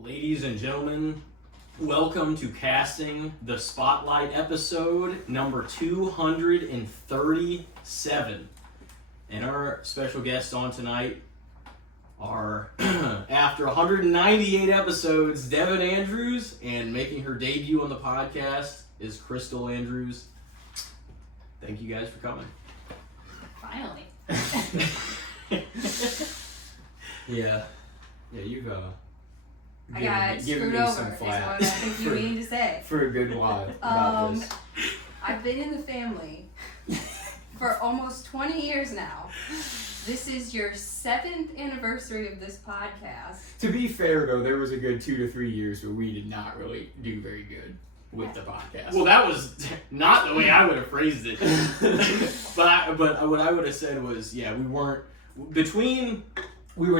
Ladies and gentlemen, welcome to Casting the Spotlight episode number 237. And our special guests on tonight are, after 198 episodes, Devin Andrews, and making her debut on the podcast is Crystal Andrews. Thank you guys for coming. Finally. Yeah, you've I got screwed over, is what I think you mean to say. For a good while about this. I've been in the family for almost 20 years now. This is your 7th anniversary of this podcast. To be fair, though, there was a good 2 to 3 years where we did not really do very good with the podcast. Well, that was not the way I would have phrased it. but what I would have said was, yeah, we were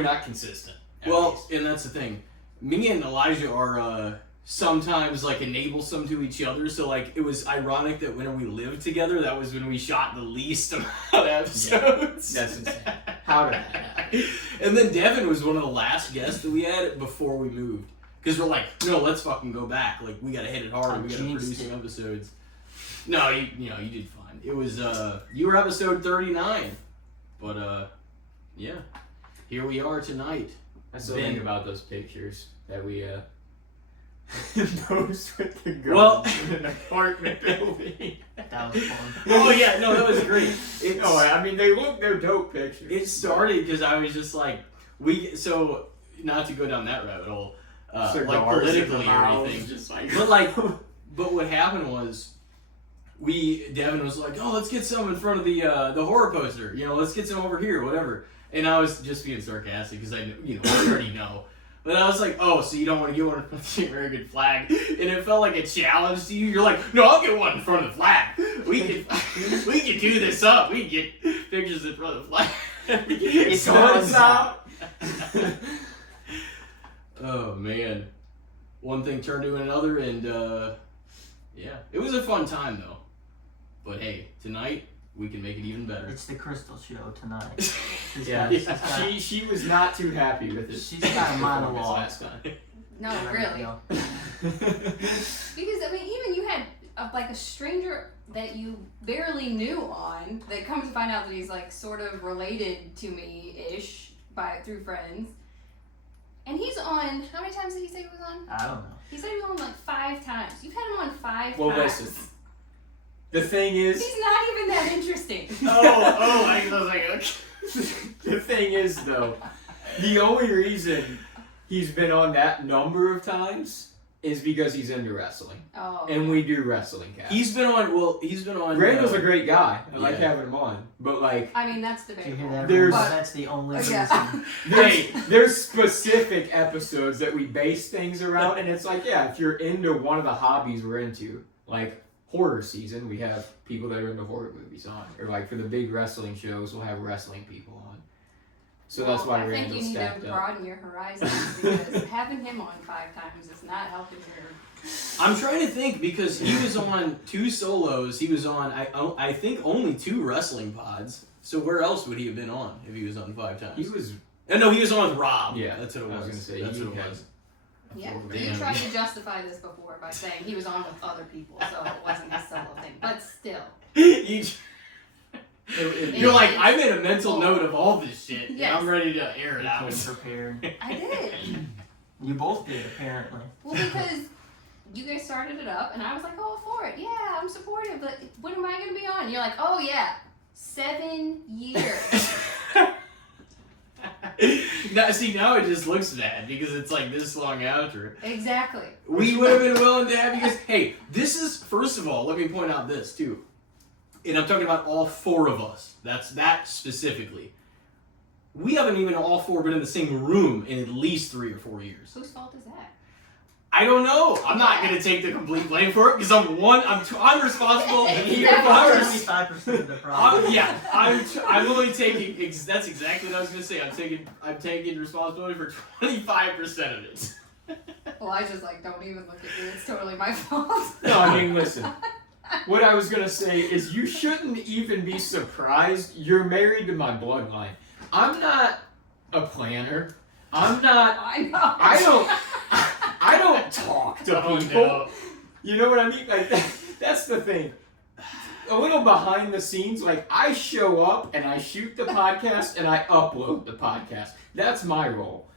not consistent. Well, and that's the thing. Me and Elijah are sometimes like enablesome to each other. So like it was ironic that when we lived together, that was when we shot the least amount of episodes. Yeah, that's insane. How did that happen? And then Devin was one of the last guests that we had before we moved. Because we're like, no, let's fucking go back. Like, we gotta hit it hard. We gotta produce some episodes. No, you did fine. It was, you were episode 39. But, yeah. Here we are tonight. I still think about those pictures that we, posed with the girls Well, in an apartment building. That was fun. Oh, yeah, no, that was great. They're dope pictures. It started because I was just like, so, not to go down that rabbit hole, like politically or anything. Just like, but what happened was, Devin was like, oh, let's get some in front of the horror poster. Let's get some over here, whatever. And I was just being sarcastic because I already know. But I was like, oh, so you don't want to get one in front of the American flag? And it felt like a challenge to you. You're like, no, I'll get one in front of the flag. We can do this up. We can get pictures in front of the flag. It's out. Oh, man. One thing turned to another, and, yeah. It was a fun time, though. But, hey, tonight, we can make it even better. It's the Crystal show tonight. Yeah, she was not too happy with it. She's got a monologue. Last time. No, really. Because, even you had a stranger that you barely knew on that comes to find out that he's, sort of related to me-ish through friends. And he's on, how many times did he say he was on? I don't know. He said he was on 5 times. You've had him on 5 times. Well, listen. The thing is... He's not even that interesting. I was like, okay. The thing is, though, the only reason he's been on that number of times is because he's into wrestling. Oh. And we do wrestling casts. He's been on. Randall's a great guy. I like Yeah. having him on. But, That's Did you debatable. hear that? There's- That's the only reason. Yeah. there's specific episodes that we base things around. And it's like, yeah, if you're into one of the hobbies we're into, horror season, we have people that are into horror movies on. Or for the big wrestling shows, we'll have wrestling people on. So that's why I think Randall you need stepped to up. broaden your horizons because having him on 5 times is not helping your... I'm trying to think because he was on 2 solos. He was on, I think, only 2 wrestling pods. So where else would he have been on if he was on 5 times? He was... No, he was on with Rob. Yeah, That's what it was. I was going to say, That's he what it had- was. Yeah, Damn. you tried to justify this before by saying he was on with other people, so it wasn't his solo thing. But still. You're like, I made a mental note of all this shit, and Yes. I'm ready to air it You out. came prepared. I did. You both did, apparently. Well, because you guys started it up, and I was like, oh, for it. Yeah, I'm supportive, but when am I going to be on? And you're like, oh, yeah, 7 years. Now it just looks bad because it's this long after. Exactly. We would have been willing to have you guys. Hey, this is, first of all, let me point out this too. And I'm talking about all 4 of us. That's that specifically. We haven't even all 4 been in the same room in at least 3 or 4 years. Whose fault is that? I don't know. I'm not going to take the complete blame for it because I'm responsible. Exactly. I'm 75% of the problem. I'm only taking. That's exactly what I was gonna say. I'm taking responsibility for 25% of it. Well, I just don't even look at you. It's totally my fault. No, listen. What I was going to say is you shouldn't even be surprised. You're married to my bloodline. I'm not a planner. I'm not. I know. I don't. to Oh, people. no. You know what I mean? Like that's the thing. A little behind the scenes, like I show up and I shoot the podcast and I upload the podcast. That's my role.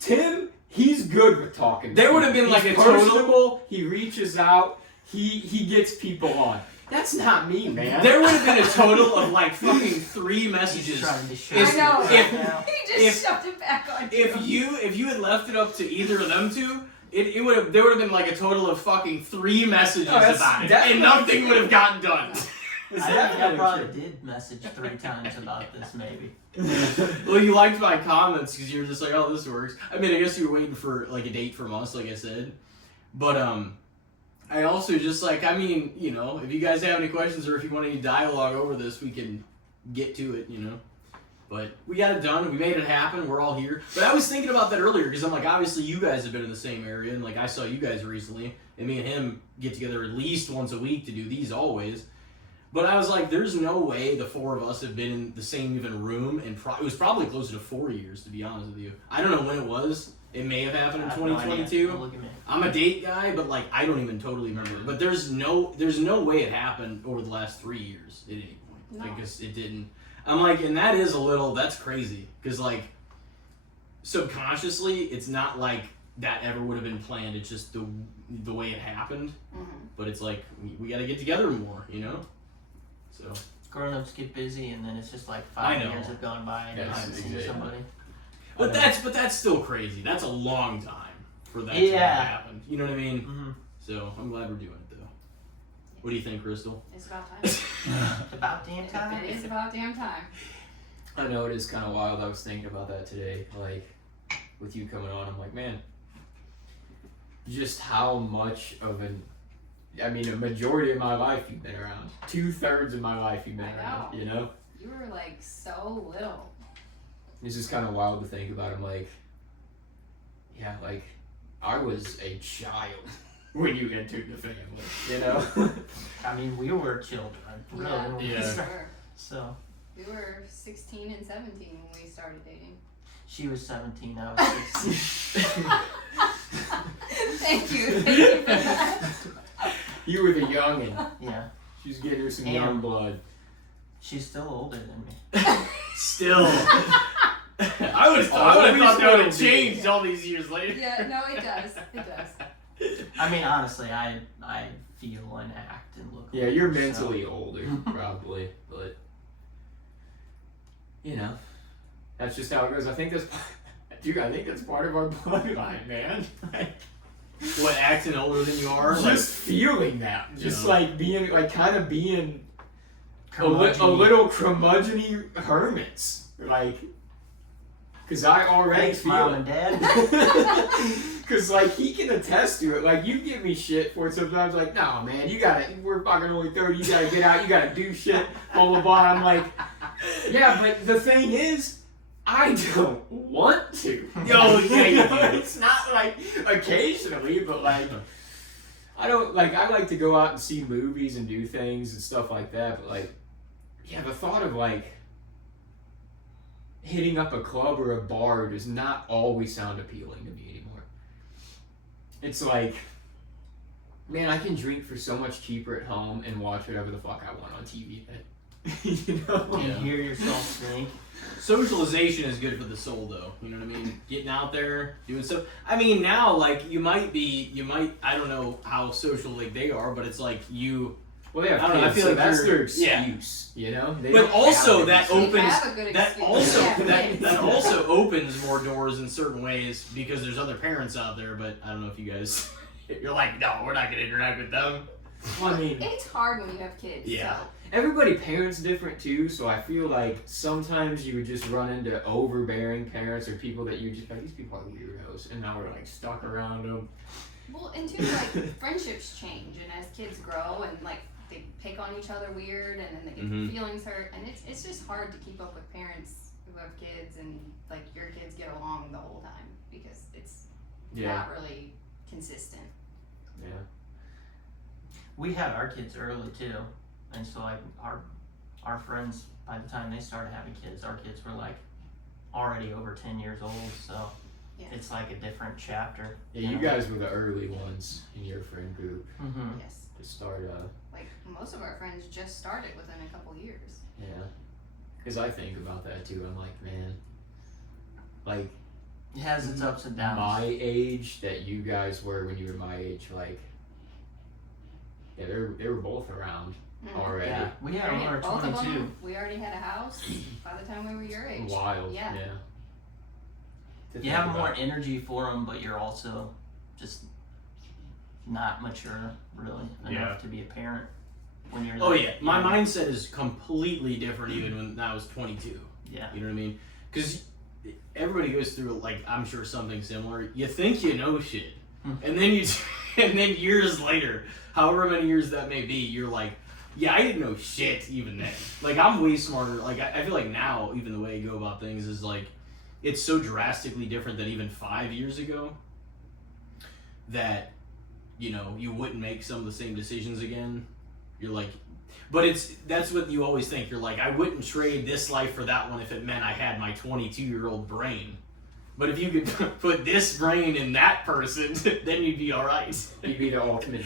Tim, he's good with talking. There would have been like He's a total. personable. He reaches out. He gets people on. That's not me, man. There would have been a total of like fucking 3 He's messages. trying to show If- you I know. right now. He just shoved it back on If you had left it up to either of them two, there would have been like a total of fucking 3 messages Oh, that's about it, and definitely nothing would have gotten done. Is I that think I really probably true? did message 3 times about this, maybe. Well, you liked my comments because you were just like, "Oh, this works." I mean, I guess you were waiting for like a date from us, like I said. But I also just like, I mean, you know, if you guys have any questions or if you want any dialogue over this, we can get to it, you know. But we got it done. We made it happen. We're all here. But I was thinking about that earlier because I'm like, obviously you guys have been in the same area, and like I saw you guys recently, and me and him get together at least once a week to do these always. But I was like, there's no way the 4 of us have been in the same even room, and it was probably closer to 4 years, to be honest with you. I don't know when it was. It may have happened in I have no idea. 2022. Don't look at me. I'm a date guy, but like I don't even totally remember. But there's no way it happened over the last 3 years at any point. No. Because it didn't. I'm like, and that is that's crazy. Because like subconsciously, it's not like that ever would have been planned. It's just the way it happened. Mhm. But it's like we got to get together more, you know. So Grown-ups get busy, and then it's just like I 5 know. years have gone by, and you Yes, haven't seen exactly. somebody. but that's still crazy. That's a long time for that to have Yeah. happened. You know what I mean? Mm-hmm. So I'm glad we're doing it though. What do you think, Crystal? It's about time. It's about damn time. It is about damn time. I know it is kind of wild. I was thinking about that today. Like, with you coming on, I'm like, man, just how much of a majority of my life you've been around. 2/3 of my life you've been I around, know. you know? You were like so little. It's just kind of wild to think about. I'm like, yeah, like, I was a child when you entered the family, you know? I mean, we were children, really, Yeah. when we Yeah. started. So, We were 16 and 17 when we started dating. she was 17, I was 16. Thank you for that. You were the youngin'. Yeah. She was getting her some And- young blood. She's still older than me. Still. I would have thought that would have changed all these years later. Yeah, no, it does. It does. I mean, honestly, I feel and act and look. Yeah, you're older, so- mentally older, probably, but you know, that's just how it goes. I think that's part of our bloodline, man. Like, What, acting older than you are? just feeling that, just Yeah. like being, like, kind of being a Curmudgeon. little curmudgeon hermits, like, because I already Thanks, feel Mom it. and Dad. Because, like, he can attest to it. Like, you give me shit for it sometimes. Like, no, man, we're fucking only 30. You gotta get out. You gotta do shit. Blah, blah, blah. I'm like, yeah, but the thing is, I don't want to. Yo, yeah, you do. It's not like occasionally, but, like, I don't, like, I like to go out and see movies and do things and stuff like that. But, like, yeah, the thought of, like, hitting up a club or a bar does not always sound appealing to me anymore. It's like, man, I can drink for so much cheaper at home and watch whatever the fuck I want on TV. You know? And Yeah. hear yourself think. Socialization is good for the soul, though. You know what I mean? Getting out there, doing stuff. I mean, now, like, I don't know how social, like, they are, but it's like you. Well, they have I don't know, I kids, feel so like that's you're- their excuse, you know? They But don't also have that an We excuse. opens- have a good That excuse. also Yeah, that kids. also opens more doors in certain ways because there's other parents out there. But I don't know if you guys, you're like, no, we're not gonna interact with them. Well, I mean, It's hard when you have kids. Yeah. So. everybody parents different too, so I feel like sometimes you would just run into overbearing parents or people that you just like, these people are weirdos, and now we're like stuck around them. Well, and too, like, friendships change, and as kids grow, and, like, they pick on each other weird, and then they get Mhm. their feelings hurt, and it's just hard to keep up with parents who have kids, and, like, your kids get along the whole time, because it's Yeah, not really consistent. yeah. We had our kids early too, and so like our friends, by the time they started having kids, our kids were like already over 10 years old. So it's like a different chapter. Yeah, you guys were the early ones in your friend group Mm-hmm. Yes. to start. Like most of our friends just started within a couple years. Yeah, because I think about that too. I'm like, man, like It has its ups and downs. my age that you guys were when you were my age, like, yeah, they were both around already. Yeah, we had when we were Both of 22. them, we already had a house by the time we were your age. Wild. Yeah. To You think have about. more energy for them, but you're also just not mature really enough to be a parent when you're. Oh that yeah, my young. mindset is completely different even when I was 22. Yeah. You know what I mean? Because everybody goes through, like, I'm sure something similar. You think you know shit, and then and then years later, however many years that may be, you're like, yeah, I didn't know shit even then. Like, I'm way smarter. Like, I feel like now, even the way I go about things is like, it's so drastically different than even 5 years ago that, you know, you wouldn't make some of the same decisions again. You're like, but that's what you always think. You're like, I wouldn't trade this life for that one if it meant I had my 22-year-old brain. But if you could put this brain in that person, then you'd be all right. You'd be the ultimate.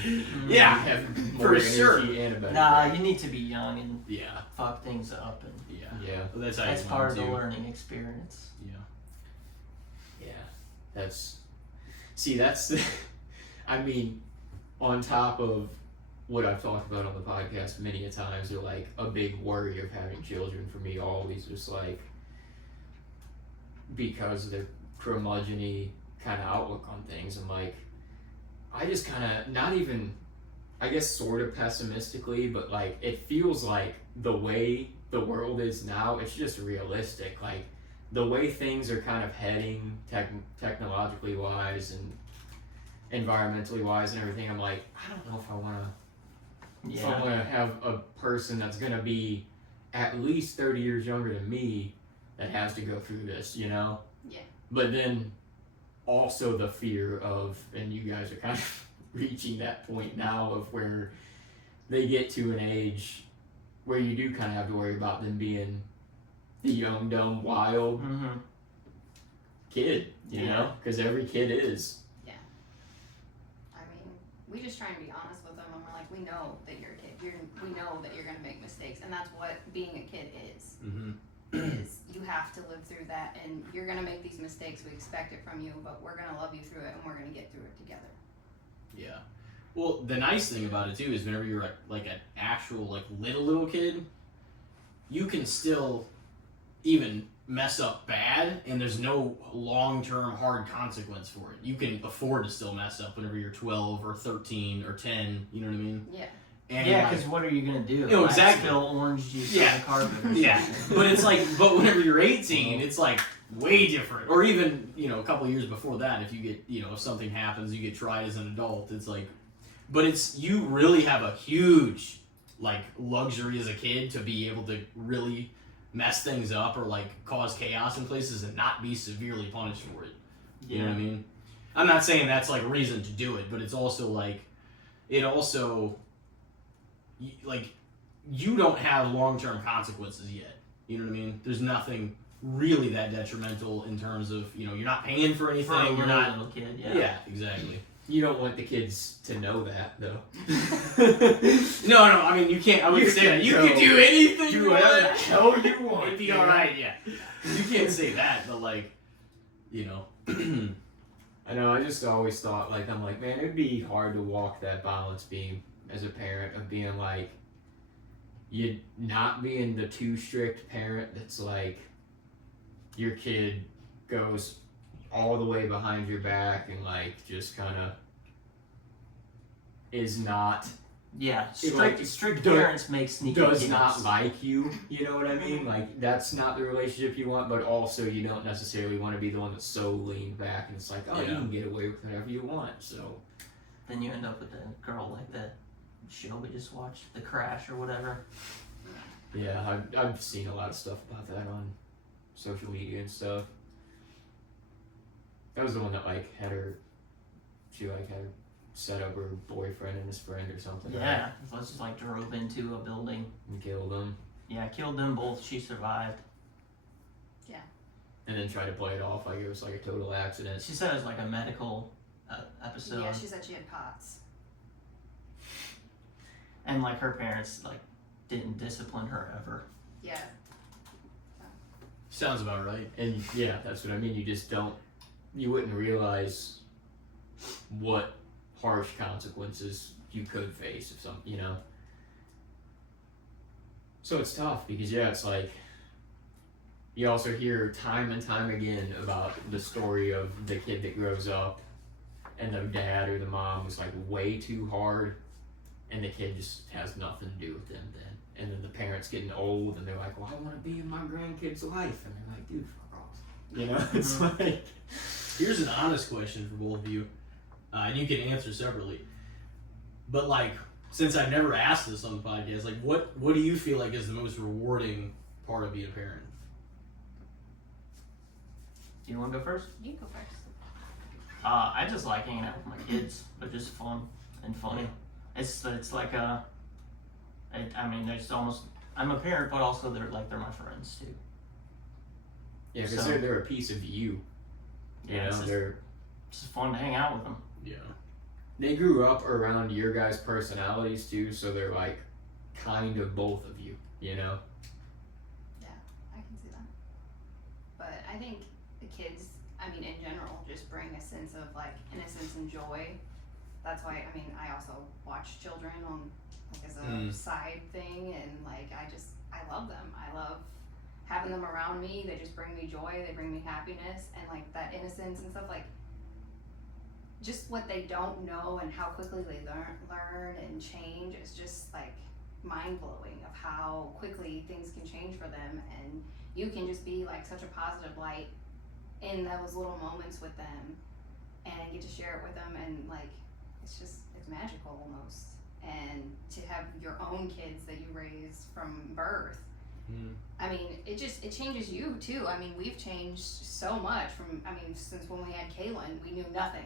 Yeah, You'd have for more energy sure. and a better Nah, brain. you need to be young and Yeah, fuck things up, and yeah. Yeah, Well, that's how that's you part of learn, the too. learning experience. yeah. That's the. I mean, on top of what I've talked about on the podcast many a times, are like a big worry of having children for me. Always just like because of the curmudgeon-y kind of outlook on things. I'm like, I just kind of not even, I guess, sort of pessimistically, but like it feels like the way the world is now, it's just realistic. Like the way things are kind of heading, technologically wise and environmentally wise and everything. I'm like, I don't know if I want to. If I Yeah. want to have a person that's going to be at least 30 years younger than me that has to go through this, you know? Yeah. But then also the fear of, and you guys are kind of reaching that point now of where they get to an age where you do kind of have to worry about them being the young, dumb, wild Mm-hmm. kid, you Yeah. know? Because every kid is. I mean, we just try and be honest with them, and we're like, we know that you're a kid. We know that you're gonna make mistakes, and that's what being a kid is. Mm-hmm. Is you have to live through that, and you're gonna make these mistakes. We expect it from you, but we're gonna love you through it, and we're gonna get through it together. Yeah. Well, the nice thing about it too is whenever you're like an actual like little kid, you can still even mess up bad, and there's no long-term hard consequence for it. You can afford to still mess up whenever you're 12 or 13 or 10. You know what I mean? Yeah. And Yeah, like, because what are you gonna do? No, Like, exactly. Spill orange juice Yeah. on the carpet or yeah, something. but it's like, but whenever you're 18, it's like way different. Or even, you know, a couple of years before that, if you get, you know, if something happens, you get tried as an adult. It's like, but it's, you really have a huge like luxury as a kid to be able to really mess things up or like cause chaos in places and not be severely punished for it. You know what I mean? I'm not saying that's like a reason to do it, but it's also like, it also, like, you don't have long-term consequences yet. You know what I mean? There's nothing really that detrimental in terms of, you know, you're not paying for anything. For a You're not. little kid, Yeah, exactly. You don't want the kids to know that, though. No, I mean, you can't. I wouldn't You say that. can You go can do anything do you whatever the want. hell you want. It'd be you know? alright, yeah. You can't say that, but like, you know. I know, I just always thought, like, I'm like, man, it'd be hard to walk that balance beam as a parent of being like, you not being the too strict parent that's like, your kid goes all the way behind your back and like just kind of is not Yeah, like, strict does- parents make sneaky does kids. not like you, you know what I mean? Like, that's not the relationship you want, but also you don't necessarily want to be the one that's so leaned back and it's like, oh, you Yeah. can get away with whatever you want, so. Then you end up with a girl like that show we just watched, The Crash or whatever. Yeah, I've seen a lot of stuff about that on social media and stuff. That was the one that, like, she, like, had set up her boyfriend and his friend or something. right? Yeah, so just like drove into a building. And killed him. Yeah, killed them both. She survived. and then try to play it off like it was like a total accident. She said it was like a medical episode. Yeah, she said she had POTS. And like her parents like didn't discipline her ever. Yeah. Sounds about right. And yeah, that's what I mean. You wouldn't realize what harsh consequences you could face if So it's tough because it's like you also hear time and time again about the story of the kid that grows up and the dad or the mom was like way too hard and the kid just has nothing to do with them then. And then the parents getting old and they're like, well, I want to be in my grandkid's life. And they're like, dude, fuck off. It's like... Here's an honest question for both of you, and you can answer separately. But like, since I've never asked this on the podcast, like, what do you feel like is the most rewarding part of being a parent? Do you want to go first? You go first. I just like hanging out with my kids. They're just fun and funny. It's like there's almost, I'm a parent, but also they're my friends too. Yeah, because they're a piece of you. They're just fun to hang out with them. Yeah. They grew up around your guys' personalities too, so they're like kind of both of you, Yeah, I can see that. But I think the kids, in general, just bring a sense of like innocence and joy. That's why, I also watch children on as a side thing, and like I love them. I love having them around me. They just bring me joy, they bring me happiness, and like that innocence and stuff, like just what they don't know and how quickly they learn and change is just like mind-blowing of how quickly things can change for them, and you can just be like such a positive light in those little moments with them and get to share it with them, and like it's magical almost. And to have your own kids that you raised from birth, it changes you too. We've changed so much from, since when we had Kaylin, we knew nothing.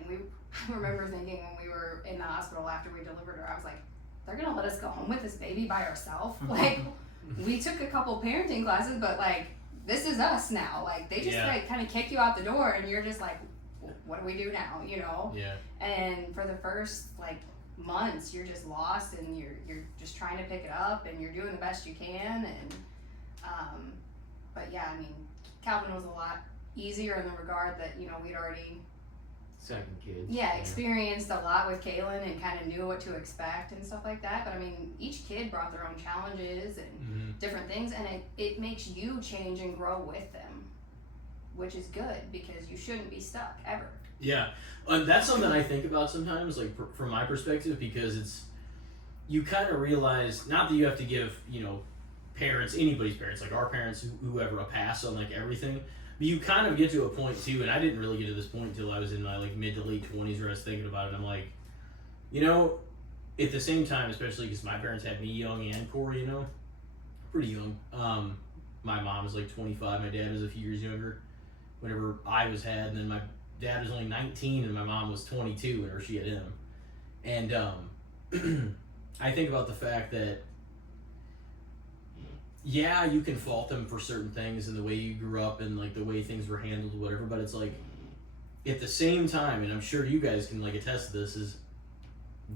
I remember thinking when we were in the hospital after we delivered her, I was like, they're gonna let us go home with this baby by ourselves? Like, we took a couple parenting classes, but like, this is us now. Like, they just like kind of kick you out the door and you're just like, what do we do now, Yeah. And for the first like months, you're just lost and you're just trying to pick it up and you're doing the best you can. And but yeah, Calvin was a lot easier in the regard that we'd already second kids. Experienced a lot with Kaylin and kind of knew what to expect and stuff like that. But each kid brought their own challenges and different things, and it makes you change and grow with them, which is good because you shouldn't be stuck ever. Yeah, that's something I think about sometimes, like from my perspective, because you kind of realize, not that you have to give, parents, anybody's parents, like our parents, whoever, a pass on like everything, but you kind of get to a point too, and I didn't really get to this point until I was in my like mid to late 20s where I was thinking about it. I'm like, at the same time, especially because my parents had me young and Corey, pretty young. My mom was like 25, my dad was a few years younger whenever I was had, and then my dad was only 19 and my mom was 22 whenever she had him. And I think about the fact that you can fault them for certain things and the way you grew up and like the way things were handled or whatever, but it's like at the same time, and I'm sure you guys can like attest to this, is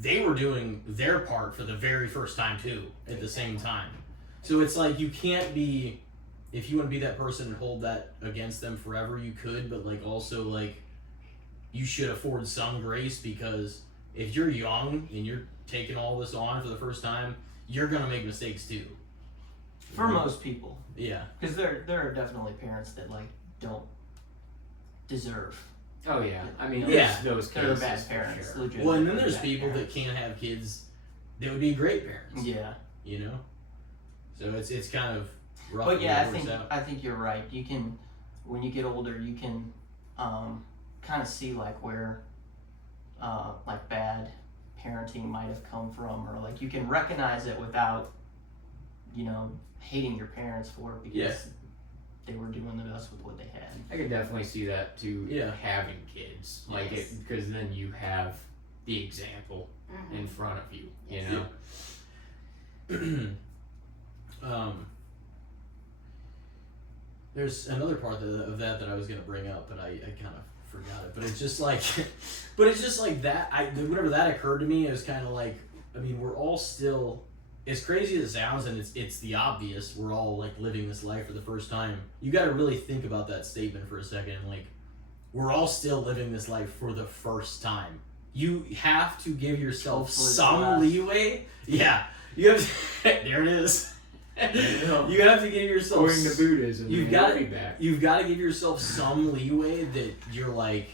they were doing their part for the very first time too at the same time. So it's like you can't be, if you want to be that person and hold that against them forever, you could, but like also like you should afford some grace, because if you're young and you're taking all this on for the first time, you're gonna make mistakes too. For most people. Yeah. Because there are definitely parents that like don't deserve. Oh yeah. Yeah. Those They're cases, bad parents. for sure. Well, and then there's people that can't have kids that would be great parents. Yeah. So it's kind of rough. But yeah, I think you're right. You can, when you get older, you can kind of see like where like bad parenting might have come from, or like you can recognize it without hating your parents for it, because they were doing the best with what they had. I could definitely see that too. Yeah. Having kids, like Yes. because then you have the example in front of you. There's another part of that I was gonna bring up, but I kind of forgot it. But it's just like, that. Whenever that occurred to me, it was kind of like, I mean, we're all still, as crazy as it sounds, and it's the obvious. We're all like living this life for the first time. You got to really think about that statement for a second. Like, we're all still living this life for the first time. You have to give yourself some leeway. Yeah, you have. There it is. You have to give yourself. According to Buddhism, you've got to give yourself some leeway that you're like,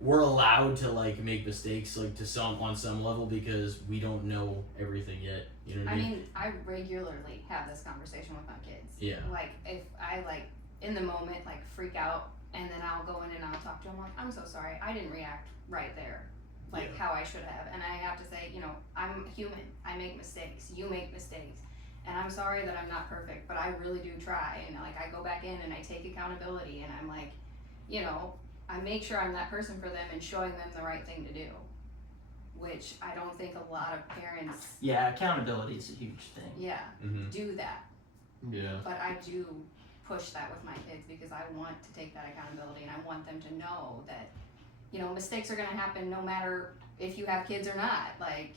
we're allowed to like make mistakes like on some level because we don't know everything yet. You know what I mean? I mean, I regularly have this conversation with my kids. Yeah. Like if I like in the moment like freak out and then I'll go in and I'll talk to them like, I'm so sorry, I didn't react right there. Like how I should have. And I have to say, you know, I'm human. I make mistakes. You make mistakes. And I'm sorry that I'm not perfect, but I really do try. And like I go back in and I take accountability and I'm like, you know, I make sure I'm that person for them and showing them the right thing to do. Which I don't think a lot of parents Yeah, accountability is a huge thing. do that. Yeah. But I do push that with my kids because I want to take that accountability and I want them to know that, you know, mistakes are going to happen no matter if you have kids or not. Like,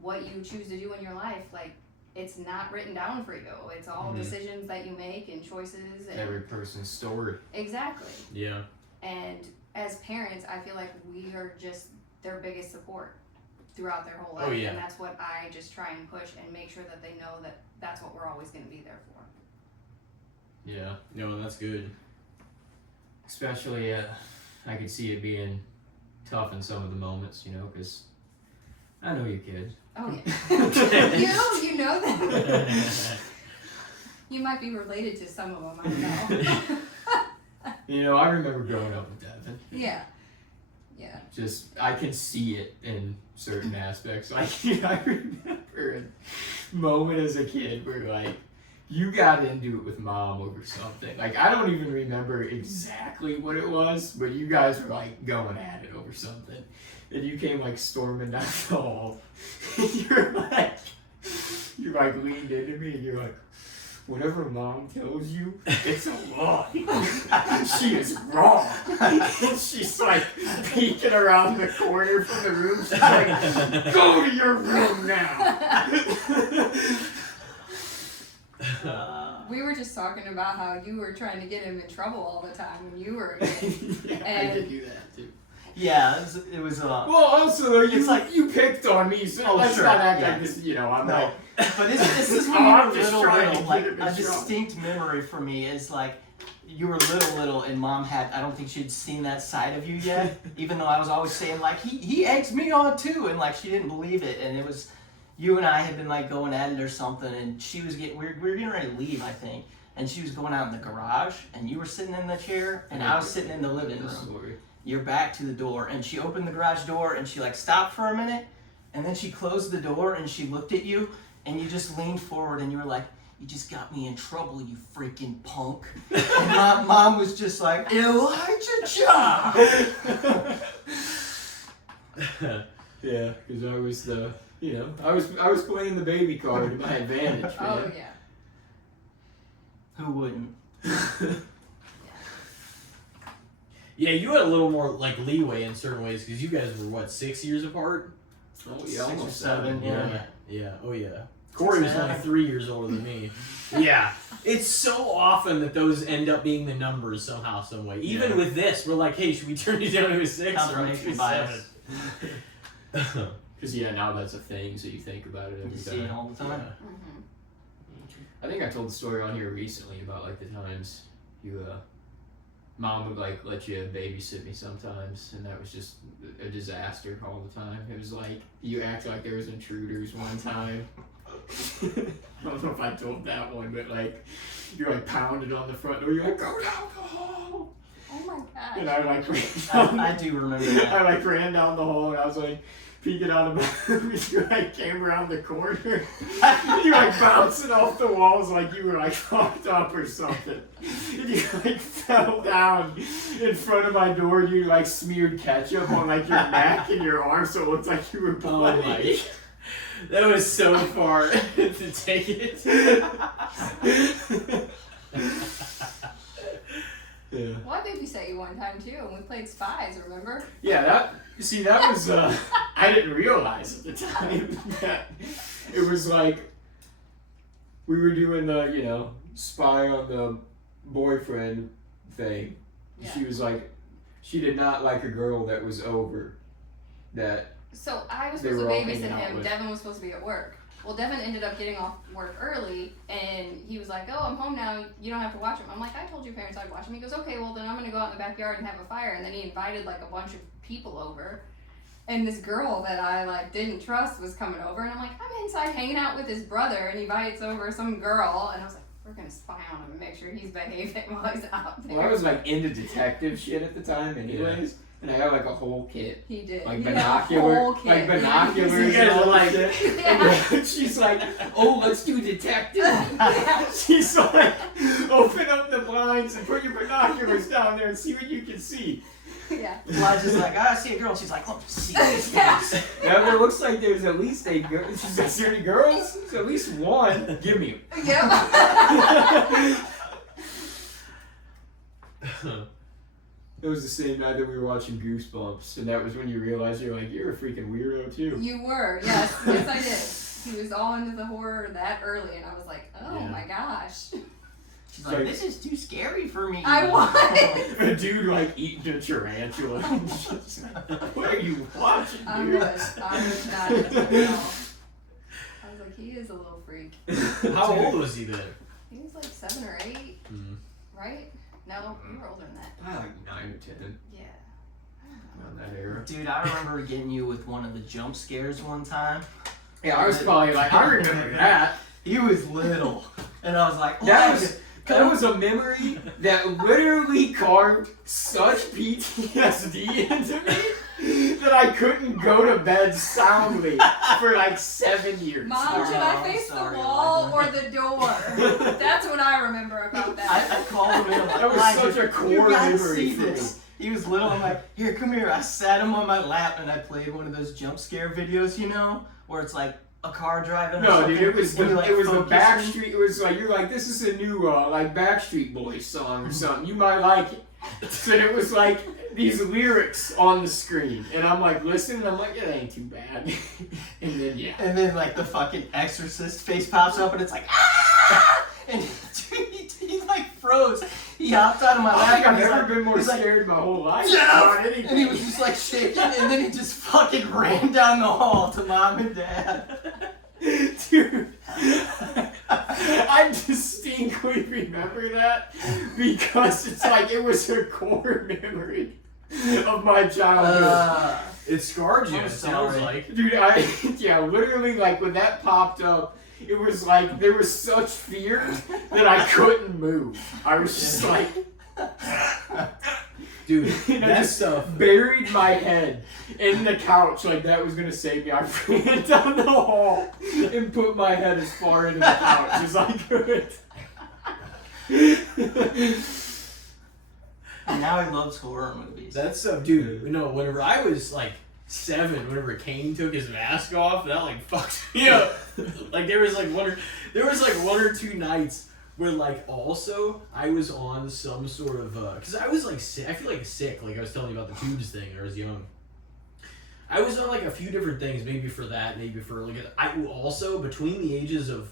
what you choose to do in your life, like, it's not written down for you. It's all decisions that you make and choices. And every person's story. Exactly. Yeah. And as parents, I feel like we are just their biggest support throughout their whole life. Oh, yeah. And that's what I just try and push and make sure that they know that that's what we're always going to be there for. Yeah. No, that's good. Especially, I could see it being tough in some of the moments, you know, because I know your kids. Oh, yeah. you know that. You might be related to some of them, I don't know. You know, I remember growing up with Devin. Yeah. Just, I can see it in certain aspects. Like, I remember a moment as a kid where, like, you got into it with mom over something. Like, I don't even remember exactly what it was, but you guys were, like, going at it over something. And you came, like, storming down the hall. And you're like, leaned into me and you're like, whatever mom tells you, it's a lie. She is wrong. And she's like peeking around the corner from the room. She's like, go to your room now. We were just talking about how you were trying to get him in trouble all the time when you were a kid. Yeah, I did do that too. Yeah, it was well, also though, it's like you picked on me, so let's sure, not act yeah. like this. You know, I'm No. like. But this is when Oh, you I'm were just little, trying to little. get Like him in a trouble. distinct memory for me is like you were little, and mom had. I don't think she'd seen that side of you yet. Even though I was always saying like he eggs me on too, and like she didn't believe it, and it was you and I had been like going at it or something, and she was we were getting ready to leave, I think, and she was going out in the garage, and you were sitting in the chair, and I was sitting in the living room. Your back to the door, and she opened the garage door, and she like stopped for a minute, and then she closed the door, and she looked at you, and you just leaned forward, and you were like, "You just got me in trouble, you freaking punk." And my mom was just like, "Elijah John." Yeah, because I was the, you know, I was playing the baby card to my advantage. Man. Oh, yeah. Who wouldn't? Yeah, you had a little more like leeway in certain ways because you guys were what 6 years apart. Oh yeah, 6 or almost 7. Yeah. Yeah. Oh yeah. Corey was only 3 years older than me. Yeah. It's so often that those end up being the numbers somehow, some way. Even with this, we're like, hey, should we turn you down to a 6 or Confirmation a bias. 7? Because now that's a thing, so you think about it every You time. see it all the time. I think I told the story on here recently about like the times you mom would like let you babysit me sometimes, and that was just a disaster all the time. It was like you act like there was intruders one time. I don't know if I told that one, but like you're like pounded on the front door. You're like, go down the hall. Oh my gosh. And I like ran down, I do remember that. I like ran down the hall, and I was like peeking out of my you like came around the corner. You like bouncing off the walls like you were like fucked up or something. And you like fell down in front of my door. You like smeared ketchup on like your neck and your arm, so it looked like you were bloody. Oh my! That was so far to take it. Yeah. Well, I babysat you one time too, and we played Spies. Remember? Yeah, that was I didn't realize at the time that it was like we were doing the spy on the boyfriend thing. Yeah. She was like, she did not like a girl that was over that. So I was They supposed to were all hanging babysit out him. with. Devin was supposed to be at work. Well, Devin ended up getting off work early, and he was like, "Oh, I'm home now. You don't have to watch him." I'm like, "I told your parents I'd watch him." He goes, "Okay, well then I'm gonna go out in the backyard and have a fire." And then he invited like a bunch of people over, and this girl that I like didn't trust was coming over, and I'm like, I'm inside hanging out with his brother, and he invites over some girl, and I was like, we're gonna spy on him and make sure he's behaving while he's out there. Well, I was like into detective shit at the time, anyways, and I had like a whole kit. He did. Like He had a whole kit. like binoculars. You guys and all are like- that shit. Yeah. And she's like, "Oh, let's do detective." Yeah. She's like, "Open up the blinds and put your binoculars down there and see what you can see." Yeah. Elijah's like, I see a girl. She's like, oh, see this. Yeah. Now there looks like there's at least a girl. She's got 30 girls. There's at least one. Give me 'em. Yep. It was the same night that we were watching Goosebumps, and that was when you realized you're a freaking weirdo too. You were, yes, yes I did. He was all into the horror that early, and I was like, oh Yeah. my gosh. She's like, this is too scary for me. I was. A dude like eating a tarantula. What are you watching, I dude? was not into it at all. I was like, he is a little freak. How old was he then? He was like 7 or 8, right? No, you were older than that. Probably like 9 or 10 Yeah. around that era. Dude, I remember getting you with one of the jump scares one time. Yeah, I was probably like, I remember that. He was little. And I was like, That was a memory that literally carved such PTSD into me that I couldn't go to bed soundly for like 7 years. Mom, should I face sorry, the wall or Elijah. the door? That's what I remember about that. I called him in. I'm like, That was Elijah, such a core you gotta memory see for me. this. He was little. I'm like, here, come here. I sat him on my lap and I played one of those jump scare videos, where it's like a car driving. Or No, something, dude, it was and you, like, the focus Backstreet. It was like you're like, this is a new like Backstreet Boys song or something. You might like it. So it was like these lyrics on the screen, and I'm like listening. And I'm like, it ain't too bad. And then And then like the fucking Exorcist face pops up and it's like, ah! And dude, he like froze. He hopped out of my I lap. think I've and he's never like, been more he's like, scared my whole life. Jeff! about anything. And he was just like shaking, and then he just fucking ran down the hall to mom and dad. Dude, I distinctly remember that because it's like it was a core memory of my childhood. It scarred you, I'm it sounds sorry. like. Dude, literally, like when that popped up, it was like there was such fear that I couldn't move. I was just like, Dude, and I that just stuff. buried my head in the couch like that was gonna save me. I ran down the hall and put my head as far into the couch as I could. And now he loves horror movies. That stuff, dude. Whenever I was like 7, whenever Kane took his mask off, that like fucked me up. Like there was like one or two nights where like also I was on some sort of because I was like sick. I feel like sick. Like I was telling you about the tubes thing when I was young. I was on like a few different things, maybe for that, maybe for like I also between the ages of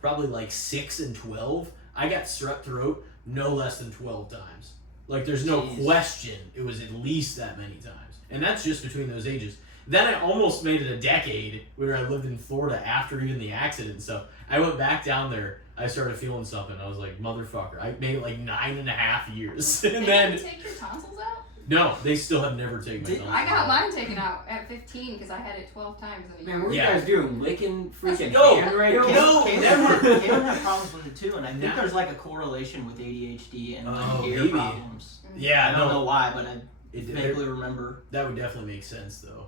probably like 6 and 12, I got strep throat no less than 12 times. Like there's no Jeez. question it was at least that many times, and that's just between those ages. Then I almost made it a decade where I lived in Florida after even the accident and stuff. I went back down there. I started feeling something. I was like, motherfucker. I made it like 9.5 years, and They then didn't take your tonsils out? no, they still have never taken my Did- tonsils I got out. mine taken out at 15 because I had it 12 times in a year. Man, what are you Yeah. guys doing? Licking freaking No, handwriting? no, never. Caleb had problems with it too, and I think No. there's like a correlation with ADHD and like Oh, ear maybe. problems. Yeah, I don't know why, but I It, vaguely remember. that would definitely make sense though.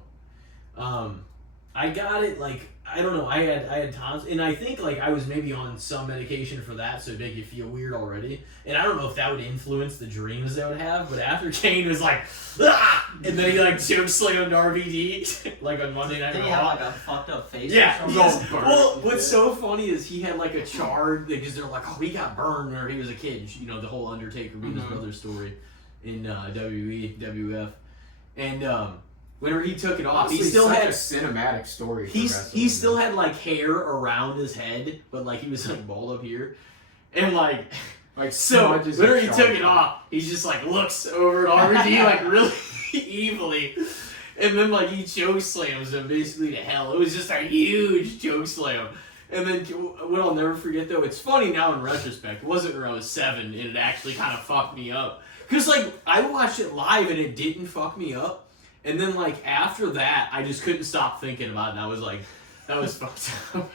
I got it like I don't know. I had tonsils, and I think like I was maybe on some medication for that, so it'd make you feel weird already. And I don't know if that would influence the dreams that I would have. But after Kane was like, ah! And then he like choke slammed RVD like on Monday Night Did he Raw. have like a fucked up face? Yeah. Or Yes. something? Well, what's so funny is he had like a charred because they're like, oh, he got burned whenever he was a kid. You know, the whole Undertaker being his brother's story in WWE, WF, and whenever he took it off, Honestly, he still such had a cinematic story. For he wrestling. still had like hair around his head, but like he was like bald up here, and like so smudges whenever of he took chocolate. it off, he just like looks over at RVD like really evilly, and then like he choke slams him basically to hell. It was just a huge choke slam. And then what I'll never forget though, it's funny now in retrospect. It wasn't when I was 7, and it actually kind of fucked me up. Cause like I watched it live and it didn't fuck me up. And then like after that, I just couldn't stop thinking about it. And I was like, that was fucked up.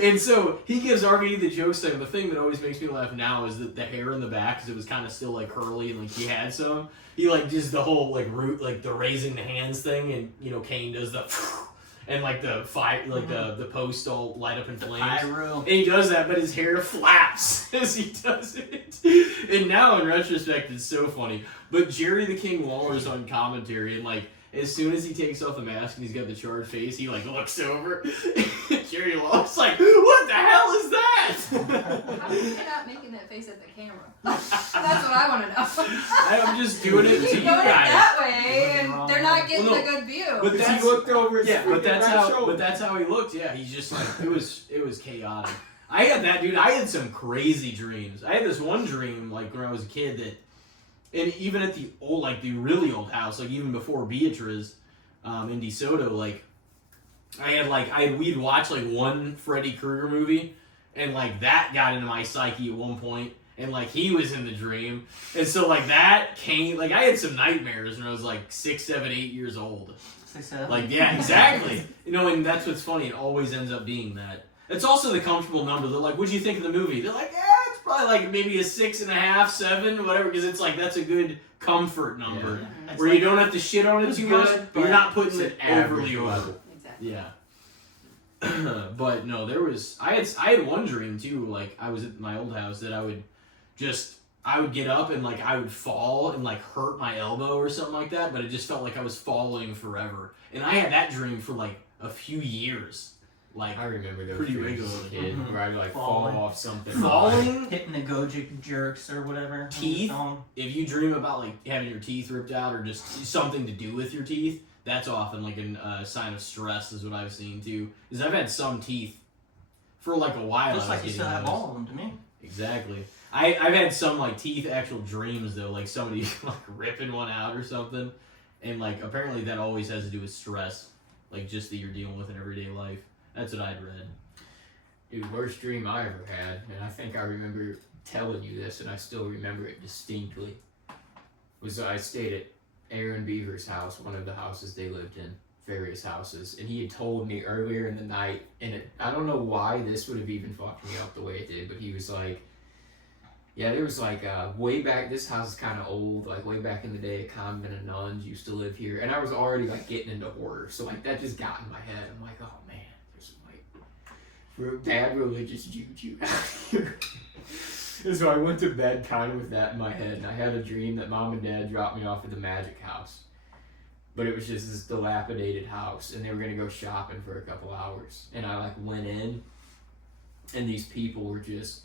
And so he gives RVD the joke slam. The thing that always makes me laugh now is that the hair in the back, because it was kind of still like curly and like he had some. He like does the whole like root, like the raising the hands thing, and you know Kane does the and like the fire, like the post all light up in flames. And he does that, but his hair flaps as he does it. And now in retrospect, it's so funny. But Jerry the King Lawler's on commentary, and like as soon as he takes off the mask and he's got the charred face, he like looks over. Jerry Lawler's like, "What the hell is that?" How are you not making that face at the camera? That's what I want to know. I'm just doing it to He's you going guys. that way, and they're not getting Well, no, a good view. but He that's- looked over his Yeah, but that's freaking how. shoulder. But that's how he looked. Yeah, he's just like it was chaotic. I had that dude. I had some crazy dreams. I had this one dream like when I was a kid that, and even at the old, like the really old house, like even before Beatrice, in DeSoto, like we'd watch like one Freddy Krueger movie, and like that got into my psyche at one point, and like he was in the dream, and so like that came like I had some nightmares when I was like 6, 7, 8 years old. 6, 7. Like, yeah, exactly. You know, and that's what's funny. It always ends up being that. It's also the comfortable number. They're like, what'd you think of the movie? They're like, it's probably like maybe a 6.5, 7, whatever, because it's like, that's a good comfut number. It's Where like- you don't have to shit on it it's too much, good, but you're but not putting it's it an overly average over. level. Exactly. Yeah. But no, there was, I had one dream too, like, I was at my old house that I would get up and like I would fall and like hurt my elbow or something like that, but it just felt like I was falling forever. And I had that dream for like a few years. Like I remember those pretty dreams as a regularly. kid Mhm. where I'd like Falling. fall off something. falling, hitting the Gojic jerks or whatever. Teeth? if you dream about like having your teeth ripped out or just something to do with your teeth, that's often like a sign of stress is what I've seen too. Because I've had some teeth for like a while. Looks I was like you getting still have those. all of them to me. Exactly. I've had some like teeth actual dreams though, like somebody like ripping one out or something, and like apparently that always has to do with stress, like just that you're dealing with in everyday life. That's what I'd read. Dude, worst dream I ever had, and I think I remember telling you this, and I still remember it distinctly, was I stayed at Aaron Beaver's house, one of the houses they lived in, various houses, and he had told me earlier in the night, and I don't know why this would have even fucked me up the way it did, but he was like, yeah, there was like way back, this house is kind of old, like way back in the day, a convent of nuns used to live here, and I was already like getting into horror, so like that just got in my head. I'm like, oh man, there's some like bad religious juju out here. And so I went to bed kind of with that in my head, and I had a dream that mom and dad dropped me off at the magic house, but it was just this dilapidated house, and they were gonna go shopping for a couple hours, and I like went in, and these people were just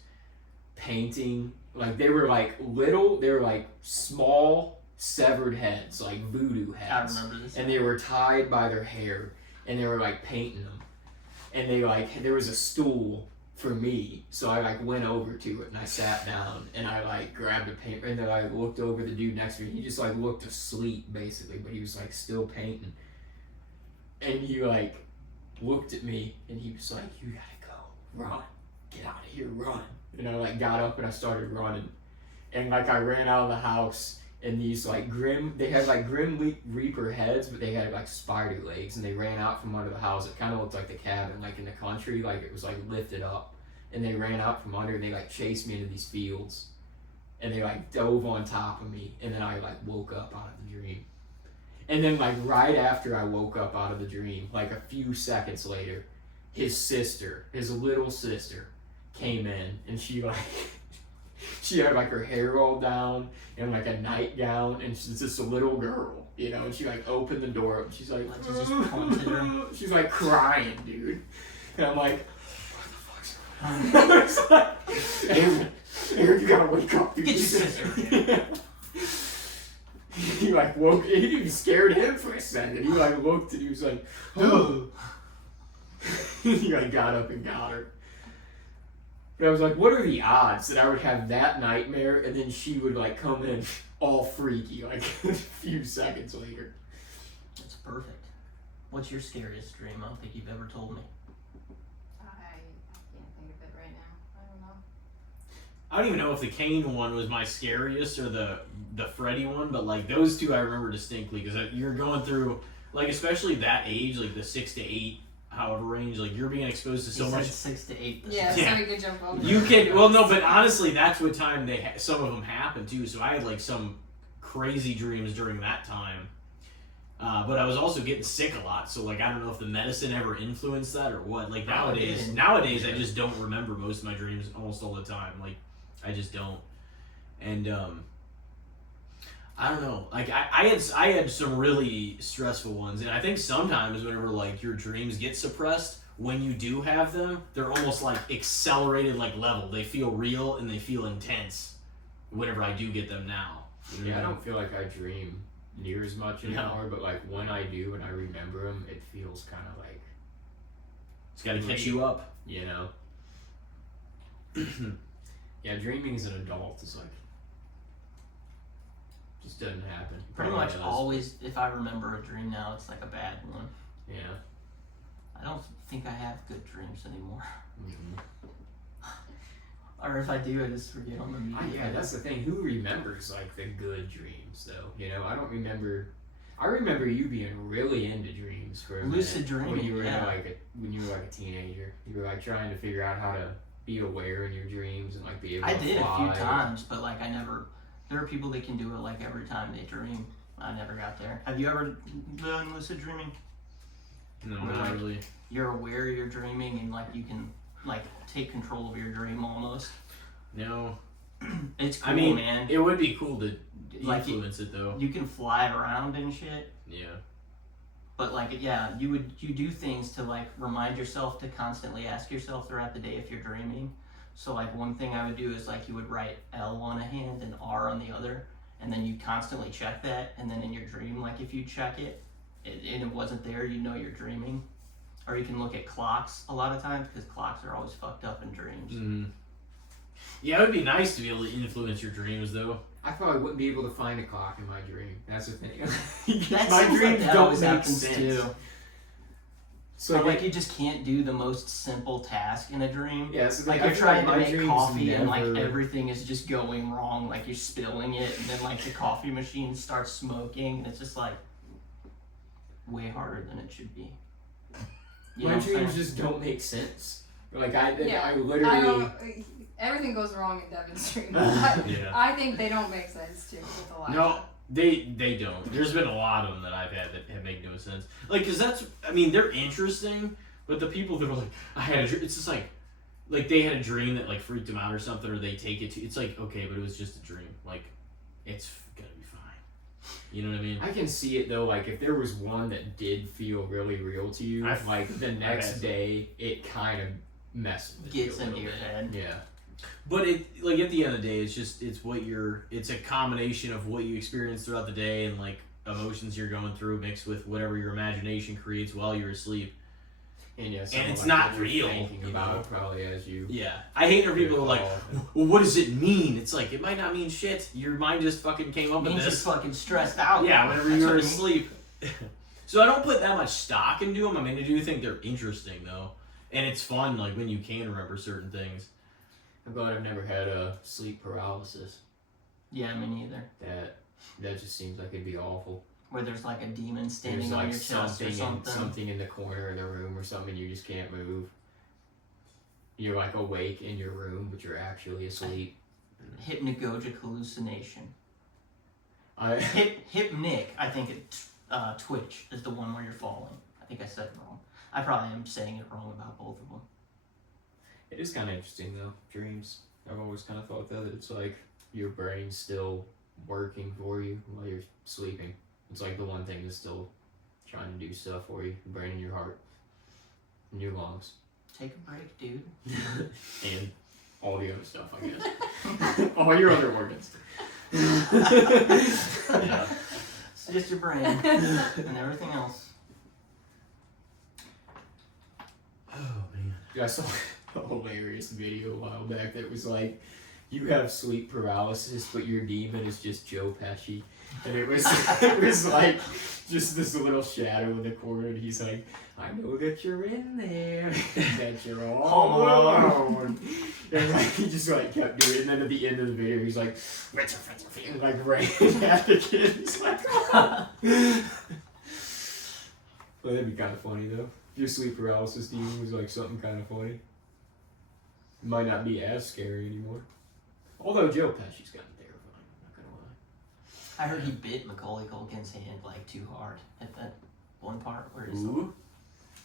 painting, like they were like little, they were like small severed heads, like voodoo I heads, remember this. and they were tied by their hair, and they were like painting them, and they like, there was a stool for me, so I like went over to it and I sat down and I like grabbed a paint, and then I looked over the dude next to me. He just like looked asleep basically, but he was like still painting, and he like looked at me and he was like, you gotta go, run, get out of here, run. And I like got up and I started running, and like I ran out of the house, and these like they had like grim reaper heads, but they had like spider legs, and they ran out from under the house. It kind of looked like the cabin, like in the country, like it was like lifted up, and they ran out from under, and they like chased me into these fields, and they like dove on top of me, and then I like woke up out of the dream. And then like right after I woke up out of the dream, like a few seconds later, his little sister came in, and she like she had like her hair all down and like a nightgown, and she's just a little girl, you know, and she like opened the door up. She's like, Like, she just punted her. she's like crying, dude. And I'm like, what the fuck's wrong? It's like, Aaron, you gotta wake up, dude. Get your sister. He like woke. It even scared him for a second. He like looked and he was like, oh. He like got up and got her. But I was like, what are the odds that I would have that nightmare and then she would like come in all freaky like a few seconds later? That's perfect. What's your scariest dream? I don't think you've ever told me. I can't think of it right now. I don't know. I don't even know if the Kane one was my scariest or the Freddy one, but like those two I remember distinctly because you're going through like especially that age, like the 6 to 8, however range, like you're being exposed to so much. 6 to 8. Yeah, Yeah. so you could jump over. You can well no, but honestly, that's what time some of them happen too. So I had like some crazy dreams during that time, but I was also getting sick a lot. So like I don't know if the medicine ever influenced that or what. Like nowadays I just don't remember most of my dreams almost all the time. Like I just don't, and I don't know. Like I had some really stressful ones, and I think sometimes whenever like your dreams get suppressed, when you do have them, they're almost like accelerated like level. They feel real and they feel intense. Whenever I do get them now. You know Yeah, I what don't feel like I dream near as much anymore, but like when I do and I remember them, it feels kind of like It's got to catch you up. you know. Yeah, dreaming as an adult is like just doesn't happen. Pretty Probably much does. always, if I remember a dream now, it's like a bad one. Yeah. I don't think I have good dreams anymore. Mm-hmm. Or if I do, I just forget on the media. Yeah, that's the thing. Who remembers like the good dreams though? You know, I don't remember. I remember you being really into dreams for a Lucid minute when dreaming, you were yeah. when you were like a teenager. You were like trying to figure out how to be aware in your dreams and like be able I to did a fly. few times, but like I never. There are people that can do it like every time they dream. I never got there. Have you ever done lucid dreaming? No, Or, not like, really. You're aware you're dreaming and like you can like take control of your dream almost. No. It's cool, I mean, man. it would be cool to Like, influence it though. You can fly around and shit. Yeah. But like, yeah, you do things to like remind yourself to constantly ask yourself throughout the day if you're dreaming. So like one thing I would do is like you would write L on a hand and R on the other, and then you constantly check that, and then in your dream, like if you check it and it wasn't there, you know you're dreaming. Or you can look at clocks a lot of times because clocks are always fucked up in dreams. Mm-hmm. Yeah, it would be nice to be able to influence your dreams though. I probably wouldn't be able to find a clock in my dream. That's the thing. That My seems dreams like that don't always make happens sense. too. So Or like you just can't do the most simple task in a dream. yeah, so Like I you're feel like trying to my make dreams coffee and like never- everything is just going wrong. Like you're spilling it, and then like the coffee machine starts smoking, and it's just like way harder than it should be. You know My what I'm dreams saying? just don't make sense. Like I Yeah, literally. I don't. Everything goes wrong in Devin's dreams. Yeah. I think they don't make sense too with a lot. No, they don't. There's been a lot of them that I've had that have made no sense. Like, cause that's, I mean, they're interesting, but the people that are like, I had a dream, it's just like they had a dream that like freaked them out or something, or they take it to, it's like, okay, but it was just a dream. Like, it's gonna be fine. You know what I mean? I can see it though. Like if there was one that did feel really real to you, like the next had day, it kind of messes with Gets you a into little your bit. head. Yeah. But it, like, at the end of the day, it's a combination of what you experience throughout the day and like emotions you're going through mixed with whatever your imagination creates while you're asleep. And yeah, And it's like not what you're real, Thinking you about know? it probably as you. Yeah, I hate when people are like, recall. well, what does it mean? It's like, it might not mean shit. Your mind just fucking came up It with means you're this. fucking stressed out. Yeah, whenever That's you what were it means. asleep. So I don't put that much stock into them. I mean, I do think they're interesting though, and it's fun like when you can remember certain things. I'm glad I've never had a sleep paralysis. Yeah, me neither. That just seems like it'd be awful. Where there's like a demon standing There's on like your chest or something. something in the corner of the room or something, and you just can't move. You're like awake in your room, but you're actually asleep. Hypnagogic hallucination. I Hypnic, I think Twitch is the one where you're falling. I think I said it wrong. I probably am saying it wrong about both of them. It is kind of interesting though, dreams. I've always kind of thought that it's like your brain's still working for you while you're sleeping. It's like the one thing that's still trying to do stuff for you, brain in your heart, and your lungs, Take a break, dude. and all the other stuff, I guess. All your other organs. Yeah. It's just your brain and everything else. Oh man. Dude, I saw a hilarious video a while back that was like, you have sleep paralysis, but your demon is just Joe Pesci. And it was like just this little shadow in the corner, and he's like, I know that you're in there, that you're all alone. And like he just like kept doing it, and then at the end of the video he's like, and like right at the kid. He's like, well, that'd be kind of funny though. If your sleep paralysis demon was like something kind of funny. It might not be as scary anymore. Although Joe Pesci's gotten terrifying, I'm not gonna lie. I heard he bit Macaulay Culkin's hand like too hard at that one part where he's Ooh.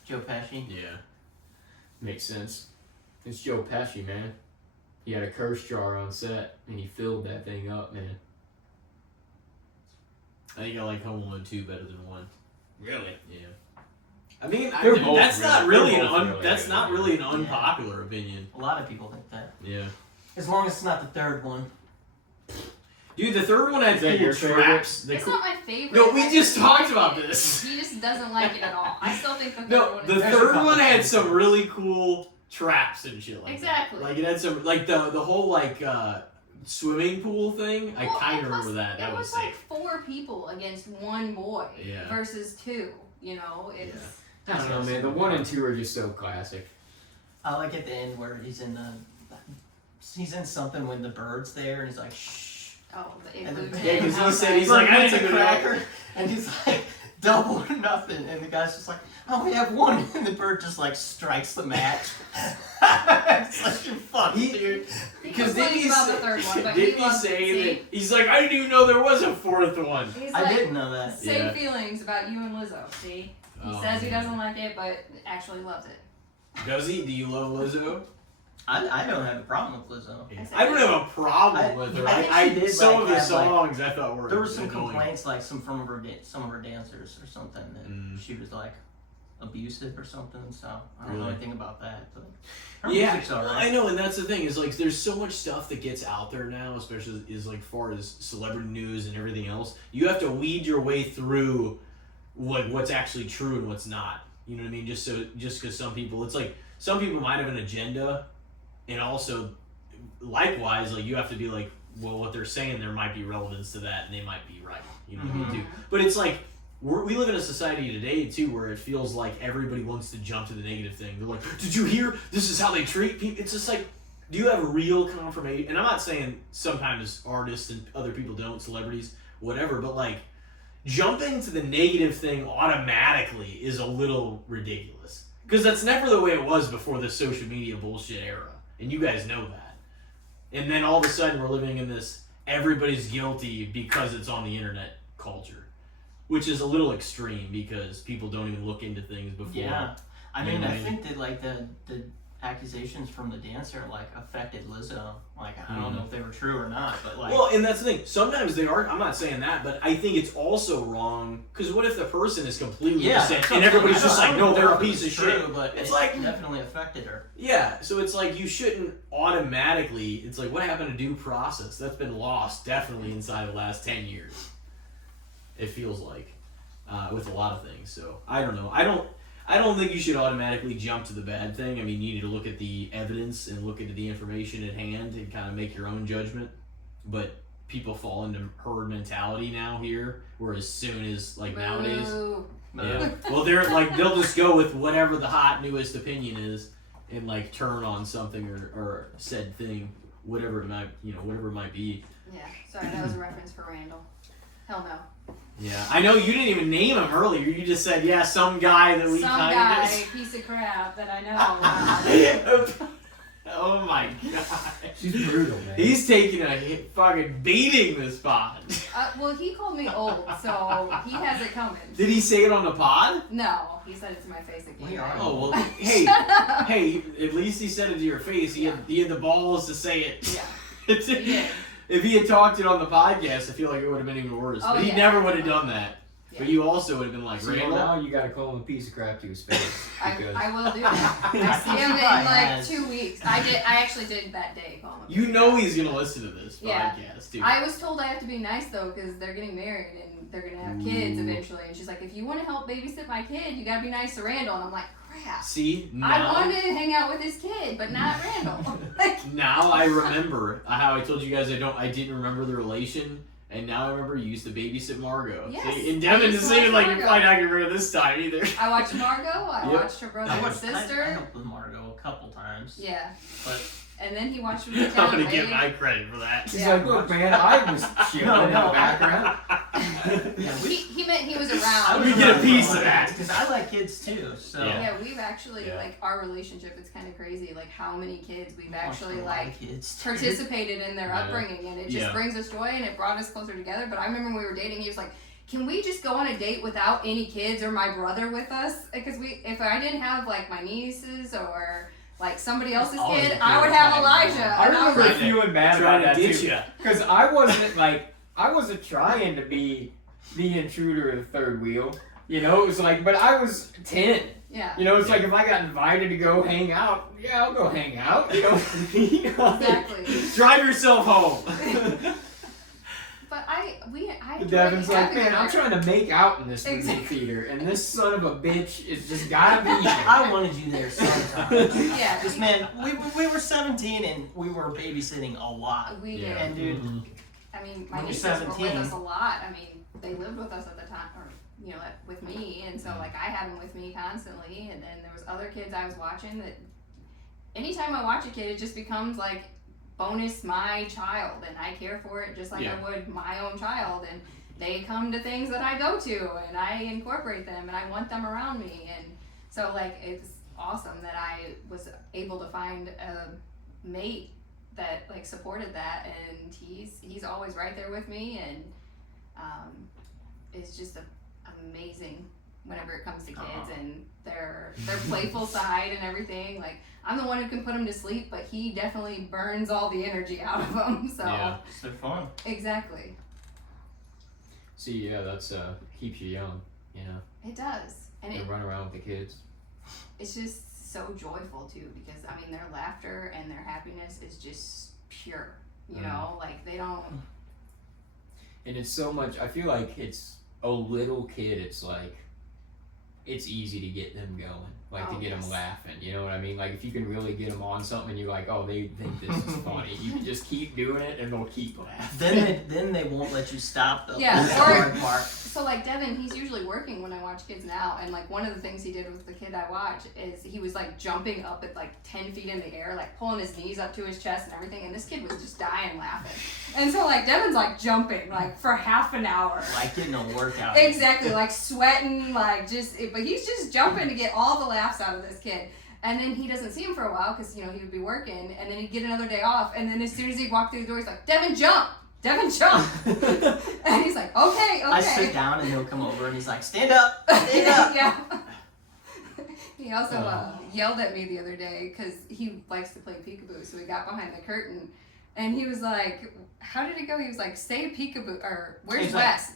Joe Pesci. Yeah. Makes sense. It's Joe Pesci, man. He had a curse jar on set, and he filled that thing up, man. I think I like Home Alone 2 better than 1. Really? Yeah. I mean, They're both that's not really- really they're both really that's good. not really an unpopular opinion. A lot of people think that. Yeah. As long as it's not the third one. Dude, the third one had Is that cool your favorite? traps. The It's cool- not my favorite. No, we I just don't talked like about it. this. He just doesn't like it at all. I still think the third No, one the is There's a third couple one had things some there. really cool traps and shit like Exactly. that. Like it had some like the whole like swimming pool thing. I Well, kind and of remember plus, that. That it was was like sick. 4 people against 1 boy Yeah. versus 2. You know, it's I don't know, man. The 1 and 2 are just so classic. I like at the end where he's in something when the bird's there and he's like, shh. the And igloo. the- Yeah, 'cause he outside. said he's like, I Bird didn't gets a even know. cracker, and he's like, double or nothing. And the guy's just like, I only have 1. And the bird just like strikes the match. It's like, you fuck, dude. He Because didn't complains he about say, the third one, but didn't he he loves say it. that he's like, I didn't even know there was a 4th one. He's I like, didn't know that. same Yeah. feelings about you and Lizzo. See, he Oh, says he man. doesn't like it, but actually loves it. Does he? Do you love Lizzo? I don't have a problem with Lizzo. I don't have a problem with her. I think she did, some like, of the have, like- songs I thought were There were some annoying. complaints, like some of her dancers or something that she was like abusive or something. So I don't know Really? anything about that. But her Yeah, music's well, alright. I know, and that's the thing is like there's so much stuff that gets out there now, especially is like far as celebrity news and everything else. You have to weed your way through what's actually true and what's not. You know what I mean? Just because some people, it's like some people might have an agenda, and also likewise, like you have to be like, well, what they're saying there might be relevance to that, and they might be right. You know what I mean? Too. But it's like. We live in a society today too where it feels like everybody wants to jump to the negative thing. They're like, "Did you hear? This is how they treat people." It's just like, do you have real confirmation? And I'm not saying sometimes artists and other people don't, celebrities, whatever, but like jumping to the negative thing automatically is a little ridiculous because that's never the way it was before the social media bullshit era, and you guys know that. And then all of a sudden we're living in this everybody's guilty because it's on the internet culture. Which is a little extreme because people don't even look into things before. Yeah, I You mean, know what I I mean? think that like the accusations from the dancer like affected Lizzo. Like I don't know if they were true or not, but like Well, and that's the thing. Sometimes they are. I'm not saying that, but I think it's also wrong because what if the person is completely innocent and everybody's just like, no, they're a piece of shit. But It's it like- definitely affected her. Yeah, so it's like you shouldn't automatically. It's like what happened to due process? That's been lost definitely inside the last 10 years. It feels like with a lot of things. So I don't know. I don't think you should automatically jump to the bad thing. I mean, you need to look at the evidence and look into the information at hand and kind of make your own judgment. But people fall into herd mentality now here, where as soon as like nowadays, Boo. yeah. Well, they're like they'll just go with whatever the hot newest opinion is, and like turn on something or said thing, whatever it might be. Yeah, sorry, that was a reference for Randall. Hell no. Yeah, I know you didn't even name him earlier. You just said, yeah, some guy that we Some kind guy, of. piece of crap that I know. Oh my god. She's brutal, man. He's taking a fucking beating this pod. Well, he called me old, so he has it coming. Did he say it on the pod? No, he said it to my face again. We are. Oh well, hey, hey. At least he said it to your face. He had the balls to say it. Yeah. It's- He did. If he had talked it on the podcast, I feel like it would have been even worse. Oh, But he yeah. never would have done that. But you also would have been like, So Randall. now you gotta call him a piece of crap to his face. Because I will do that. I see him in like 2 weeks. I actually did that day call him. You know he's gonna listen to this Yeah. podcast, dude. I was told I have to be nice though because they're getting married and they're gonna have kids eventually. And she's like, if you want to help babysit my kid, you gotta be nice to Randall. And I'm like, crap. See, I now, wanted to hang out with his kid, but not Randall. Like, now I remember how I told you guys I didn't remember the relation, and now I remember you used to babysit Margot. Yes, See, and I Devin used is to saying watch like you're Margot. probably not gonna remember this time either. I watched Margot. I Yep. watched her brother I and watched, sister. I helped with Margot a couple times. Yeah. But And then he watched with the I'm town gonna lady. give my credit for that. he's Yeah. like, look, man, I was chilling in the background. yeah, He meant he was I around. We get a piece of that. because I like kids too. So Yeah. Yeah, we've actually Yeah. like our relationship. It's kind of crazy, like how many kids we've I watched actually a lot of like kids. participated in their Yeah. upbringing, and it just Yeah. brings us joy, and it brought us closer together. But I remember when we were dating, he was like, "Can we just go on a date without any kids or my brother with us? Because if I didn't have like my nieces or like somebody else's Always kid, a I kid would have tagging Elijah." I And I was remember like, feeling bad Trying about to that get too. you. Because I wasn't trying to be the intruder of the third wheel. You know, it was like, but I was 10. yeah, You know, it's like if I got invited to go hang out, yeah, I'll go hang out. You know, you know, exactly. Drive yourself home. But I enjoy Devin's like, having man, her. I'm trying to make out in this movie Exactly. theater, and this son of a bitch is just gotta be here. I wanted you there sometimes. Yeah, Just man, we were 17 and we were babysitting a lot. we did. Yeah. And dude, I mean, my When you're nieces were with 17. us a lot. I mean, they lived with us at the time, or you know, with me, and so like I had them with me constantly. And then there was other kids I was watching that. Anytime I watch a kid, it just becomes like bonus my child, and I care for it just like Yeah. I would my own child. And they come to things that I go to, and I incorporate them, and I want them around me. And so like it's awesome that I was able to find a mate that like supported that, and he's always right there with me, and it's just amazing whenever it comes to kids and their playful side and everything. Like I'm the one who can put them to sleep, but he definitely burns all the energy out of them. So Yeah. it's so fun. exactly, See, yeah, that's keeps you young. You know, it does, and to run around with the kids. it's just so joyful too, because I mean their laughter and their happiness is just pure. You know, like they don't. And it's so much. I feel like it's a little kid. It's like it's easy to get them going, like Oh, to get yes. them laughing. You know what I mean? Like if you can really get them on something, and you're like, oh, they think this is funny. You can just keep doing it, and they'll keep laughing. Then they won't let you stop though. Yeah, That's the or- hard part. So like Devin, he's usually working when I watch kids now, and like one of the things he did with the kid I watch is he was like jumping up at like 10 feet in the air, like pulling his knees up to his chest and everything, and this kid was just dying laughing. And so like Devin's like jumping like for half an hour. Like getting a workout. Exactly, like sweating, like but he's just jumping to get all the laughs out of this kid. And then he doesn't see him for a while because you know he would be working, and then he'd get another day off, and then as soon as he'd walk through the door, he's like, "Devin, jump! Devin, jump!" And he's like, "Okay, okay." I sit down and he'll come over and he's like, "Stand up, stand up." Yeah. He also yelled at me the other day because he likes to play peekaboo, so we got behind the curtain, and he was like, "How did it go?" He was like, "Say peekaboo," or "Where's He's like- Wes?"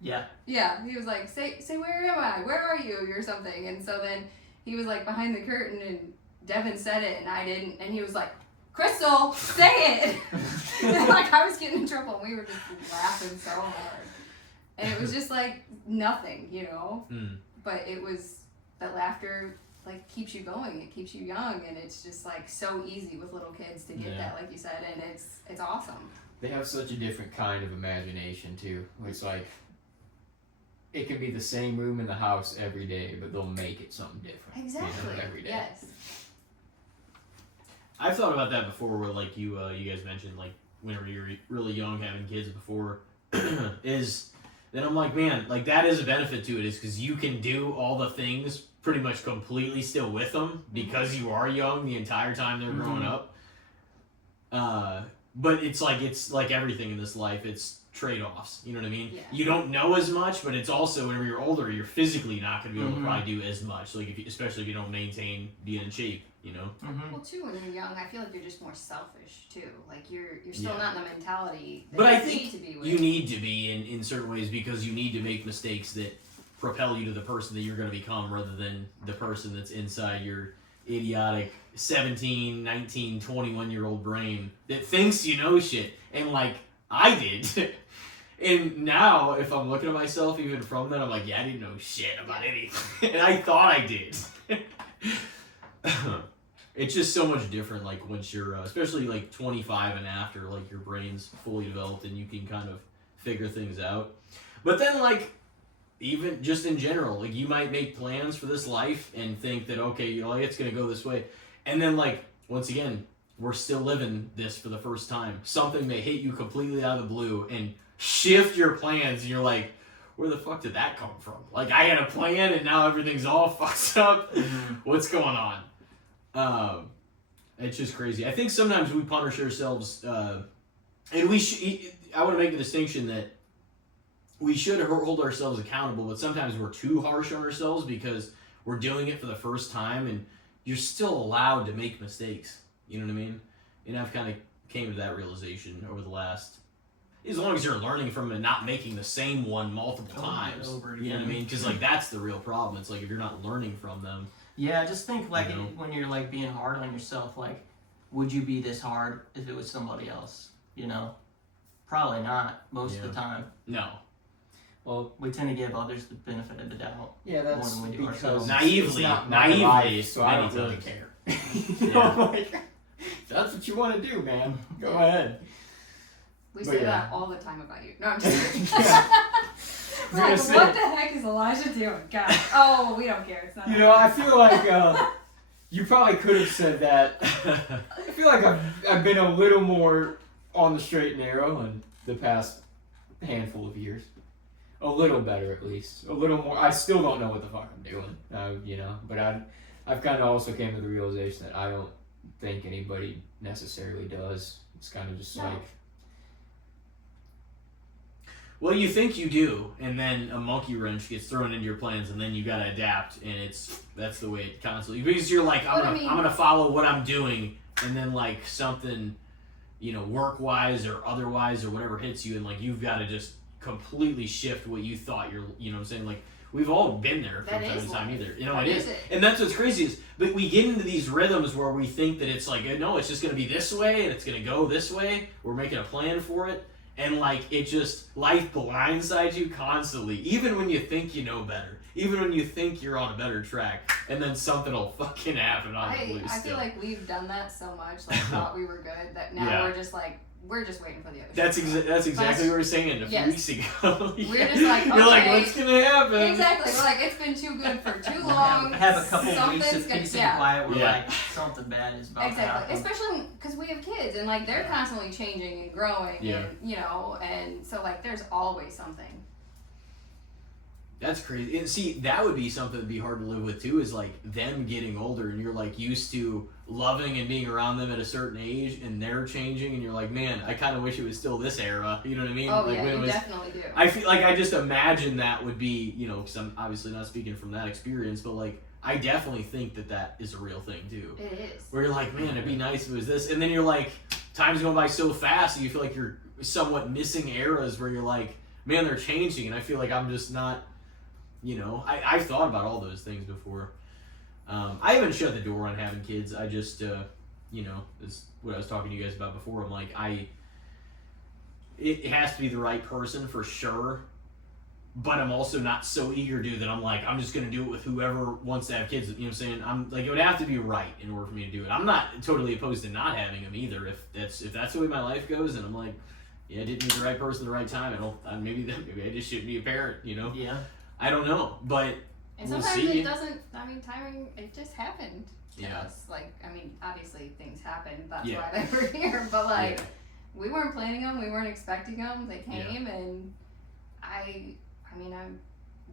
Yeah. Yeah, he was like, say, where am I? Where are you? Or something. And so then he was like behind the curtain, and Devin said it, and I didn't. And he was like, "Crystal, say it!" And like I was getting in trouble, and we were just laughing so hard. And it was just like nothing, you know? But it was, that laughter like keeps you going. It keeps you young, and it's just like so easy with little kids to get that, like you said, and it's awesome. They have such a different kind of imagination too. It's like it can be the same room in the house every day, but they'll make it something different. Exactly. You know, every day. Yes. I've thought about that before, where like you guys mentioned like whenever you're really young having kids before, is then I'm like, man, like that is a benefit to it, is because you can do all the things pretty much completely still with them because you are young the entire time they're growing up. but it's like everything in this life. It's trade-offs. You know what I mean? Yeah. You don't know as much, but it's also whenever you're older, you're physically not going to be able to probably do as much. Like especially if you don't maintain being in shape. You know. Well, too, when you're young, I feel like you're just more selfish too. Like you're still Yeah. not in the mentality that But you I think need to be with. you need to be in certain ways because you need to make mistakes that propel you to the person that you're going to become rather than the person that's inside your idiotic 17, 19, 21-year-old brain that thinks you know shit. And like I did. And now if I'm looking at myself even from that, I'm like, yeah, I didn't know shit about anything. And I thought I did. It's just so much different like once you're especially like 25 and after, like your brain's fully developed and you can kind of figure things out. But then like even just in general, like you might make plans for this life and think that okay, you know, like, it's gonna go this way, and then like once again we're still living this for the first time. Something may hit you completely out of the blue and shift your plans, and you're like, where the fuck did that come from? Like I had a plan and now everything's all fucked up. What's going on? It's just crazy. I think sometimes we punish ourselves, and we should. I want to make the distinction that we should hold ourselves accountable, but sometimes we're too harsh on ourselves because we're doing it for the first time, and you're still allowed to make mistakes. You know what I mean? And I've kind of came to that realization over the last. As long as you're learning from it and not making the same one multiple times. Over You know what I mean? Because like that's the real problem. It's like if you're not learning from them. Yeah, just think like You know? when you're like being hard on yourself, like, would you be this hard if it was somebody else? You know, probably not most of the time. No. Well, We tend to give others the benefit of the doubt. yeah, that's More than we do because ourselves. Naively- it's not my naively, life, so I don't many really times. care. You know, like, if that's what you want to do, man. Go ahead. We But say yeah. that all the time about you. No, I'm just kidding. We're gonna like, say- what the heck is Elijah doing? God. Oh, we don't care. It's not. You know, I feel like you probably could have said that. I feel like I've been a little more on the straight and narrow in the past handful of years. A little better, at least. A little more. I still don't know what the fuck I'm doing, you know. But I've kind of also came to the realization that I don't think anybody necessarily does. It's kind of just No. like. Well, you think you do, and then a monkey wrench gets thrown into your plans, and then you gotta adapt, and that's the way it constantly because you're like I'm gonna follow what I'm doing, and then like something, you know, work wise or otherwise or whatever hits you, and like you've got to just completely shift what you thought you know what I'm saying, like we've all been there from That time is to time life. either, you know That it is is, it. and that's what's crazy is, but we get into these rhythms where we think that it's like no, it's just gonna be this way and it's gonna go this way. We're making a plan for it. And like it just life blindsides you constantly, even when you think you know better, even when you think you're on a better track, and then something will fucking happen on the blue I feel still. like we've done that so much, like thought we were good, that now Yeah. we're just waiting for the other. That's shit to that's exactly But- what we were saying a few Yes. weeks ago. We're just like, you're like, okay. what's gonna happen? Exactly. We're like, it's been too good for too long. Have a couple Something's weeks of gonna- peace yeah. and quiet where Yeah. like something bad is about to Exactly, happen. especially because we have kids and like they're constantly changing and growing, Yeah. and you know, and so like there's always something. That's crazy. And see, that would be something that'd be hard to live with too, is like them getting older and you're like used to loving and being around them at a certain age and they're changing and you're like, man, I kind of wish it was still this era. You know what I mean? Oh like yeah, when it you was, definitely do. I feel like I just imagine that would be, you know, because I'm obviously not speaking from that experience, but like I definitely think that is a real thing too. It is. Where you're like, man, it'd be nice if it was this, and then you're like, time's going by so fast, and you feel like you're somewhat missing eras where you're like, man, they're changing, and I feel like I'm just not, you know, I've thought about all those things before. I haven't shut the door on having kids. I just, you know, is what I was talking to you guys about before. I'm like, it has to be the right person for sure, but I'm also not so eager to that I'm like, I'm just gonna do it with whoever wants to have kids. You know what I'm saying? I'm like, it would have to be right in order for me to do it. I'm not totally opposed to not having them either. If that's the way my life goes, and I'm like, yeah, I didn't meet the right person at the right time. Maybe I just shouldn't be a parent. You know? Yeah. I don't know, but And we'll sometimes see. it doesn't. I mean, timing. It just happened to Yeah. us. Like, I mean, obviously things happened. That's Yeah. why they were here. But like, Yeah. we weren't planning them. We weren't expecting them. They Yeah. came, and I mean, I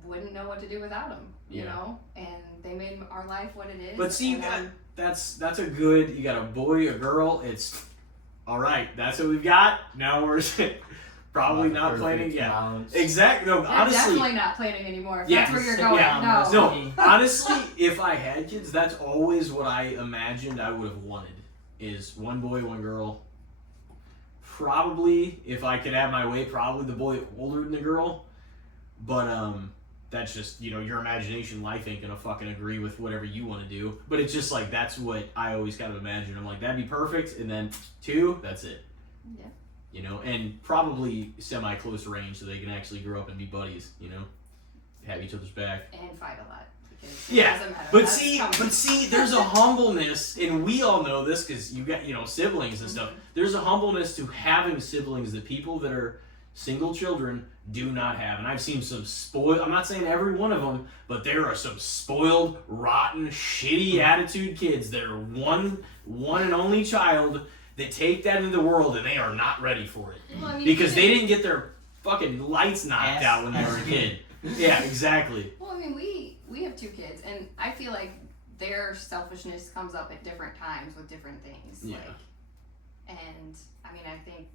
wouldn't know what to do without them. You Yeah. know, and they made our life what it is. But see, and that's a good. You got a boy, a girl. It's all right, that's what we've got. Now we're probably not planning. Yeah, exactly. No, You're honestly, definitely not planning anymore. If Yeah. that's where you're going. Yeah. No. no. Honestly, if I had kids, that's always what I imagined I would have wanted. Is one boy, one girl. Probably, if I could have my way, probably the boy older than the girl. But that's just, your imagination. Life ain't gonna fucking agree with whatever you want to do. But it's just like, that's what I always kind of imagine. I'm like, that'd be perfect. And then 2, that's it. Yeah. And probably semi-close range so they can actually grow up and be buddies, have each other's back. And fight a lot. Because Yeah, it doesn't matter. but That's see, there's a humbleness, and we all know this because you got, siblings and stuff. There's a humbleness to having siblings that people that are single children do not have. And I've seen some spoiled, I'm not saying every one of them, but there are some spoiled, rotten, shitty attitude kids that are one and only child that take that into the world and they are not ready for it. Well, I mean, Because they didn't get their fucking lights knocked Yes. out when they were a kid. Yeah, exactly. Well, I mean, we have 2 kids, and I feel like their selfishness comes up at different times with different things. Yeah. And I mean, I think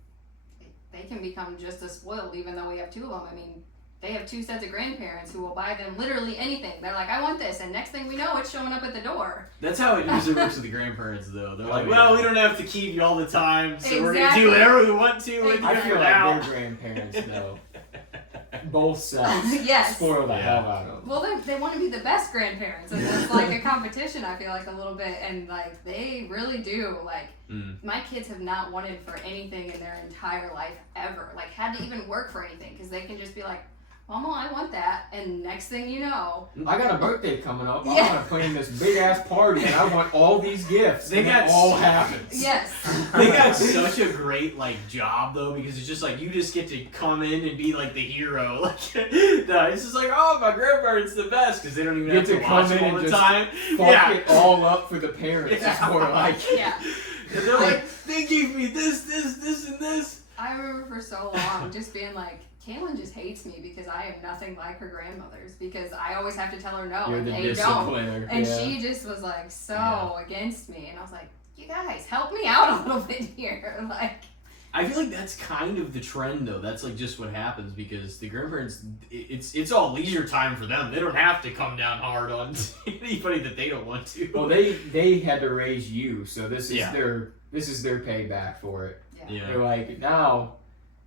they can become just as spoiled, even though we have 2 of them. I mean, they have 2 sets of grandparents who will buy them literally anything. They're like, I want this, and next thing we know, it's showing up at the door. That's how it usually works with the grandparents, though. They're like, Oh, well, yeah. we don't have to keep you all the time, so we're going to Exactly. do whatever we want to with I you feel for like now. their grandparents, though, both sets Yes. spoil the Yeah. hell out of them. Well, they want to be the best grandparents, and it's like a competition. I feel like a little bit, and like they really do. Like my kids have not wanted for anything in their entire life ever. Like had to even work for anything because they can just be like, Mama, I want that, and next thing you know, I got a birthday coming up. I Yeah. want to plan this big ass party, and I want all these gifts. They and got it all happens. yes, They got such a great job though, because it's just like you just get to come in and be like the hero. It's just like, oh, my grandparents the best because they don't even You have get to to come watch in them all and the just time. Fuck it all up for the parents. Yeah. It's more like yeah. And they're like, they gave me this, and this. I remember for so long just being like, Kaylin just hates me because I am nothing like her grandmothers because I always have to tell her no you're and the they don't. discipliner. And yeah. she just was like so Yeah. against me, and I was like, you guys help me out a little bit here. Like, I feel like that's kind of the trend though. That's like just what happens because the grandparents, it's all leisure time for them. They don't have to come down hard on anybody that they don't want to. Well, they had to raise you, so this is Yeah. their payback for it. Yeah. They're like, now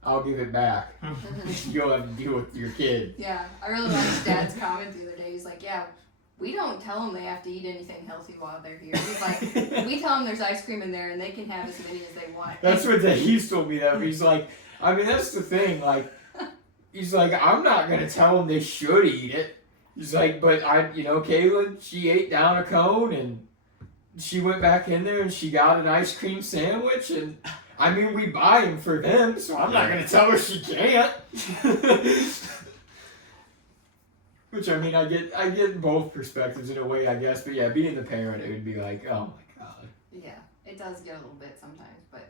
I'll give it back. You'll have to deal with your kid. yeah, I really liked Dad's comment the other day. He's like, yeah, we don't tell them they have to eat anything healthy while they're here. He's like, we tell them there's ice cream in there and they can have as many as they want. That's what he's told me that. He's like, I mean, that's the thing. Like, he's like, I'm not gonna tell them they should eat it. He's like, but Kaylin, she ate down a cone and she went back in there and she got an ice cream sandwich and. I mean, we buy them for them, so I'm not gonna tell her she can't. Which I mean, I get both perspectives in a way, I guess. But yeah, being the parent, it would be like, oh my god. Yeah, it does get a little bit sometimes, but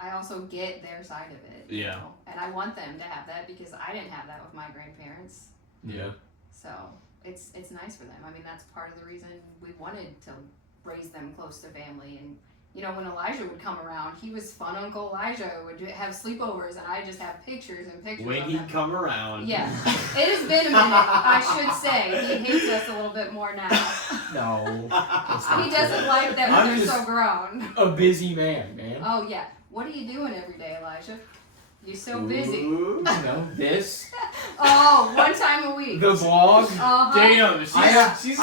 I also get their side of it. Yeah. Know? And I want them to have that because I didn't have that with my grandparents. Yeah. So it's nice for them. I mean, that's part of the reason we wanted to raise them close to family. And when Elijah would come around, he was fun Uncle Elijah, would have sleepovers, and I just have pictures and pictures When of he'd them. come around. Yeah, it has been a minute. I should say he hates us a little bit more now. No. He doesn't like that I'm when they're just- so grown. A busy man. Oh yeah, what are you doing every day, Elijah? You're so busy. Ooh. This, Oh, one time a week. the vlog. Uh-huh. Damn, I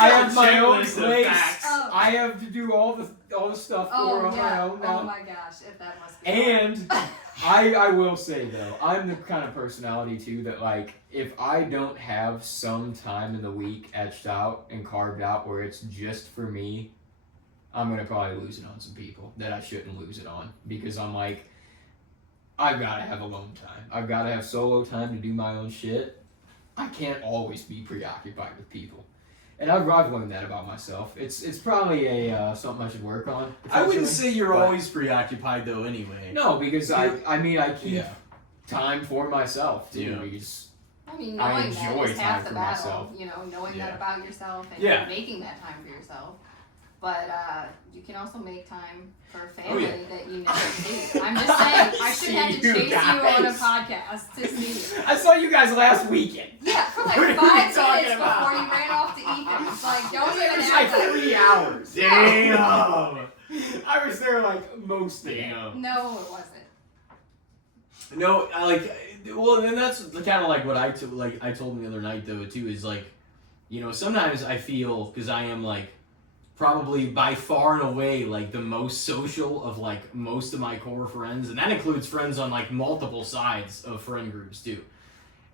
have my own checklist of place. facts. Oh. I have to do all the stuff for Oh on my yeah. own Oh now. my gosh, if that must be. And I will say though, I'm the kind of personality too that like if I don't have some time in the week etched out and carved out where it's just for me, I'm gonna probably lose it on some people that I shouldn't lose it on because I'm like, I've got to have alone time. I've got to have solo time to do my own shit. I can't always be preoccupied with people. And I've learned that about myself. It's probably a something I should work on. I wouldn't eventually, say you're but- always preoccupied though anyway. No, because I keep Yeah. time for myself too. Yeah. Because I mean, I knowing that enjoy is half time the for battle. myself. Knowing Yeah. that about yourself and Yeah. making that time for yourself. But you can also make time for family Oh, yeah. that you never see. I'm just saying, I shouldn't have to See you chase you on a guys. podcast to see you. I saw you guys last weekend. Yeah, for like What are 5 you minutes talking about? before you ran off to Ethan's. Like, don't It even was act like like 3 hours. Damn. I was there like most of it. Damn. No, it wasn't. No, I well, and that's kind of like what I told him the other night though too is like, you know, sometimes I feel because I am like probably by far and away like the most social of like most of my core friends, and that includes friends on like multiple sides of friend groups too.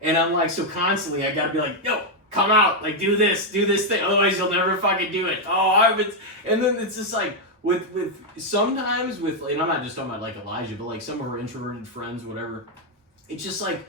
And I'm like, so constantly I gotta be like, no, come out, like do this thing, otherwise you'll never fucking do it. And then it's just like with sometimes with, and I'm not just talking about like Elijah, but like some of our introverted friends, whatever. It's just like,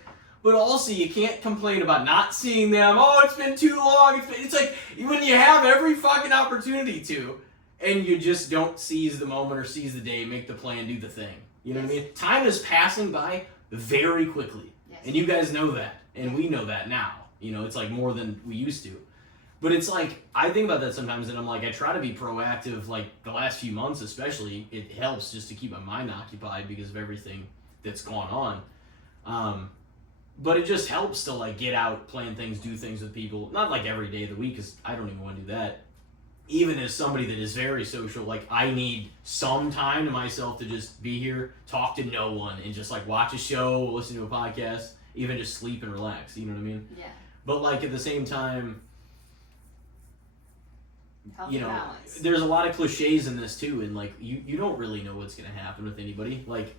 but also you can't complain about not seeing them. Oh, it's been too long. It's like when you have every fucking opportunity to, and you just don't seize the moment or seize the day, make the plan, do the thing. You know what I mean? Time is passing by very quickly, Yes. and you guys know that, and we know that now. You know, it's like more than we used to. But it's like, I think about that sometimes, and I'm like, I try to be proactive, like the last few months especially. It helps just to keep my mind occupied because of everything that's gone on. But it just helps to like get out, plan things, do things with people. Not like every day of the week, because I don't even want to do that. Even as somebody that is very social, like I need some time to myself to just be here, talk to no one, and just like watch a show, listen to a podcast, even just sleep and relax. You know what I mean? Yeah. But like at the same time, Healthy you know, balance. there's a lot of cliches in this too, and like you don't really know what's gonna happen with anybody. Like,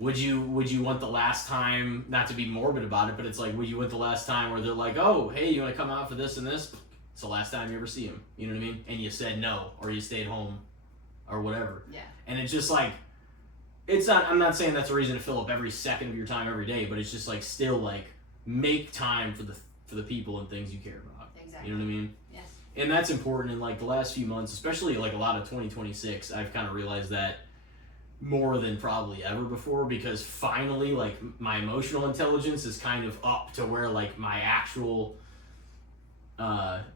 would you want the last time, not to be morbid about it, but it's like, would you want the last time where they're like, oh, hey, you want to come out for this and this? It's the last time you ever see them. You know what I mean? And you said no, or you stayed home, or whatever. Yeah. And it's just like, it's not. I'm not saying that's a reason to fill up every second of your time every day, but it's just like still like make time for the people and things you care about. Exactly. You know what I mean? Yes. And that's important in like the last few months, especially like a lot of 2026. I've kind of realized that more than probably ever before, because finally like my emotional intelligence is kind of up to where like my actual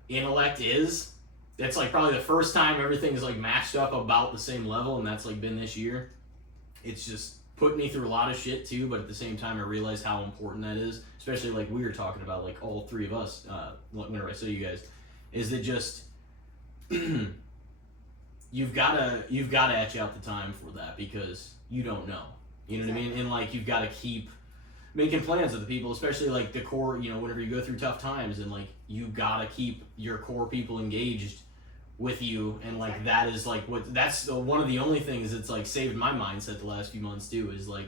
intellect is. That's like probably the first time everything is like matched up about the same level, and that's like been this year. It's just put me through a lot of shit too, but at the same time I realize how important that is, especially like we were talking about, like all three of us whenever I saw you guys, is that just you've gotta etch out the time for that, because you don't know. You know what I mean? And like you've gotta keep making plans with the people, especially like the core, you know, whenever you go through tough times, and like you gotta keep your core people engaged with you, and like that is like one of the only things that's like saved my mindset the last few months too, is like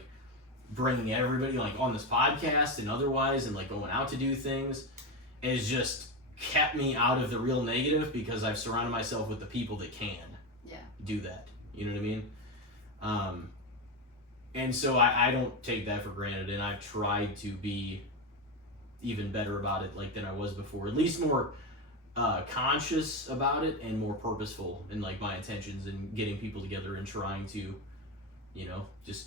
bringing everybody like on this podcast and otherwise, and like going out to do things, is just kept me out of the real negative, because I've surrounded myself with the people that can do that. You know what I mean? And so I don't take that for granted, and I've tried to be even better about it like than I was before, at least more conscious about it and more purposeful in like my intentions and getting people together and trying to, you know, just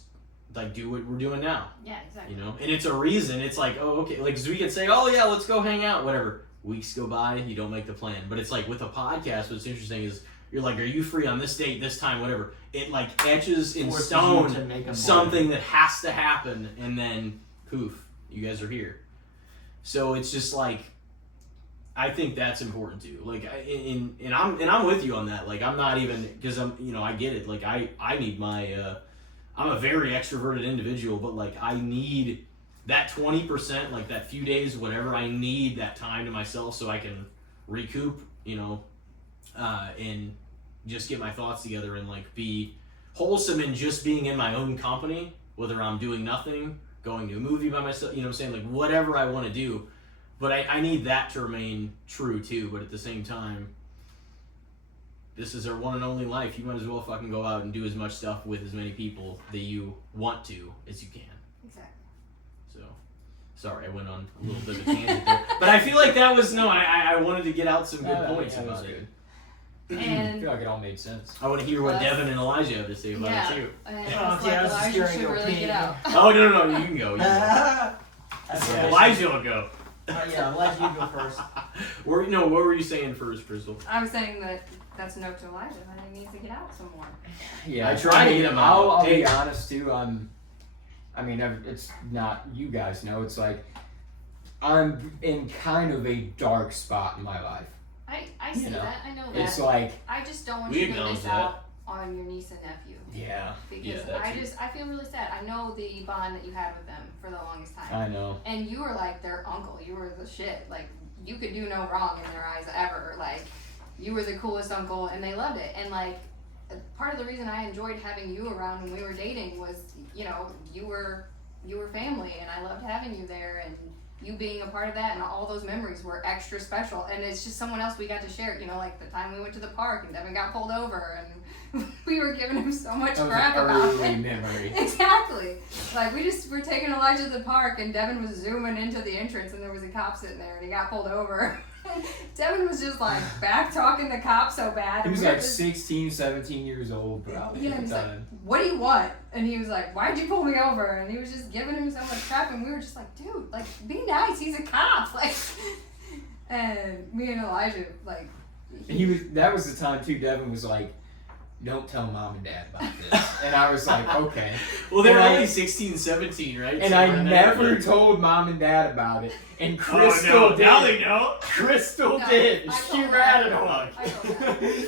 like do what we're doing now. Yeah, exactly. You know, and it's a reason. It's like, oh, okay, like 'cause we can say, oh yeah, let's go hang out, whatever. Weeks go by, you don't make the plan. But it's like with a podcast, what's interesting is you're like, are you free on this date, this time, whatever. It like etches in Forces stone you to make 'em something that has to happen, and then poof, you guys are here. So it's just like, I think that's important too. Like, and I'm with you on that. Like, I'm not even, because I'm, you know, I get it. Like, I need my, I'm a very extroverted individual, but like I need that 20%, like that few days, whatever. I need that time to myself so I can recoup, you know, and just get my thoughts together and like be wholesome in just being in my own company, whether I'm doing nothing, going to a movie by myself, you know what I'm saying? Like whatever I want to do. But I need that to remain true too. But at the same time, this is our one and only life. You might as well fucking go out and do as much stuff with as many people that you want to as you can. Exactly. So, sorry, I went on a little bit of a tangent there. But I feel like that was, no, I wanted to get out some good points yeah, about that was it. I And feel like it all made sense. I want to hear what Well, Devin and Elijah have to say about yeah, it too. and it's Oh, like yeah, I was Elijah scaring should your really pee. get out. Oh, no, you can go. You can go. That's Yeah. Elijah will go. Yeah, I'll let you go first. What were you saying first, Crystal? I was saying that that's a note to Elijah. That he needs to get out some more. Yeah, I tried to get him out. I'll Hey. be honest too. It's not, you guys know, it's like I'm in kind of a dark spot in my life. I see that. I know that. It's like, I just don't want We you to acknowledge miss that. out on your niece and nephew. yeah, Because Yeah, that too. I feel really sad. I know the bond that you had with them for the longest time. I know. And you were like their uncle. You were the shit. Like, you could do no wrong in their eyes ever. Like, you were the coolest uncle, and they loved it. And like, part of the reason I enjoyed having you around when we were dating was, you know, you were family, and I loved having you there, and you being a part of that, and all those memories were extra special. And it's just someone else we got to share. You know, like the time we went to the park and Devin got pulled over, and we were giving him so much That was crap an about early it. memory. Exactly. Like, we're taking Elijah to the park, and Devin was zooming into the entrance, and there was a cop sitting there, and he got pulled over. Devin was just like back talking the cop so bad. He was and we were like just- 16, 17 years old probably Yeah, at he's the like, time. what do you want? And he was like, why'd you pull me over? And he was just giving him so much crap, and we were just like, dude, like, be nice, he's a cop. Like, and me and Elijah, like, That was the time too, Devin was like, don't tell mom and dad about this. And I was like, okay. Well, they were And I- only 16, 17, right? And Somewhere I in never there. told mom and dad about it. And Oh, Crystal no. did. Now they know. Crystal No, did. I She told ratted Dad. on. I told Dad.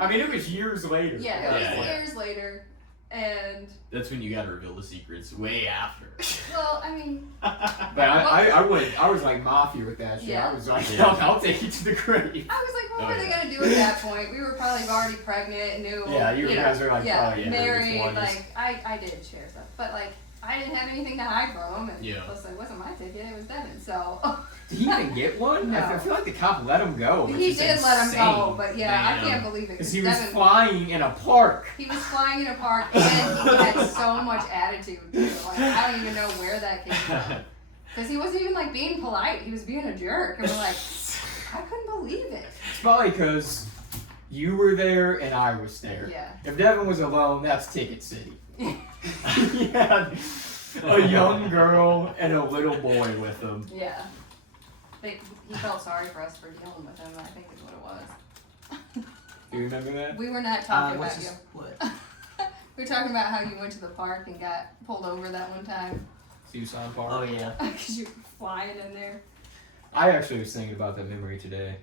I mean, it was years later. Yeah, Yeah, it was yeah. years later, and, That's when you gotta reveal the secrets way after. well, I mean, But I was like mafia with that shit. Yeah. I was like, Yeah. I'll take you to the grave. I was like, what Oh, were they yeah. gonna do at that point? We were probably already pregnant, new. Yeah, you guys are like, yeah, probably in your married. 20s. Like, I did share stuff, but like, I didn't have anything to hide from him, and Yeah. plus it wasn't my ticket, it was Devin. So Did he even get one? No. I feel like the cop let him go. which he is did let him go, insane. but yeah, I Damn. can't believe it. Because he was Devin, flying in a park. he was flying in a park, and he had so much attitude. Too. Like, I don't even know where that came from. Because he wasn't even like being polite; he was being a jerk, and we're like, I couldn't believe it. It's probably because you were there and I was there. Yeah. If Devin was alone, that's Ticket City. He had a young girl and a little boy with him. Yeah. He felt sorry for us for dealing with him, I think is what it was. Do you remember that? We were not talking What's about you. this? What? We were talking about how you went to the park and got pulled over that one time. Tucson Park. Oh yeah. Because you were flying in there. I actually was thinking about that memory today.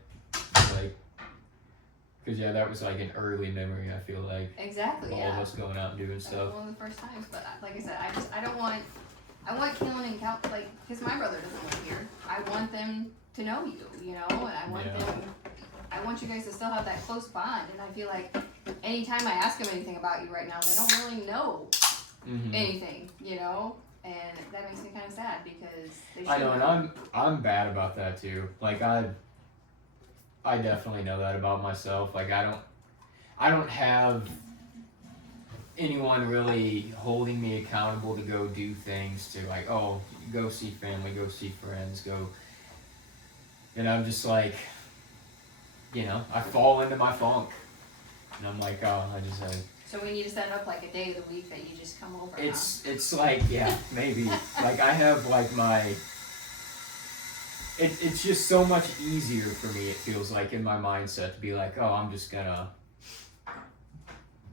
Like, because yeah, that was like an early memory, I feel like. Exactly, All yeah. of us going out and doing That was stuff. one of the first times. But like I said, I want Keelan and Cal, like, because my brother doesn't live here. I want them to know you, you know, and I want you guys to still have that close bond. And I feel like anytime I ask them anything about you right now, they don't really know Mm-hmm. anything, you know? And that makes me kind of sad because they should I know, and I'm bad about that too. Like I definitely know that about myself. Like I don't have anyone really holding me accountable to go do things, to like, oh, go see family, go see friends, go. And I'm just like, you know, I fall into my funk, and I'm like, oh, So we need to set up like a day of the week that you just come over. it's like, yeah, maybe. Like I have like my. It's just so much easier for me, it feels like, in my mindset to be like, oh, I'm just gonna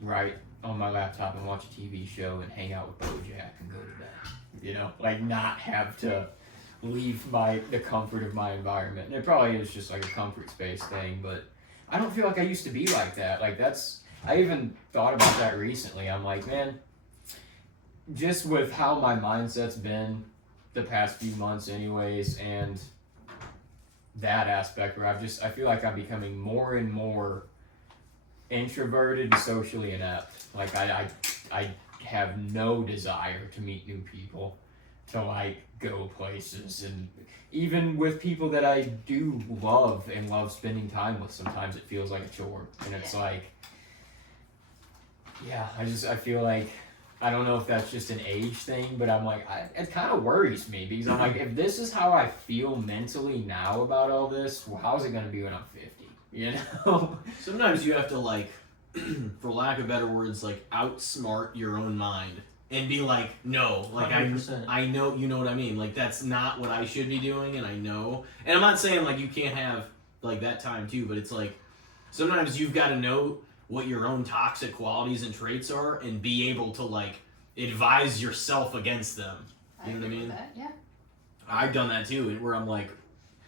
write on my laptop and watch a TV show and hang out with BoJack and go to bed. You know, like not have to leave the comfort of my environment. And it probably is just like a comfort space thing, but I don't feel like I used to be like that. Like I even thought about that recently. I'm like, man, just with how my mindset's been the past few months anyways, and that aspect where I feel like I'm becoming more and more introverted and socially inept. Like I have no desire to meet new people, to like go places, and even with people that I do love and love spending time with, sometimes it feels like a chore. And it's like, yeah, I feel like, I don't know if that's just an age thing, but I'm like, it kind of worries me, because I'm like, if this is how I feel mentally now about all this, well, how's it going to be when I'm 50? You know? Sometimes you have to, like, for lack of better words, like outsmart your own mind and be like, no, like 100%. I know, you know what I mean? Like that's not what I should be doing, and I know. And I'm not saying like you can't have like that time too, but it's like sometimes you've got to know what your own toxic qualities and traits are, and be able to like advise yourself against them. You know what I agree mean? with that, yeah. I've done that too, where I'm like,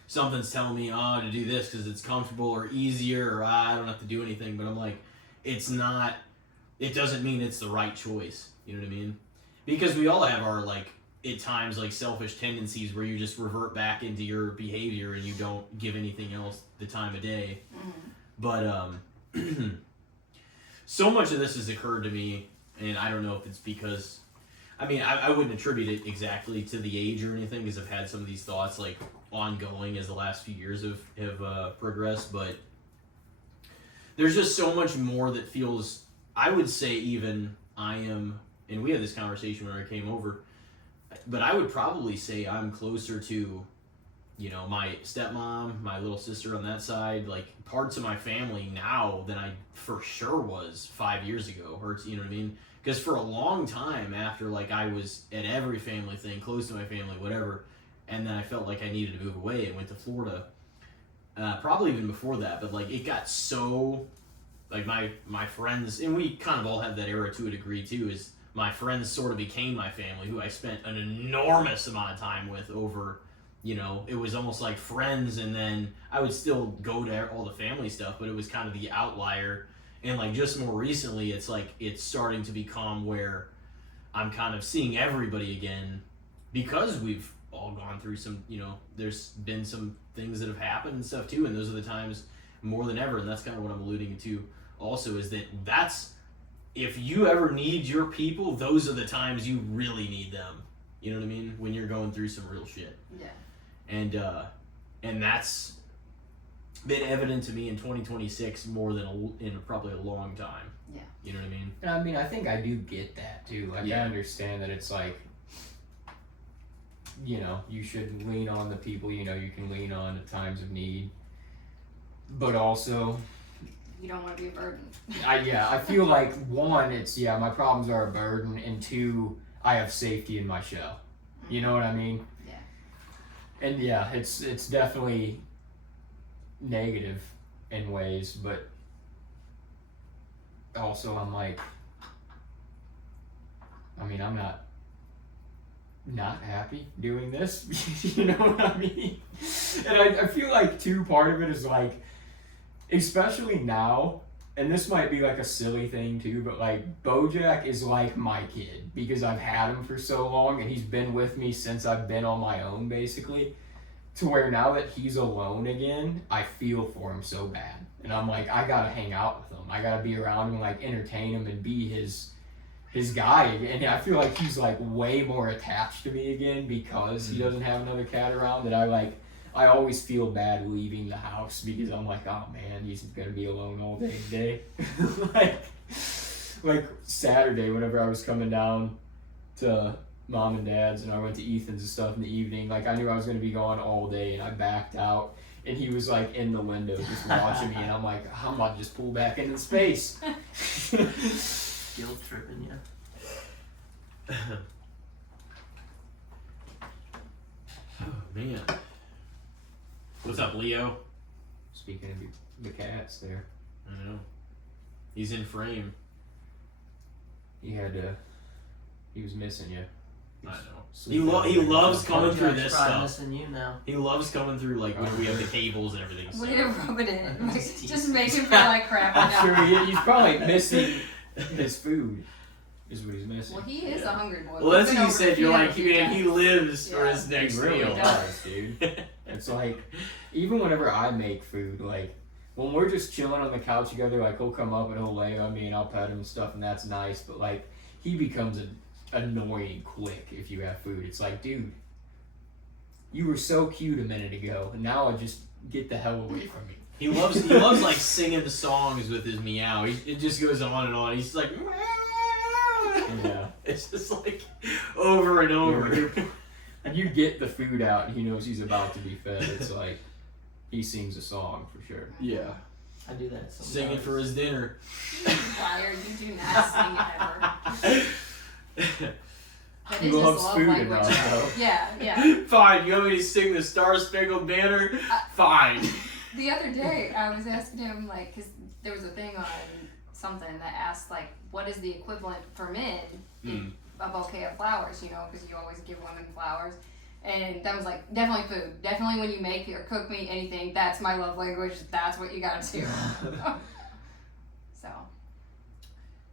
something's telling me, to do this because it's comfortable or easier, or I don't have to do anything. But I'm like, it's not. It doesn't mean it's the right choice. You know what I mean? Because we all have our like at times like selfish tendencies where you just revert back into your behavior and you don't give anything else the time of day. But so much of this has occurred to me, and I don't know if it's because. I mean, I wouldn't attribute it exactly to the age or anything, because I've had some of these thoughts like ongoing as the last few years have progressed, but there's just so much more that feels, I would say even I am, and we had this conversation when I came over, but I would probably say I'm closer to, you know, my stepmom, my little sister on that side, like parts of my family now than I for sure was 5 years ago, or you know what I mean? Because for a long time after, like, I was at every family thing, close to my family, whatever, and then I felt like I needed to move away and went to Florida. Probably even before that, but, like, it got so, like, my friends, and we kind of all had that era to a degree, too, is my friends sort of became my family, who I spent an enormous amount of time with over, you know, it was almost like friends, and then I would still go to all the family stuff, but it was kind of the outlier. And like just more recently, it's like it's starting to become where I'm kind of seeing everybody again, because we've all gone through some, you know, there's been some things that have happened and stuff too, and those are the times more than ever, and that's kind of what I'm alluding to also, is that's, if you ever need your people, those are the times you really need them. You know what I mean? When you're going through some real shit. Yeah. And that's been evident to me in 2026 more than in probably a long time. Yeah. You know what I mean? And I mean, I think I do get that too. Like, Yeah. I understand that it's like, you know, you should lean on the people, you know, you can lean on at times of need. But also, You don't want to be a burden. I feel like, one, it's, my problems are a burden, and two, I have safety in my shell. You know what I mean? Yeah. And it's definitely negative in ways, but also I'm like, I mean, I'm not happy doing this. You know what I mean? And I feel like too, part of it is like, especially now, and this might be like a silly thing too, but like Bojack is like my kid, because I've had him for so long and he's been with me since I've been on my own, basically. To where now that he's alone again, I feel for him so bad. And I'm like, I gotta hang out with him. I gotta be around him, like entertain him and be his guy again. And I feel like he's like way more attached to me again because he doesn't have another cat around, that I always feel bad leaving the house, because I'm like, oh man, he's gonna be alone all day today. like Saturday, whenever I was coming down to Mom and Dad's and I went to Ethan's and stuff in the evening, like I knew I was gonna be gone all day, and I backed out, and he was like in the window just watching me, and I'm like, I'm about to just pull back into space. Guilt tripping you. Oh man. What's up, Leo? Speaking of the cats there, I know. He's in frame. he was missing you. I know. He loves coming through this stuff. Missing you now. He loves coming through like when we have the cables and everything. So. Way to rub it in. Just make him feel like crap. I'm sure he's probably missing his food. Is what he's missing. Well, he is a hungry boy. Well, that's what you said. You're like, he man, he lives for his next He really meal. does, dude. It's like, even whenever I make food, like, when we're just chilling on the couch together, like, he'll come up and he'll lay on me and I'll pet him and stuff, and that's nice, but, like, he becomes annoying quick if you have food. It's like, dude, you were so cute a minute ago, and now just get the hell away from me. He loves like singing the songs with his meow. It just goes on and on. He's like, Yeah. It's just like over and over. And you get the food out and he knows he's about to be fed. It's like he sings a song for sure. Yeah. I do that sometimes. Singing for his dinner. Liar, you do not sing ever. That He is his loves love food language. enough, though. Yeah. Fine, you want me to sing the Star Spangled Banner? Fine. The other day, I was asking him, like, because there was a thing on something that asked, like, what is the equivalent for men in a bouquet of flowers, you know, because you always give women flowers. And that was like, definitely food. Definitely when you make or cook me anything, that's my love language. That's what you gotta do. So.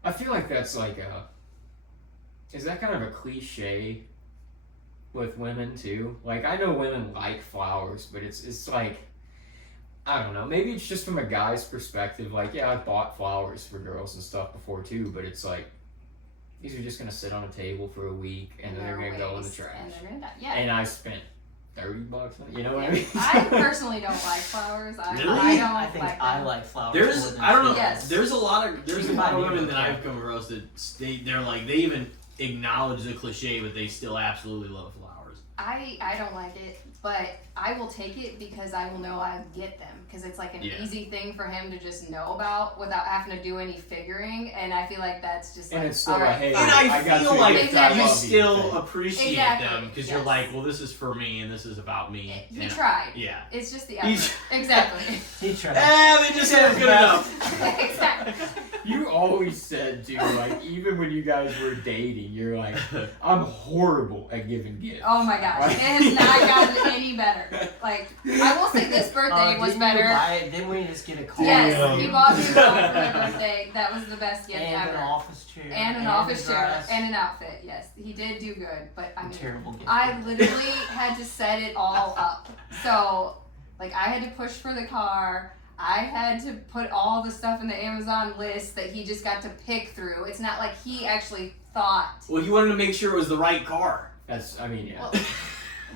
I feel like that's like is that kind of a cliche with women too? Like, I know women like flowers, but it's like, I don't know, maybe it's just from a guy's perspective. Like, yeah, I've bought flowers for girls and stuff before too, but it's like, these are just gonna sit on a table for a week and then they're gonna go in the trash. And they're gonna die. Yeah. And I spent $30 on it, you know what I mean? I personally don't like flowers. Really? I don't I think like I them. like flowers. There's, more than I don't know. food. Yes. There's a lot of women that Yeah. I've come across that they're like, they even acknowledge the cliche, but they still absolutely love flowers. I don't like it, but I will take it because I will know I get them. Because it's like an Yeah. easy thing for him to just know about without having to do any figuring. And I feel like that's just like, And it's still all like, right, hey, fine. And I got feel you a like gift, I Exactly. you love still thing. appreciate Exactly, them because you're yes. like, well, this is for me and this is about me. He And- tried. Yeah. It's just the He effort. Exactly. He tried. They just weren't good enough. Exactly. You always said, too, like, even when you guys were dating, you're like, I'm horrible at giving gifts. Oh my gosh. It has not gotten any better. Like, I will say this birthday was better. Didn't we just get a car? Yes, he bought me a car for my birthday. That was the best gift and ever. an office chair. And an office a chair dress. and an outfit. Yes, he did do good, but I mean, Terrible gift. I literally had to set it all up. So, like, I had to push for the car. I had to put all the stuff in the Amazon list that he just got to pick through. It's not like he actually thought. Well, you wanted to make sure it was the right car. That's, I mean, yeah. Well,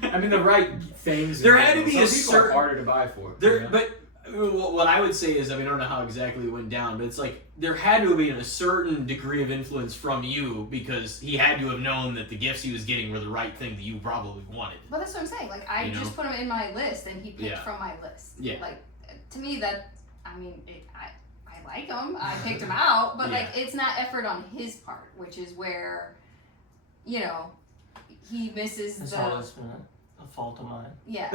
I mean, the right things. There had to be Some a people certain- are harder to buy for. There, you know? but what I would say is, I mean, I don't know how exactly it went down, but it's like there had to have been a certain degree of influence from you because he had to have known that the gifts he was getting were the right thing that you probably wanted. Well, that's what I'm saying. Like, I You know? just put him in my list, and he picked Yeah. from my list. Yeah. Like, to me, that, I mean, I like him. I picked him out, but, like, it's not effort on his part, which is where, you know, he misses That's the... always been a fault of mine. Yeah.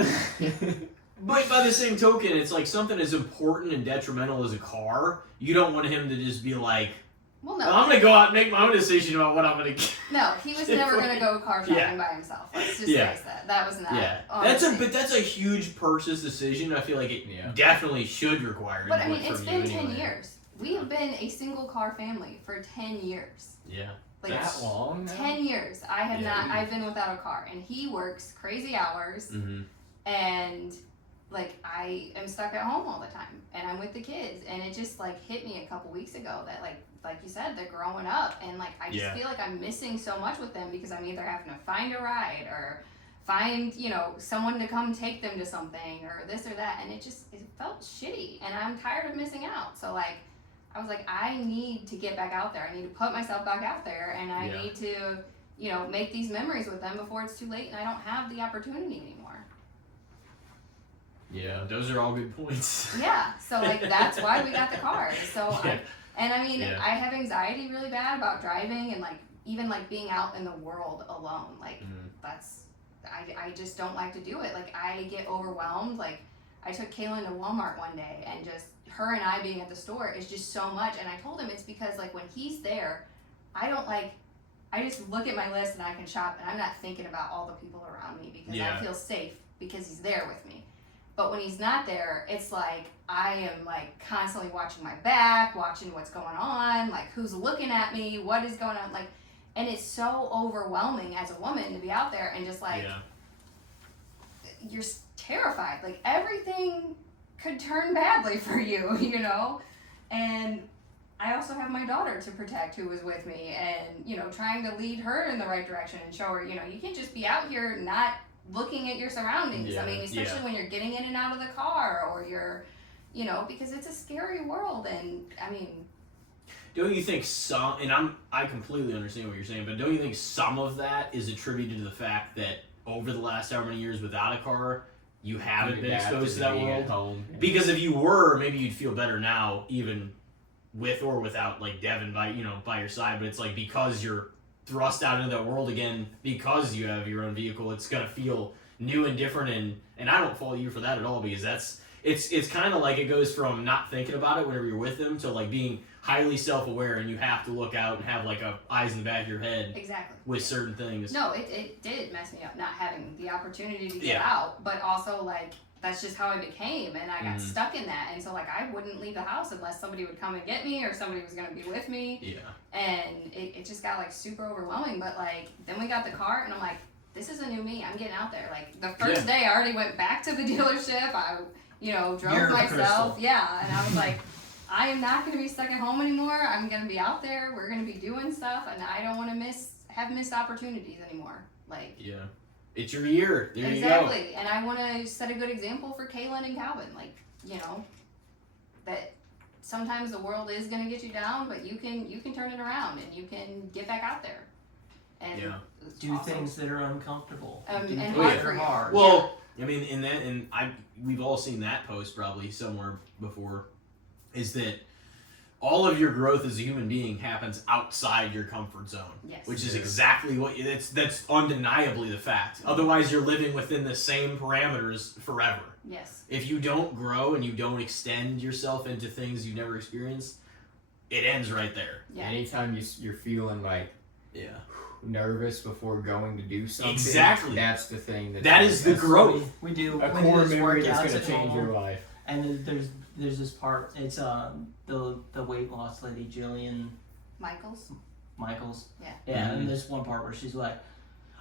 But by the same token, it's like something as important and detrimental as a car. You don't want him to just be like, Well, well, no. I'm gonna go out and make my own decision about what I'm gonna get. No, he was never going to go car shopping Yeah. by himself. Let's just Yeah. face that. That was not. Yeah, honestly. that's a huge purchase decision. I feel like it Yeah. definitely should require. But I mean, input it's from been you 10 anyway. years. We have been a single car family for 10 years. Yeah. Like, that long? Now? 10 years. I have Yeah, not. we- I've been without a car, and he works crazy hours, Mm-hmm. and like I am stuck at home all the time, and I'm with the kids, and it just like hit me a couple weeks ago that like you said, they're growing up, and like I just Yeah. feel like I'm missing so much with them because I'm either having to find a ride or find someone to come take them to something or this or that, and it felt shitty, and I'm tired of missing out. So like I was like, I need to get back out there. I need to put myself back out there, and I Yeah. need to make these memories with them before it's too late and I don't have the opportunity anymore. Yeah, those are all good points. Yeah, so like that's why we got the car. So Yeah. I mean, Yeah. I have anxiety really bad about driving and like even like being out in the world alone. Like Mhm. that's I just don't like to do it. Like I get overwhelmed. Like I took Kaylin to Walmart one day and just her and I being at the store is just so much. And I told him it's because like when he's there, I just look at my list and I can shop and I'm not thinking about all the people around me because Yeah. I feel safe because he's there with me. But when he's not there, it's like I am like constantly watching my back, watching what's going on, like who's looking at me, what is going on, like, and it's so overwhelming as a woman to be out there and just like Yeah. you're terrified, like everything could turn badly for you, and I also have my daughter to protect who was with me and trying to lead her in the right direction and show her you can't just be out here not looking at your surroundings. Yeah, I mean, especially yeah. when you're getting in and out of the car or you're because it's a scary world. And I mean, Don't you think some, and I completely understand what you're saying, but don't you think some of that is attributed to the fact that over the last however many years without a car, you haven't been exposed to that being world? at home. Because if you were, maybe you'd feel better now, even with or without like Devin by your side. But it's like because you're thrust out into that world again because you have your own vehicle, it's gonna feel new and different. And I don't fault you for that at all, because it's kind of like it goes from not thinking about it whenever you're with them to like being highly self-aware, and you have to look out and have like eyes in the back of your head Exactly. with certain things. No, it did mess me up not having the opportunity to get Yeah. out, but also like that's just how I became, and I got stuck in that, and so like I wouldn't leave the house unless somebody would come and get me or somebody was gonna be with me. Yeah. And it just got like super overwhelming. But like then we got the car, and I'm like, this is a new me. I'm getting out there. Like the first day, I already went back to the dealership. I drove myself. Crystal. Yeah, and I was like, I am not going to be stuck at home anymore. I'm going to be out there. We're going to be doing stuff, and I don't want to have missed opportunities anymore. Like, Yeah. It's your year. There exactly. you go. And I want to set a good example for Kaylin and Calvin. Like, that sometimes the world is going to get you down, but you can turn it around and you can get back out there. And Yeah. it's Do awesome. things that are uncomfortable. And Do hard things for that are you. hard. Well, I mean, we've all seen that post probably somewhere before, is that all of your growth as a human being happens outside your comfort zone. Yes. Which is exactly that's undeniably the fact. Otherwise, you're living within the same parameters forever. Yes. If you don't grow and you don't extend yourself into things you've never experienced, it ends right there. Yeah. Anytime you're feeling like Yeah. nervous before going to do something, Exactly. that's the thing. That is the growth. We do. A we core do this memory that's workouts going at to change home. your life. And then there's this part. It's the weight loss lady, Jillian Michaels. Michaels. Yeah. Yeah. And there's one part where she's like,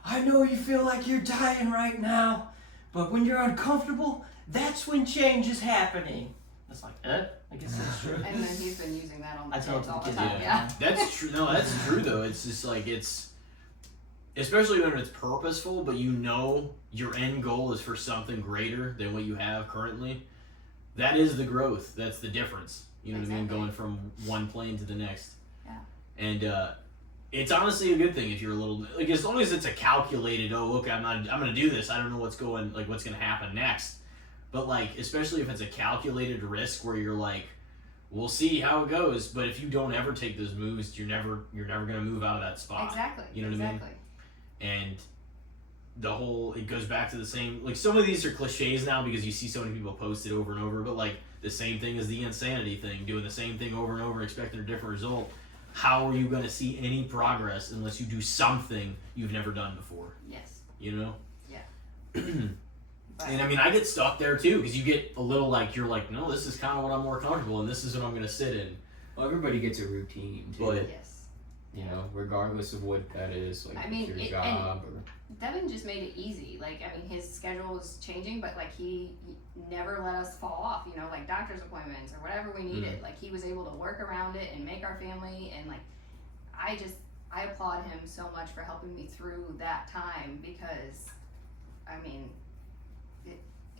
"I know you feel like you're dying right now, but when you're uncomfortable, that's when change is happening." It's like, I guess that's true. And then he's been using that on the I tell kids it to all the the kids. time. Yeah. Yeah. That's true. No, that's true though. It's just like especially when it's purposeful, but your end goal is for something greater than what you have currently. That is the growth. That's the difference. You know what I mean? Exactly. Going from one plane to the next. Yeah. And it's honestly a good thing if you're a little like, as long as it's a calculated. Oh, look, I'm gonna do this. I don't know what's gonna happen next. But like, especially if it's a calculated risk where you're like, we'll see how it goes. But if you don't ever take those moves, you're never gonna move out of that spot. Exactly. You know what I mean? Exactly. And it goes back to the same, like some of these are cliches now because you see so many people post it over and over, but like the same thing as the insanity thing, doing the same thing over and over, expecting a different result. How are you going to see any progress unless you do something you've never done before? Yes. You know? Yeah. And I mean, I get stuck there too because you get a little like, you're like, no, this is kind of what I'm more comfortable in. This is what I'm going to sit in. Well, everybody gets a routine too. But Yes. Regardless of what that is, like I mean, your job or. Devin just made it easy. Like, I mean, his schedule was changing, but like he never let us fall off. Like doctor's appointments or whatever we needed. Like he was able to work around it and make our family. And like, I applaud him so much for helping me through that time because, I mean,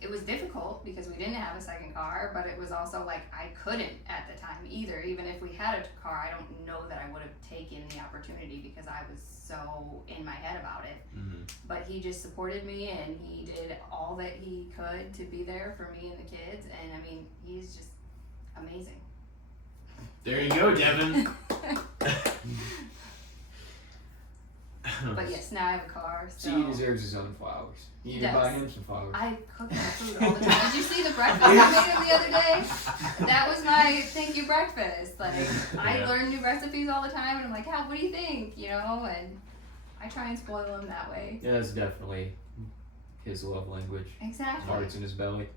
it was difficult because we didn't have a second car, but it was also like I couldn't at the time either. Even if we had a car, I don't know that I would have taken the opportunity because I was so in my head about it. mm-hmm. But he just supported me and he did all that he could to be there for me and the kids. And I mean, he's just amazing. There you go, Devin. But yes, now I have a car. So See, he deserves his own flowers. You He need to buy does. him some flowers. I cook him food all the time. Did you see the breakfast I made him the other day? That was my thank you breakfast. Like I Yeah. learn new recipes all the time, and I'm like, what do you think? And I try and spoil him that way. Yeah, that's definitely his love language. Exactly. Heart's in his belly.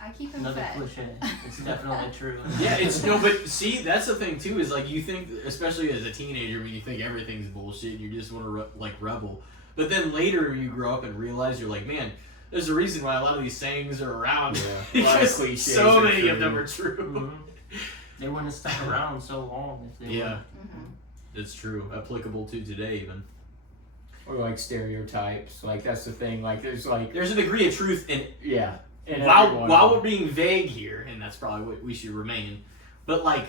I keep him Another fed. cliche. It's definitely true. Yeah, but see, that's the thing too, is like you think, especially as a teenager, when you think everything's bullshit and you just want to rebel. But then later you grow up and realize you're like, man, there's a reason why a lot of these sayings are around. Yeah, a lot of Because cliches so are many of true. them are true. Mhm. They wouldn't have stuck around so long if they Yeah, were. it's true. Applicable to today even. Or like stereotypes. Like that's the thing. Like there's like There's a degree of truth in yeah. in every while one while of we're them. being vague here, and that's probably what we should remain, but like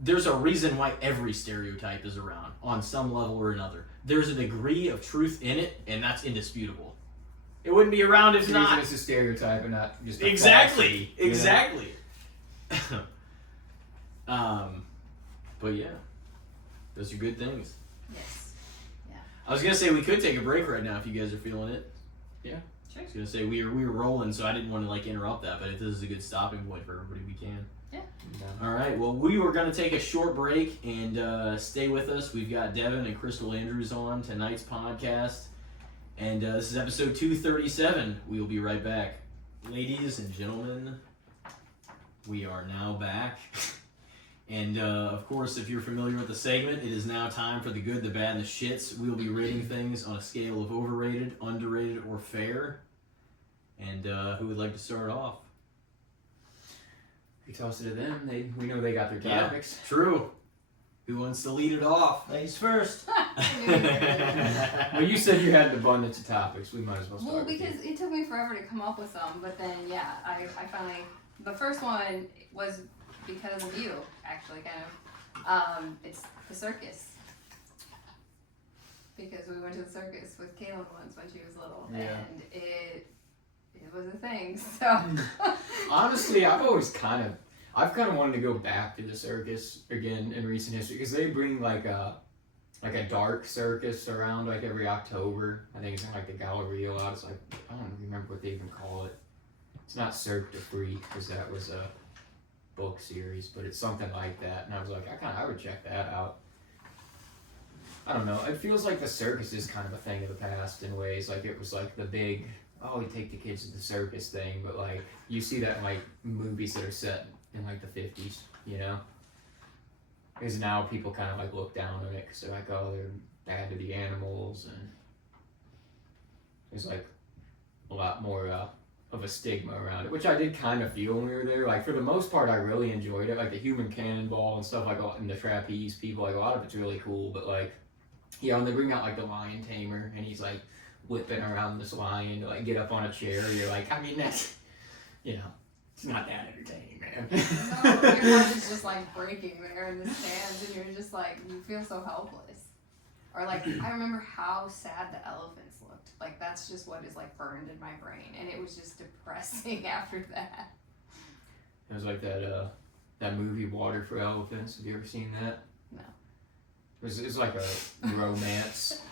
there's a reason why every stereotype is around on some level or another. There's a degree of truth in it, and that's indisputable. It wouldn't be around if The reason not. it's a stereotype and not just a Exactly. falsity, you know? Exactly. But yeah, those are good things. Yes. I was gonna say we could take a break right now if you guys are feeling it. Yeah. Sure. I was gonna say we were rolling, so I didn't want to like interrupt that, but if this is a good stopping point for everybody, we can. Yeah. All right. Well, we were gonna take a short break and stay with us. We've got Devin and Crystal Andrews on tonight's podcast, and this is episode 237. We will be right back, ladies and gentlemen. We are now back. And of course, if you're familiar with the segment, it is now time for the good, the bad, and the shits. We'll be rating things on a scale of overrated, underrated, or fair. And who would like to start off? We toss it to them. We know they got their Yeah. topics. True. Who wants to lead it off? Ladies first. Well, you said you had an abundance of topics. We might as well start. Well, with you. because it took me forever to come up with some, but then yeah, I finally, the first one was because of you, actually, kind of. It's the circus. Because we went to the circus with Kaylin once when she was little, Yeah. and it was a thing. So Honestly, I've kind of wanted to go back to the circus again in recent history because they bring like a dark circus around like every October. I think it's in like the Galleria a lot. It's like I don't remember what they even call it. It's not Cirque du Freak because that was a book series, but it's something like that. And I was like, I would check that out. I don't know. It feels like the circus is kind of a thing of the past in ways. Like it was like the big, oh, we take the kids to the circus thing, but like you see that in like movies that are set in like the 50s, you know? Because now people kind of like look down on it because they're like, oh, they're bad to the animals, and there's like a lot more of a stigma around it, which I did kind of feel when we were there. Like for the most part, I really enjoyed it. Like the human cannonball and stuff, like and the trapeze people, like a lot of it's really cool. But like, yeah, when they bring out like the lion tamer and he's like whipping around this lion to like get up on a chair, you're like, I mean that's, you know, it's not that entertaining, man. no, your heart is just like breaking there in the stands, and you're just like, you feel so helpless. Or like, I remember how sad the elephants looked. Like that's just what is like burned in my brain, and it was just depressing after that. It was like that movie Water for Elephants. Have you ever seen that? No. It was like a romance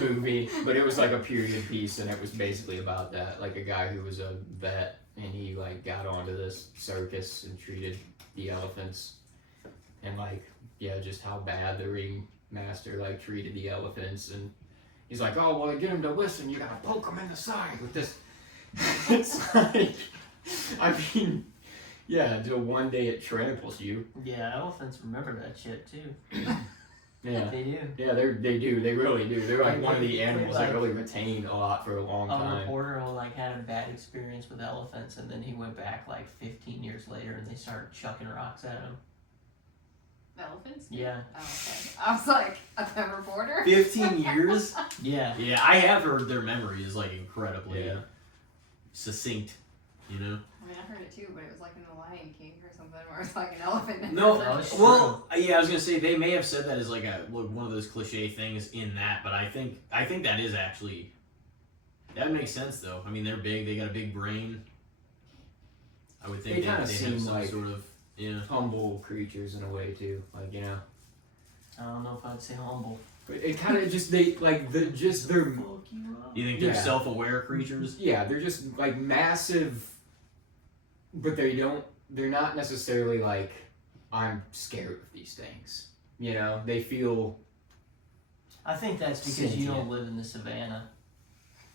movie, but it was like a period piece, and it was basically about that. Like a guy who was a vet, and he like got onto this circus and treated the elephants, and like yeah, just how bad the ringmaster like treated the elephants, and he's like, oh well, to get him to listen, you gotta poke him in the side with this. It's like, I mean, yeah, until one day it tramples you. Yeah, elephants remember that shit too. Yeah. They do. Yeah, they do. They really do. They're like one of the They animals like- that really retain a lot for a long A time. reporter who like had a bad experience with elephants, and then he went back like 15 years later, and they started chucking rocks at him. Elephants? Yeah. Oh, okay. I was like, a reporter? 15 years? Yeah. Yeah, I have heard their memory is like incredibly Yeah. succinct, you know? I mean, I heard it too, but it was like in The Lion King or something, where it's like an elephant. No, That was well, yeah, I was gonna say they may have said that as like one of those cliche things in that, but I think that is actually that makes sense though. I mean, they're big; they got a big brain. I would think They they kinda have seem some like- sort of Humble creatures in a way too. Like, you know. I don't know if I'd say humble. But it kind of just they're Fuck you up. You think they're Yeah. self-aware creatures? yeah, they're just like massive, but they're not necessarily like I'm scared of these things. You know, they feel I think that's because you Sentient. don't live in the savannah.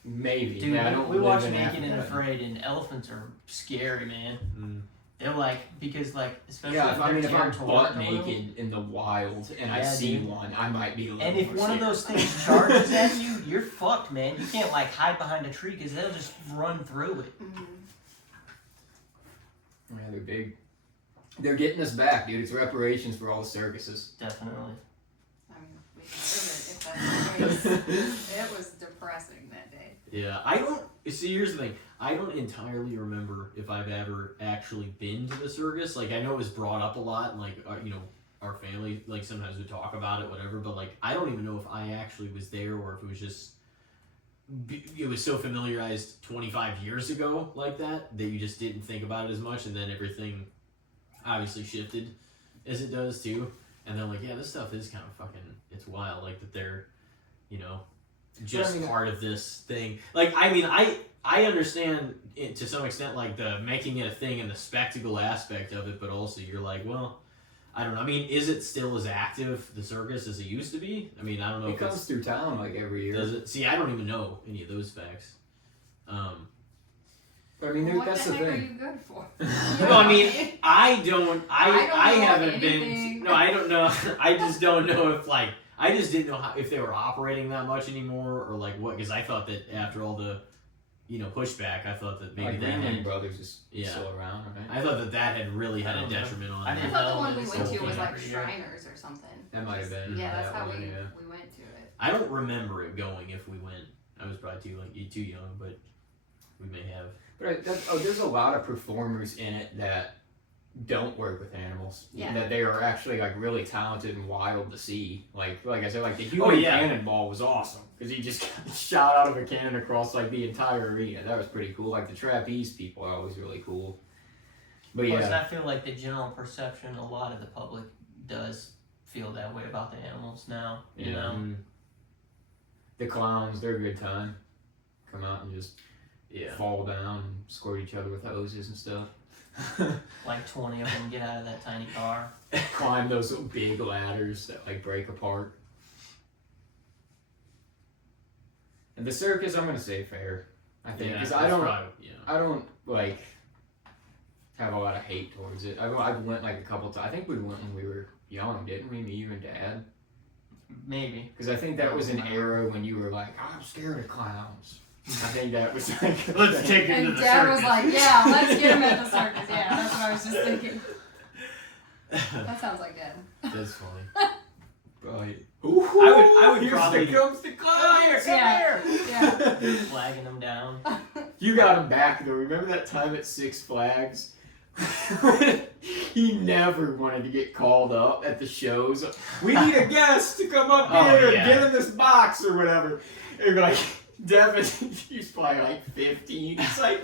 maybe. Dude, yeah, I don't we live watch in Naked and Africa. Afraid, and elephants are scary, man. Mm. They're like, because like, especially Yeah, if I mean, they're if I'm territorial. butt naked in the wild and I Yeah, see dude. one, I might be a little And if more one of scared. those things charges at you, you're fucked, man. You can't like hide behind a tree because they'll just run through it. Mhm. Yeah, they're big. They're getting us back, dude. It's reparations for all the circuses. Definitely. I mean, we deserve it if that's the case. It was depressing that day. Yeah, I don't. See, here's the thing. I don't entirely remember if I've ever actually been to the circus. Like, I know it was brought up a lot, and like, you know, our family, like, sometimes we talk about it, whatever. But like, I don't even know if I actually was there or if it was just it was so familiarized 25 years ago like that you just didn't think about it as much, and then everything obviously shifted as it does too. And they're like, yeah, this stuff is kind of fucking, it's wild, like that they're, just part of this thing. Like, I mean, I understand it to some extent, like the making it a thing and the spectacle aspect of it, but also you're like, well, I don't know. I mean, is it still as active, the circus, as it used to be? I mean, I don't know. It comes through town like every year. Does it? See, I don't even know any of those facts. But I mean, what that's the the heck are thing. you good for? No, I mean, I don't haven't anything. been. No, I don't know. I just don't know if like. I just didn't know if they were operating that much anymore or like what, because I thought that after all the, pushback, I thought that maybe Like that Ringling had, Brothers is still around, right? I thought that had really had I a don't know. detriment on I I it. didn't thought the know one we this went whole to was thing like every year. Shriners or something. That might have been. Yeah, that's that how one, we yeah. went to it. I don't remember it going if we went. I was probably too young, but we may have. But there's a lot of performers in it that don't work with animals. Yeah. That they are actually like really talented and wild to see. Like I said, like the human cannonball was awesome because he just got shot out of a cannon across like the entire arena. That was pretty cool. Like the trapeze people are always really cool. But Plus, yeah, I feel like the general perception, a lot of the public does feel that way about the animals now. You know, the clowns, they're a good time. Come out and just fall down and squirt each other with hoses and stuff. like 20 of them get out of that tiny car. Climb those big ladders that like break apart. And the circus, I'm gonna say fair. I think because I don't like have a lot of hate towards it. I went like a couple times. I think we went when we were young, didn't we? Me, you, and Dad. Maybe. Because I think that was an era when you were like, I'm scared of clowns. I think that was like, Let's take him to And the Dad circus. was like, yeah, let's get him at the circus. Yeah, that's what I was just thinking. That sounds like Dad. That's funny. right. I would Here probably- comes the clown. Yeah. Yeah. Flagging them down. You got him back though. Remember that time at Six Flags? He never wanted to get called up at the shows. We need a guest to come up here and get in this box or whatever. And you're like, Devin, he's probably like 15. He's like,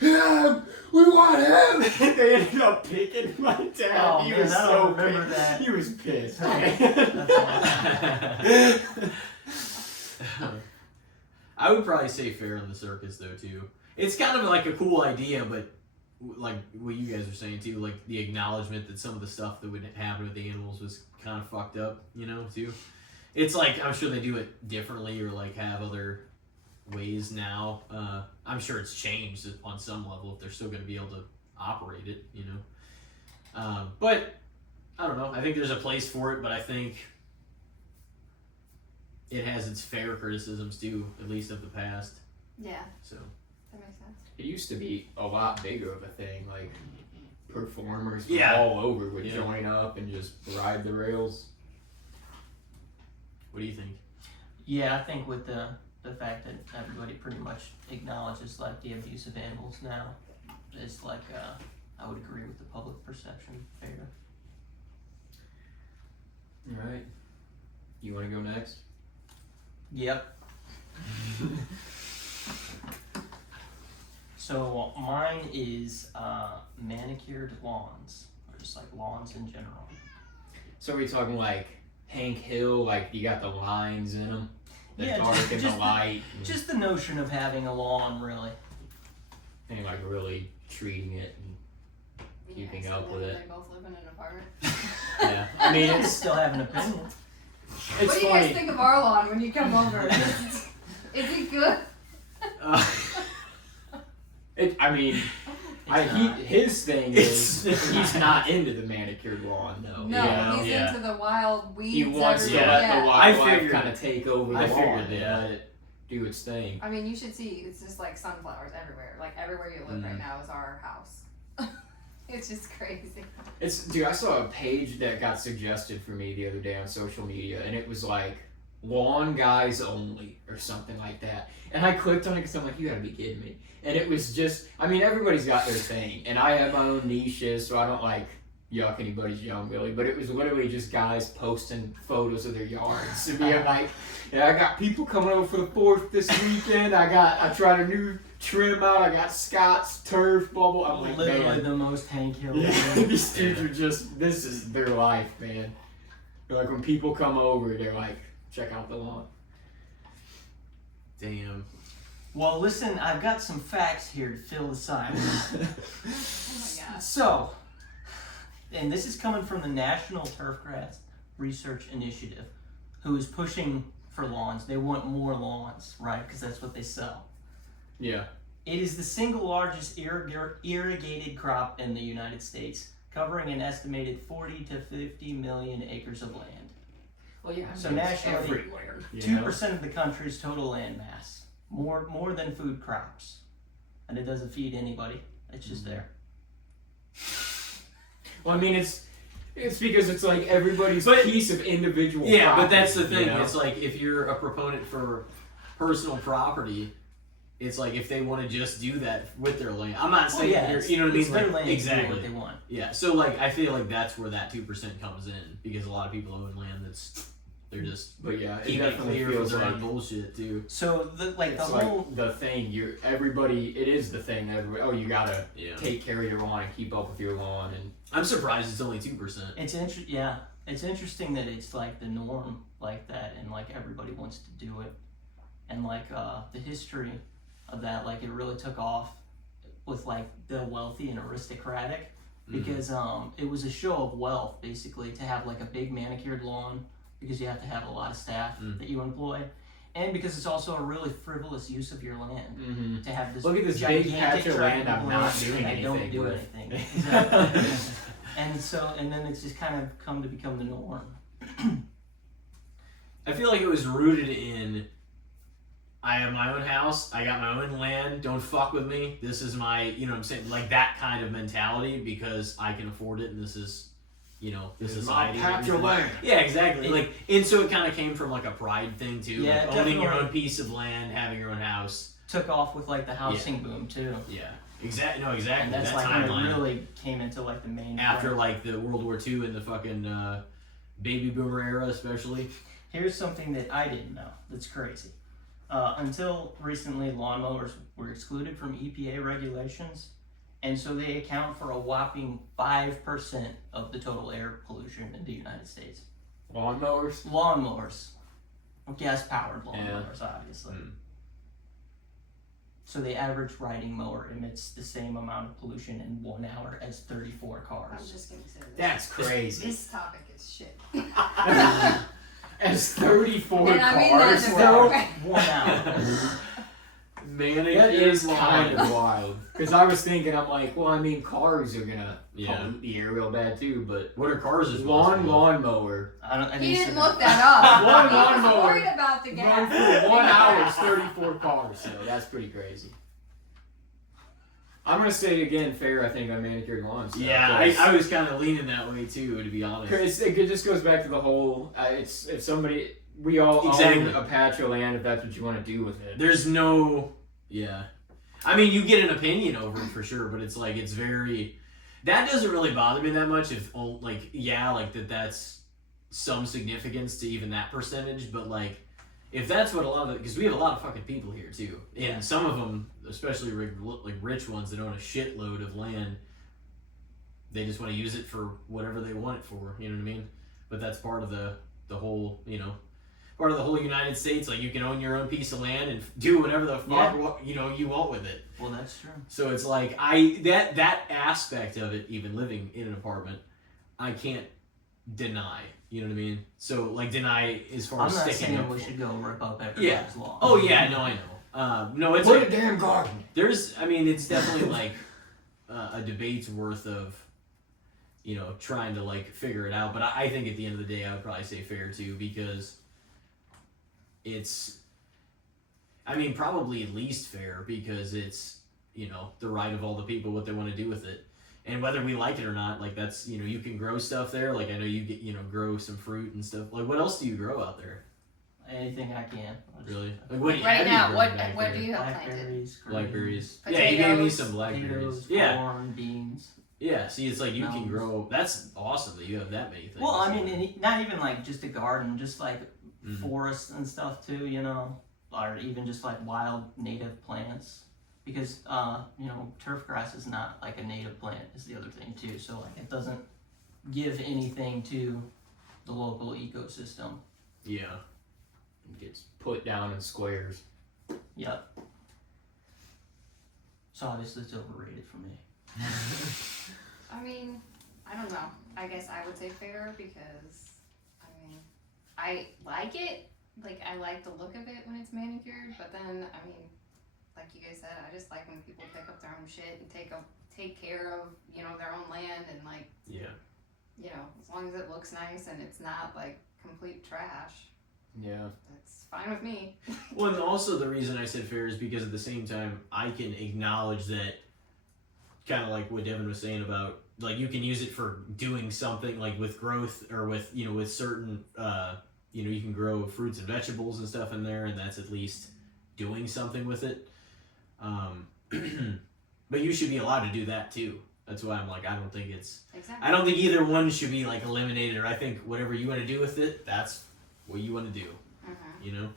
yeah, we want him. They ended up picking my dad. Oh, He man, was I so don't remember pissed. that. He was pissed. That's awesome. I would probably say fair in the circus though too. It's kind of like a cool idea, but like what you guys are saying too, like the acknowledgement that some of the stuff that would happen with the animals was kind of fucked up, too. It's like I'm sure they do it differently or like have other ways now. I'm sure it's changed on some level if they're still going to be able to operate it, But I don't know. I think there's a place for it, but I think it has its fair criticisms too, at least of the past. Yeah, So that makes sense. It used to be a lot bigger of a thing, like performers from Yeah. all over would Yeah. join up and just ride the rails. what do you think? Yeah, I think with the fact that everybody pretty much acknowledges like the abuse of animals now, it's like I would agree with the public perception fair. All right. You want to go next? Yep. So mine is manicured lawns, or just like lawns in general. So are we talking like Hank Hill, like you got the lines in them, the Yeah, dark and the just light, Just the notion of having a lawn, really. and like really treating it. Keeping up with it. They both live in an apartment. Yeah, I mean I it's still have an opinion. it's What do you funny. guys think of our lawn when you come over? Is it good? I mean, his thing is he's not into the manicured lawn though. No, Yeah, he's yeah. into the wild weeds. He wants to everywhere. let the I wildlife figured- kind of take over the I lawn figured, and yeah. let it do its thing. I mean, you should see. It's just like sunflowers everywhere. Like everywhere you live right now is our house. It's just crazy. Dude, I saw a page that got suggested for me the other day on social media, and it was like lawn guys only or something like that. And I clicked on it because I'm like, you gotta be kidding me. And it was just, I mean, everybody's got their thing, and I have my own niches, so I don't like yuck anybody's yum really. But it was literally just guys posting photos of their yards and being like, yeah, I got people coming over for the 4th this weekend. I tried a new trim out. I got Scott's turf bubble. I'm like, Literally man. the most Hank Hill Yeah, thing. these dudes are just, this is their life, man. Or like when people come over, they're like, check out the lawn. Damn. Well, listen, I've got some facts here to fill the silence. Oh my god. So, and this is coming from the National Turfgrass Research Initiative, who is pushing for lawns. They want more lawns, right? Because that's what they sell. Yeah. It is the single largest irrigated crop in the United States, covering an estimated 40 to 50 million acres of land. Well, yeah. So nationally, everywhere. 2% of the country's total land mass. More than food crops. And it doesn't feed anybody. It's just there. Well, I mean, it's because it's like everybody's piece of individual. Yeah, property, but that's the thing. You know? It's like if you're a proponent for personal property, it's like if they want to just do that with their land. I'm not saying you know what I mean. It's their Like, land to do exactly. what they want. Yeah. So like I feel like that's where that 2% comes in because a lot of people own land they're just But yeah, it keeping it definitely clear for feels their like own bullshit too. So the it's whole like the thing. It is the thing. You gotta Yeah. take care of your lawn and keep up with your lawn and. I'm surprised it's only 2%. it's interesting that it's like the norm like that, and like everybody wants to do it, and like the history of that, like it really took off with like the wealthy and aristocratic because it was a show of wealth basically to have like a big manicured lawn because you have to have a lot of staff that you employ. And because it's also a really frivolous use of your land to have this Look at this big gigantic patch of land I'm not doing that don't anything do with. anything. Exactly. and then it's just kind of come to become the norm. I feel like it was rooted in I have my own house, I got my own land, don't fuck with me. This is my, you know what I'm saying, like that kind of mentality because I can afford it and this is, you know, the society. My patch of land. Yeah, exactly. And so it kind of came from like a pride thing too, Yeah, like owning your definitely. own piece of land, having your own house. Took off with like the housing boom too. Yeah, exactly. No, exactly. And that's that like when timeline it really came into like the main after frame. like the World War II and the fucking baby boomer era, especially. Here's something that I didn't know that's crazy. Until recently, lawnmowers were excluded from EPA regulations, and so they account for a whopping 5% of the total air pollution in the United States. Lawnmowers? Lawnmowers. Gas-powered lawnmowers, obviously. So the average riding mower emits the same amount of pollution in 1 hour as 34 I'm cars. just gonna say this. That's crazy. This topic is shit. As 34 And I mean cars. that in a though? bad way. 1 hour. Manicured That is lawn. kind of wild. Because I was thinking, I'm like, well, I mean, cars are gonna Yeah. pollute the air real bad too, but What are cars responsible? lawnmower I He see didn't that. look that up. One He was lawnmower worried about the run gas. for 1 hour is 34 cars, so that's pretty crazy. I'm gonna say again, fair. I think on manicured lawns. Yeah, I was kind of leaning that way too, to be honest. Because it just goes back to the whole. It's if somebody we all Exactly. own a patch of land if that's what you want to do with it. There's no, yeah. I mean, you get an opinion over it for sure, but it's like it's very. That doesn't really bother me that much. If like that's some significance to even that percentage, but like if that's what a lot of because we have a lot of fucking people here too, and Yeah. some of them, especially like rich ones that own a shitload of land, they just want to use it for whatever they want it for. You know what I mean? But that's part of the whole part of the whole United States. Like you can own your own piece of land and do whatever the fuck you want with it. Well, that's true. So it's like that aspect of it, even living in an apartment, I can't deny. You know what I mean? So like deny as far I'm as not sticking saying up we for- should go rip up everybody's lawn. Oh yeah, no, I know. No, it's What a damn garden! there's. I mean, it's definitely like a debate's worth of, trying to like figure it out. But I think at the end of the day, I would probably say fair too because it's. I mean, probably at least fair because it's the right of all the people what they want to do with it. And whether we like it or not, like that's you can grow stuff there. Like I know you get grow some fruit and stuff. Like what else do you grow out there? Anything I can. Really? Like what Right have you now, grown what back what there? do you have planted? Blackberries. Blackberries. Potatoes. Yeah, you gave me some blackberries. Potatoes, Yeah, corn, beans. yeah. See, it's like you can Melons. grow. That's awesome that you have that many things. Well, I mean, and not even like just a garden, just like Mhm. forests and stuff too, or even just like wild native plants. Because, turf grass is not like a native plant is the other thing too. So like it doesn't give anything to the local ecosystem. Yeah. It gets put down in squares. Yep. So obviously it's overrated for me. I mean, I don't know. I guess I would say fair because, I mean, I like it. Like, I like the look of it when it's manicured, but then, I mean, like you guys said, I just like when people pick up their own shit and take care of, you know, their own land and, like, Yeah. you know, as long as it looks nice and it's not, like, complete trash, Yeah. that's fine with me. Well, and also the reason I said fair is because at the same time, I can acknowledge that, kind of like what Devin was saying about, like, you can use it for doing something, like with growth or with, you know, with certain, you know, you can grow fruits and vegetables and stuff in there, and that's at least doing something with it. But you should be allowed to do that too. That's why I'm like, I don't think it's, Exactly. I don't think either one should be like eliminated, or I think whatever you want to do with it, that's what you want to do, Mm-hmm. you know?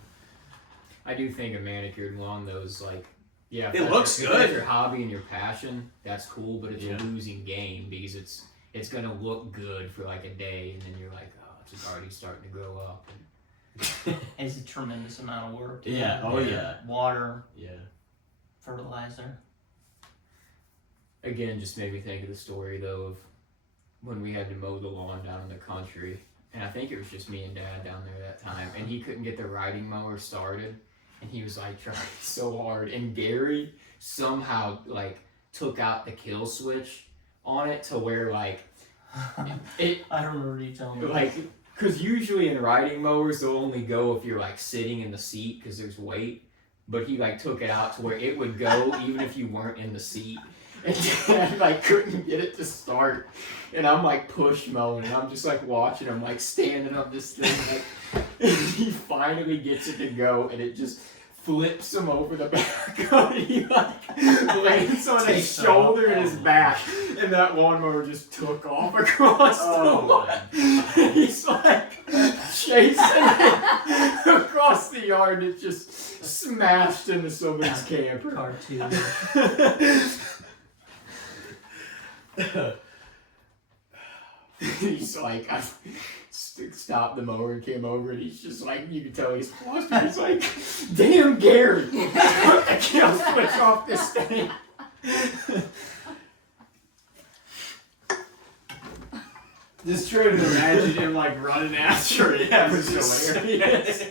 I do think a manicured lawn, though, is like, yeah, It looks if good. that's your hobby and your passion, that's cool, but it's Yeah. a losing game because it's gonna look good for like a day, and then you're like, oh, it's already starting to grow up. It's a tremendous amount of work. Yeah, oh yeah. Water, Yeah. fertilizer. Again, just made me think of the story though of when we had to mow the lawn down in the country, and I think it was just me and Dad down there that time, and he couldn't get the riding mower started, and he was like trying so hard, and Gary somehow like took out the kill switch on it to where like it I don't remember you telling me. like, because usually in riding mowers they'll only go if you're like sitting in the seat because there's weight, but he like took it out to where it would go even if you weren't in the seat, and Dad like couldn't get it to start, and I'm like push mowing, and I'm just like watching him like standing up this thing, like, and he finally gets it to go, and it just flips him over the back of it. He like lands on his Takes shoulder off. and his back, and that lawnmower just took off across the lawn. He's like chasing it across the yard. It just smashed into somebody's camper. Cartoon. He's like, I stopped the mower and came over, and he's just like, you can tell he's flustered. He's like, damn Gary, I can't switch off this thing. Just trying to imagine him like running after it. That was hilarious.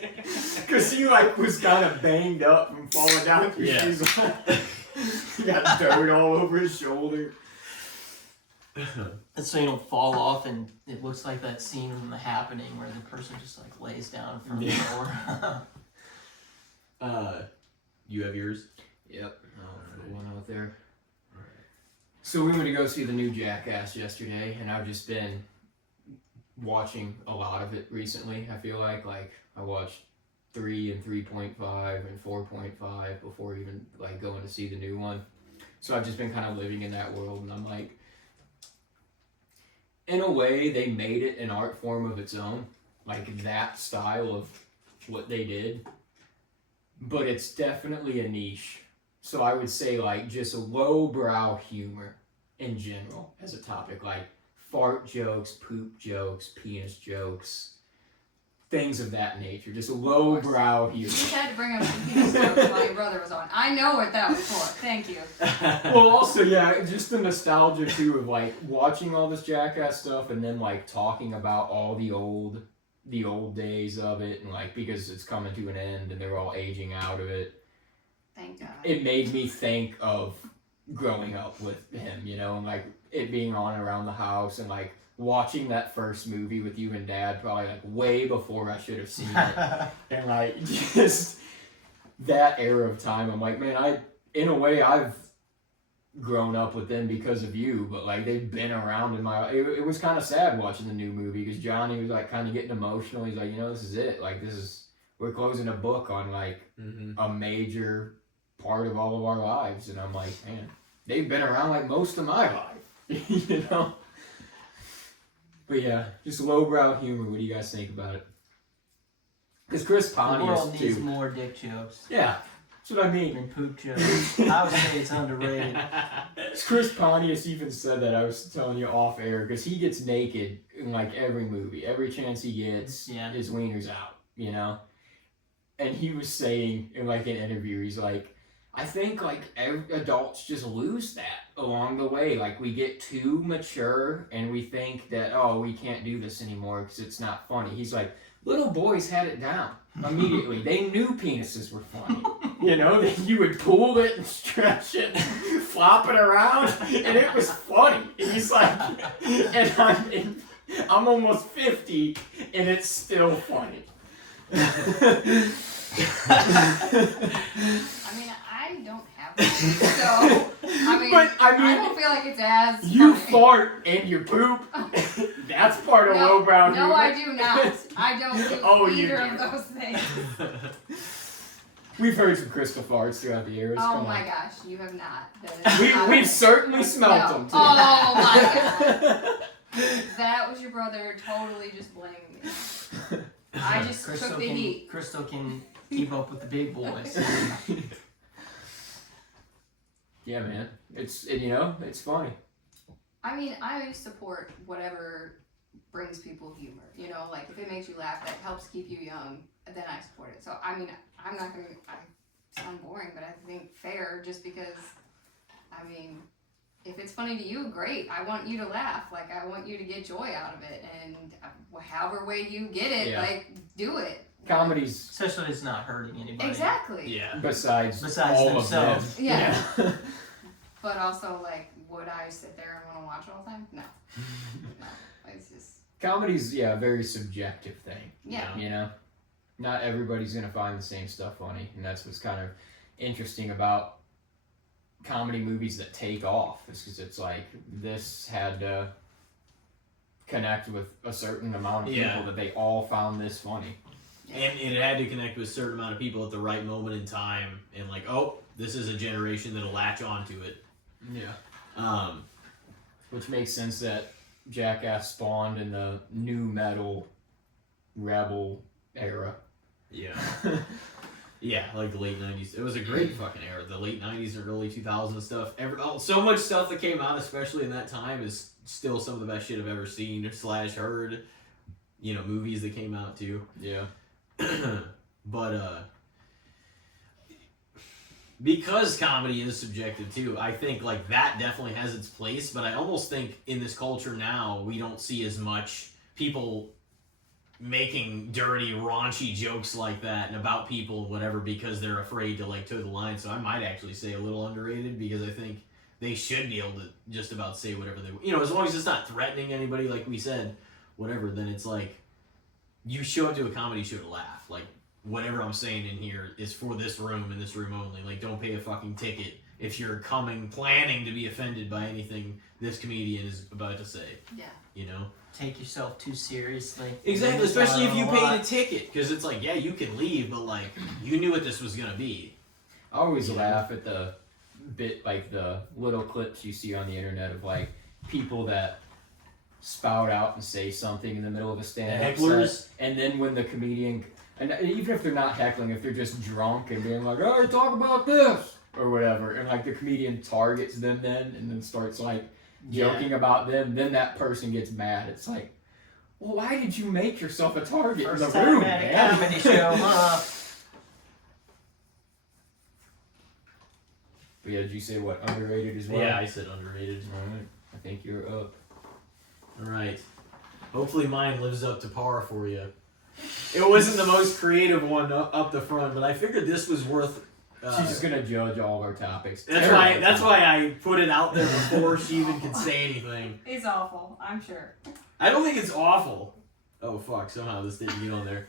Because he like was kind of banged up from falling down through Yeah. his He got dirt all over his shoulder. And so you don't fall off, and it looks like that scene from The Happening where the person just like lays down from the door. You have yours? Yep. Oh, the one out there. So we went to go see the new Jackass yesterday, and I've just been watching a lot of it recently. I feel like I watched 3 and 3.5 and 4.5 before even like going to see the new one. So I've just been kind of living in that world, and I'm like, in a way, they made it an art form of its own, like that style of what they did. But it's definitely a niche. So I would say like just lowbrow humor in general as a topic, like fart jokes, poop jokes, penis jokes, things of that nature. Just lowbrow humor. You just had to bring up some penis jokes while your brother was on. I know what that was for. Thank you. Well, also, yeah, just the nostalgia too of like watching all this Jackass stuff and then like talking about all the old days of it, and like because it's coming to an end and they're all aging out of it. Thank God. It made me think of growing up with him, you know, and like it being on around the house and like watching that first movie with you and Dad probably like way before I should have seen it. And like just that era of time, I'm like, man, in a way I've grown up with them because of you, but like they've been around in my it was kind of sad watching the new movie because Johnny was like kind of getting emotional. He's like, you know, this is it, like we're closing a book on like a major part of all of our lives, and I'm like, man, they've been around like most of my life. You know. But yeah, just lowbrow humor. What do you guys think about it? Because Chris The Pontius world needs too. more dick jokes. Yeah, That's what I mean. And poop jokes. I would say it's underrated. Chris Pontius even said that. I was telling you off air because he gets naked in like every movie. Every chance he gets, his wiener's out. You know. And he was saying in like an interview, he's like, I think like adults just lose that along the way. Like we get too mature and we think that, oh, we can't do this anymore because it's not funny. He's like, little boys had it down immediately. They knew penises were funny. You know, you would pull it and stretch it, flop it around, and it was funny. And he's like, and I'm almost 50 and it's still funny. I mean, I don't have one, so I don't feel like it's as you funny. fart and you poop. That's part of lowbrow humor. No, I do not. I don't do either of those things. We've heard some crystal farts throughout the years. Oh Come my on. gosh, you have not. That is We've certainly smelt them too. Oh my god. That was your brother totally just blaming me. I just took the heat. Crystal can keep up with the big boys. Yeah, man. It's funny. I mean, I support whatever brings people humor. You know, like if it makes you laugh, that helps keep you young, then I support it. So, I mean, I'm not going to, I sound boring, but I think fair just because, I mean, if it's funny to you, great. I want you to laugh. Like, I want you to get joy out of it. And however way you get it, like, do it. Comedy's... Especially if it's not hurting anybody. Exactly. Yeah. Besides all themselves. of them. Yeah. But also, like, would I sit there and want to watch it all the time? No. No. It's just... Comedy's, a very subjective thing. Yeah. You know? Not everybody's going to find the same stuff funny. And that's what's kind of interesting about comedy movies that take off. Is because it's like, this had to connect with a certain amount of people that they all found this funny. And it had to connect with a certain amount of people at the right moment in time. And like, oh, this is a generation that'll latch onto it. Yeah. Which makes sense that Jackass spawned in the new metal rebel era. Yeah. Yeah, like the late 90s. It was a great fucking era. The late 90s and early 2000s stuff. So much stuff that came out, especially in that time, is still some of the best shit I've ever seen / heard. You know, movies that came out too. Yeah. But because comedy is subjective too, I think like that definitely has its place, but I almost think in this culture now we don't see as much people making dirty, raunchy jokes like that and about people and whatever because they're afraid to like toe the line. So I might actually say a little underrated because I think they should be able to just about say whatever they, as long as it's not threatening anybody, like we said, whatever, then it's like you show up to a comedy show to laugh. Like, whatever I'm saying in here is for this room and this room only. Like, don't pay a fucking ticket if you're planning to be offended by anything this comedian is about to say. Yeah. You know? Take yourself too seriously. Exactly, especially if you paid a ticket. Because it's like, yeah, you can leave, but like, you knew what this was going to be. I always laugh at the little clips you see on the internet of like people that spout out and say something in the middle of a stand-up set, and then when the comedian, and even if they're not heckling, if they're just drunk and being like, "Oh, talk about this," or whatever, and like the comedian targets them then and then starts like joking about them, then that person gets mad. It's like, well, why did you make yourself a target in the room, man? At a comedy show, But yeah, did you say what, underrated as well? Yeah, I said underrated. Alright, I think you're up. Alright. Hopefully mine lives up to par for you. It wasn't the most creative one up the front, but I figured this was worth... She's just gonna judge all of our topics. That's why I put it out there before she even could say anything. It's awful, I'm sure. I don't think it's awful. Oh fuck, somehow this didn't get on there.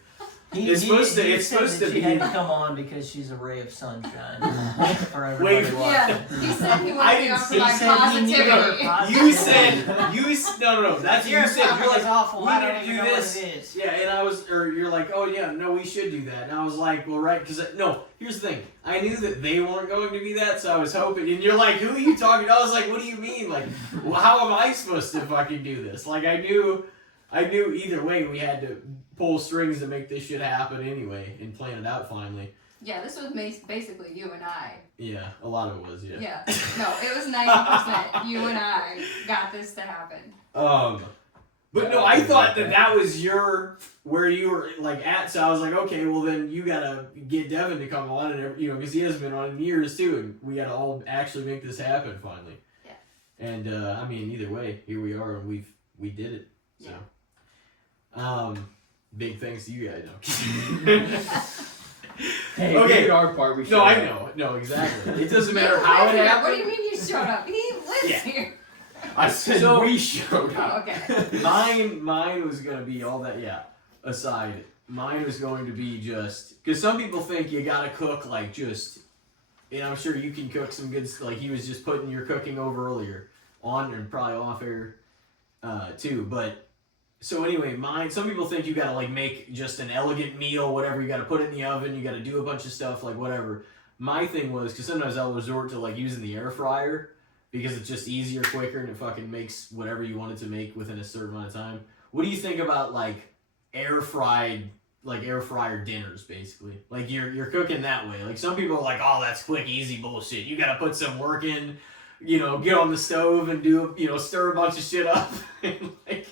It's supposed to be. She had to come on because she's a ray of sunshine for everybody watching. Yeah, he said he wanted to offer my positivity. You said, no, that's Your you said. You're like, awful. we I need don't to even do know this. what it is. Yeah, and you're like, oh yeah, no, we should do that. And I was like, well, right, because no, here's the thing. I knew that they weren't going to be that, so I was hoping. And you're like, who are you talking to? I was like, what do you mean? Like, well, how am I supposed to fucking do this? Like, I knew either way we had to pull strings to make this shit happen anyway and plan it out finally. Yeah, this was basically you and I. Yeah, a lot of it was, yeah. Yeah. No, it was 90% you and I got this to happen. But no, I thought that was where you were like at, so I was like, okay, well then you gotta get Devin to come on, and because he hasn't been on in years too, and we gotta all actually make this happen finally. Yeah. And I mean, either way, here we are, and we did it. So, big thanks to you guys. No. Hey, okay, we did our part. We no, I know, no, exactly. It doesn't matter You how live it here. happened. What do you mean you showed up? He lives here. I said So- we showed Oh, up. okay. Mine was gonna be all that. Yeah. Aside, mine was going to be just because some people think you gotta cook like just, and I'm sure you can cook some good. Like he was just putting your cooking over earlier on and probably off air, too. But so anyway, mine. Some people think you gotta like make just an elegant meal, whatever. You gotta put it in the oven. You gotta do a bunch of stuff, like whatever. My thing was because sometimes I'll resort to like using the air fryer. Because it's just easier, quicker, and it fucking makes whatever you want it to make within a certain amount of time. What do you think about like air fryer dinners, basically? Like you're cooking that way. Like some people are like, oh, that's quick, easy bullshit. You gotta put some work in, get on the stove and do, stir a bunch of shit up, and like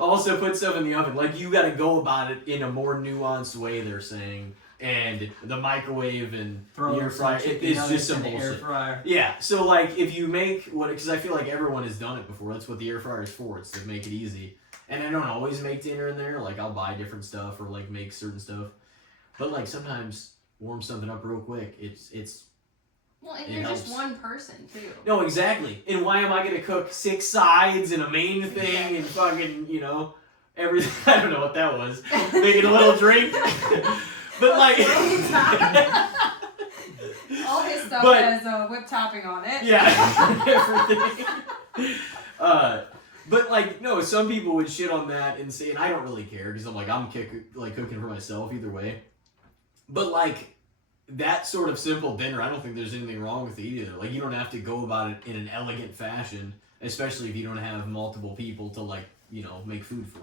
also put stuff in the oven. Like you gotta go about it in a more nuanced way. They're saying. And the microwave and the air fryer, it's just some bullshit. Air fryer. Yeah, so like if you make because I feel like everyone has done it before. That's what the air fryer is for. It's to make it easy. And I don't always make dinner in there. Like I'll buy different stuff or like make certain stuff. But like sometimes warm something up real quick. It's. Well, and you're helps. just one person too. No, exactly. And why am I gonna cook 6 sides and a main thing and fucking everything? I don't know what that was. Making a little drink. But like, all his stuff But- has whipped topping on it. yeah, everything. But like, no, some people would shit on that and say, and I don't really care because I'm cooking for myself either way. But like, that sort of simple dinner, I don't think there's anything wrong with it either. Like, you don't have to go about it in an elegant fashion, especially if you don't have multiple people to make food for.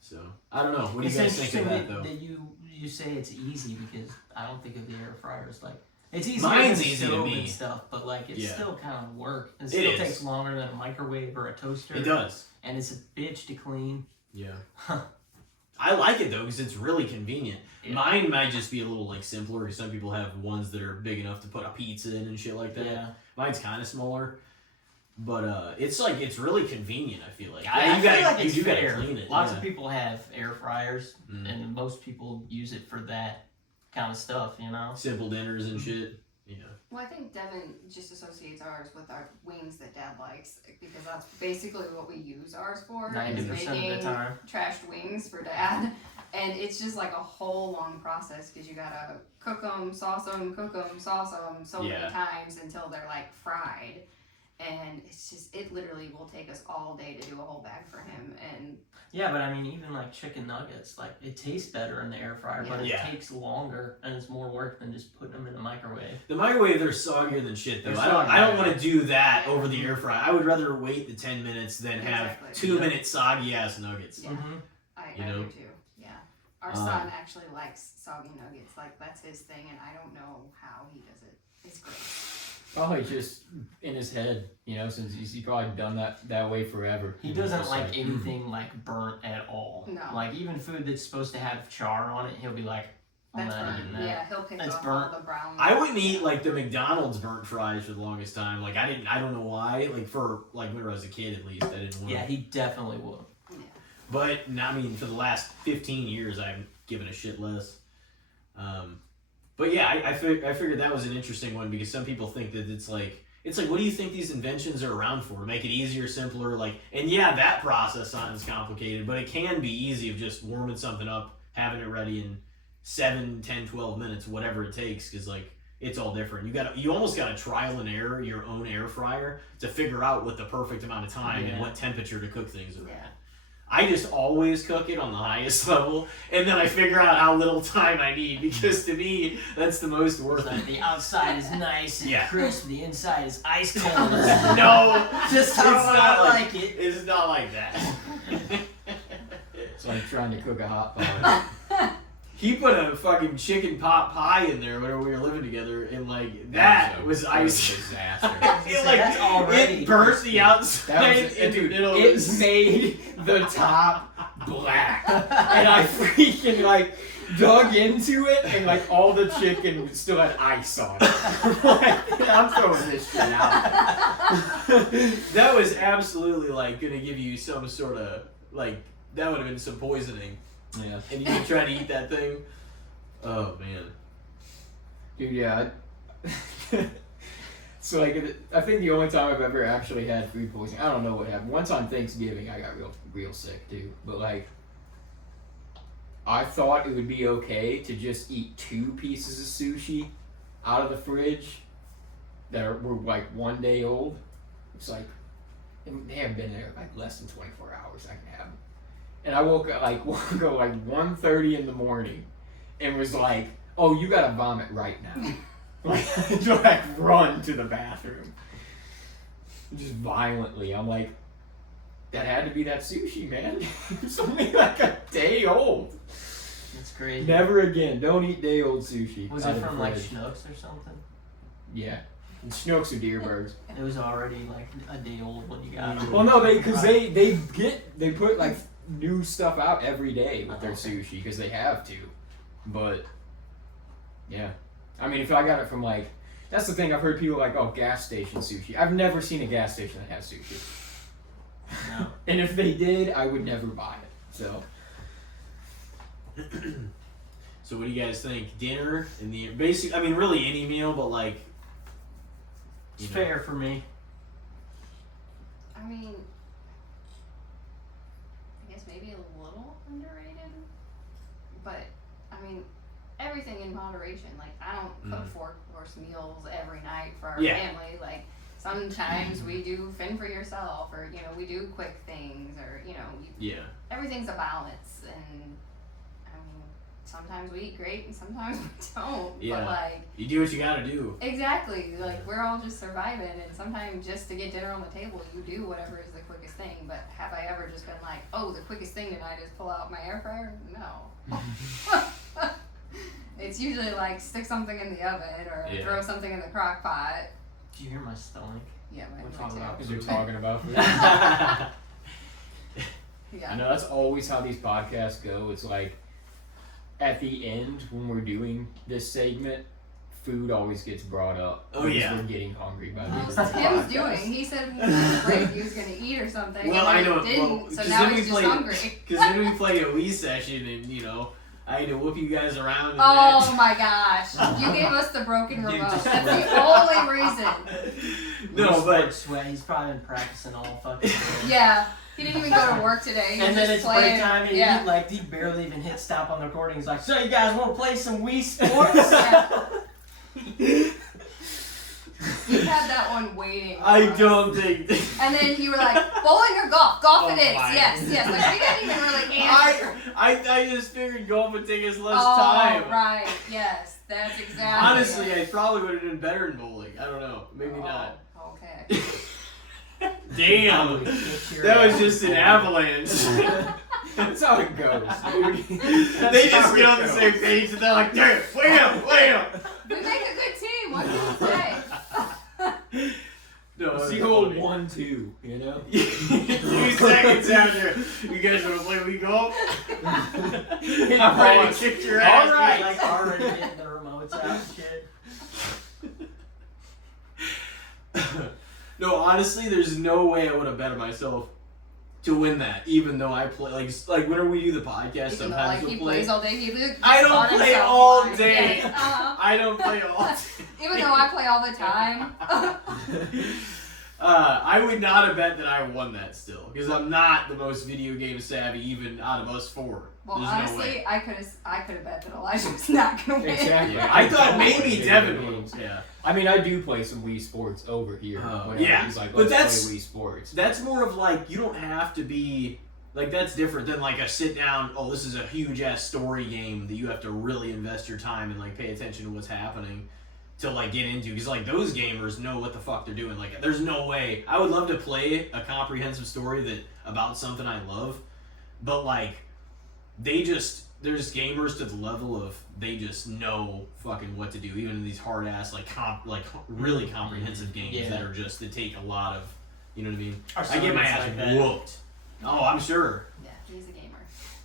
So I don't know. What do you guys think of that though? That you say it's easy because I don't think of the air fryer as like it's easy. Mine's with easy to stove me. and stuff, but like it's Yeah. still kind of work. It It still is. takes longer than a microwave or a toaster. It does. And it's a bitch to clean. Yeah. I like it though because it's really convenient. Yeah. Mine might just be a little simpler because some people have ones that are big enough to put a pizza in and shit like that. Yeah. Mine's kind of smaller, but it's really convenient. I feel like I feel like you it's do gotta fair. clean it. Lots yeah. of people have air fryers, Mm. and most people use it for that kind of stuff. Simple dinners and shit. Yeah. Well, I think Devin just associates ours with our wings that Dad likes because that's basically what we use ours for. 90% is of the making time. trashed wings for Dad, and it's just like a whole long process because you gotta cook them, sauce them so Yeah. many times until they're like fried, and it literally will take us all day to do a whole bag for him. And Yeah, but I mean, even like chicken nuggets, like it tastes better in the air fryer, but it Yeah. takes longer and it's more work than just putting them in the microwave. The microwave, they're soggier than shit though. They're I don't soggy. want to do that over the air fryer. I would rather wait the 10 minutes than have Exactly. 2-minute soggy ass nuggets. yeah, Mm-hmm. I know? do too. Yeah, our son actually likes soggy nuggets. Like that's his thing, and I don't know how he does it. It's great. Probably just in his head, since he's probably done that way forever. He It's doesn't just like anything like burnt at all. No. Like even food that's supposed to have char on it, he'll be like, I'm That's not burnt. eating that. Yeah, he'll pick That's off burnt. all the brown. I wouldn't eat like the McDonald's burnt fries for the longest time. Like I don't know why. Like for when I was a kid at least, I didn't want. Yeah, he definitely will. Yeah. But I mean, for the last 15 years, I've given a shit less. But yeah, I figured that was an interesting one because some people think that it's like what do you think these inventions are around for? To make it easier, simpler, and yeah, that process sounds complicated, but it can be easy of just warming something up, having it ready in 7, 10, 12 minutes, whatever it takes, because it's all different. You almost got to trial and error your own air fryer to figure out what the perfect amount of time and Yeah. what temperature to cook things around. Yeah. I just always cook it on the highest level, and then I figure out how little time I need because to me that's the most worth It's it. like the outside is nice and Yeah. crisp, the inside is ice cold. No, Just it's how not I like- like it. It's not like that. It's like trying to cook a hot pot. he put a fucking chicken pot pie in there whenever we were living together, and like that was ice. Disaster. I feel like That's already it burst the outside, and dude, it made the top black, and I freaking like dug into it, and like all the chicken still had ice on it. Like, I'm throwing this shit out. That was absolutely like gonna give you some sort of like that would have been some poisoning, Yeah, and you try to eat that thing. Oh man, dude. Yeah. So like, I think the only time I've ever actually had food poisoning, I don't know what happened. Once on Thanksgiving, I got real sick too. But like, I thought it would be okay to just eat 2 pieces of sushi out of the fridge that were like 1 day old. It's like, they haven't been there like less than 24 hours. I can have them. And I woke up like 1:30 in the morning and was like, oh, you gotta vomit right now. like run to the bathroom. Just violently. I'm like, that had to be that sushi, man. It's only like a day old. That's crazy. Never again. Don't eat day old sushi. Was out it of the from like fridge. Schnucks or something? Yeah. And Schnucks are deer birds. It was already like a day old when you got it. Well, no, because they put like new stuff out every day with their sushi because they have to. But yeah, I mean, if I got it from like, that's the thing. I've heard people like, oh, gas station sushi. I've never seen a gas station that has sushi. No. And if they did, I would never buy it. So. So what do you guys think? Dinner and the basic? I mean, really any meal, but like, It's fair for me. I mean, I guess maybe a little underrated, but I mean, everything in moderation. Like, I don't cook 4-course meals every night for our family. Like, sometimes we do fend for yourself, or we do quick things, or everything's a balance. And I mean, sometimes we eat great, and sometimes we don't. Yeah. But like, you do what you gotta do. exactly. Like, we're all just surviving, and sometimes just to get dinner on the table, you do whatever is the quickest thing. But have I ever just been like, oh, the quickest thing tonight is pull out my air fryer? No. It's usually like stick something in the oven or throw something in the crock pot. Did you hear my stomach? Yeah, We're mine talking about Because they're talking about food. Yeah. You know, that's always how these podcasts go. It's like, at the end, when we're doing this segment, food always gets brought up. Oh, because yeah. We're getting hungry by the Well, end of that's the Tim's podcast. doing. He said when he was break he was going to eat or something. Well, and I then know. he didn't, Well, so 'cause now then we he's just played- hungry. Because then we played a Wii session, and I had to whoop you guys around. And Oh my gosh. You gave us the broken Dude, remote. just- That's the only reason. No, but sweat. He's probably been practicing all fucking day. Yeah. He didn't even go to work today. He was And then just it's playing. break time, and Yeah. he barely even hit stop on the recording. He's like, "So you guys want to play some Wii Sports?" Yeah. You had that one waiting. I for us. don't think. And then you were like, bowling or golf? Golf Oh it is. my. Yes, yes. Like, we didn't even really answer. I just figured golf would take us less Oh, time. right. Yes. That's exactly Honestly, it. I probably would have done better in bowling. I don't know. Maybe not. Okay. Damn. That was just an avalanche. That's how it goes, dude. They just get on the same page and they're like, damn, wait up. We make a good team. What can you say? No, It's that's the old funny. 1-2, you know? 2 seconds after, you guys want to play Wii golf? I'm ready to kick your ass. All right. Like already getting the remotes out and shit. No, honestly, there's no way I would have betted myself to win that, even though I play like whenever we do the podcast, Even though, sometimes like, we'll he play. plays all day. He I don't on play himself all live. day. Yeah. Uh-huh. I don't play all day. Even though I play all the time. I would not have bet that I won that still, because I'm not the most video game savvy even out of us 4. Well, There's honestly, no way. I could have bet that Elijah was not going to win. Exactly. Yeah, I thought don't maybe play Devin video would. games. Yeah. I mean, I do play some Wii Sports over here. Whenever yeah. he's like, But let's that's- play Wii Sports. That's more of like, you don't have to be, like, that's different than like a sit down, oh, this is a huge ass story game that you have to really invest your time and like pay attention to what's happening to like get into, because like those gamers know what the fuck they're doing. Like, there's no way. I would love to play a comprehensive story about something I love, but like, they just there's gamers to the level of they just know fucking what to do, even in these hard ass really comprehensive games that are just that take a lot of, you know what I mean. I get my ass whooped. Oh, I'm sure. Yeah, he's a gamer.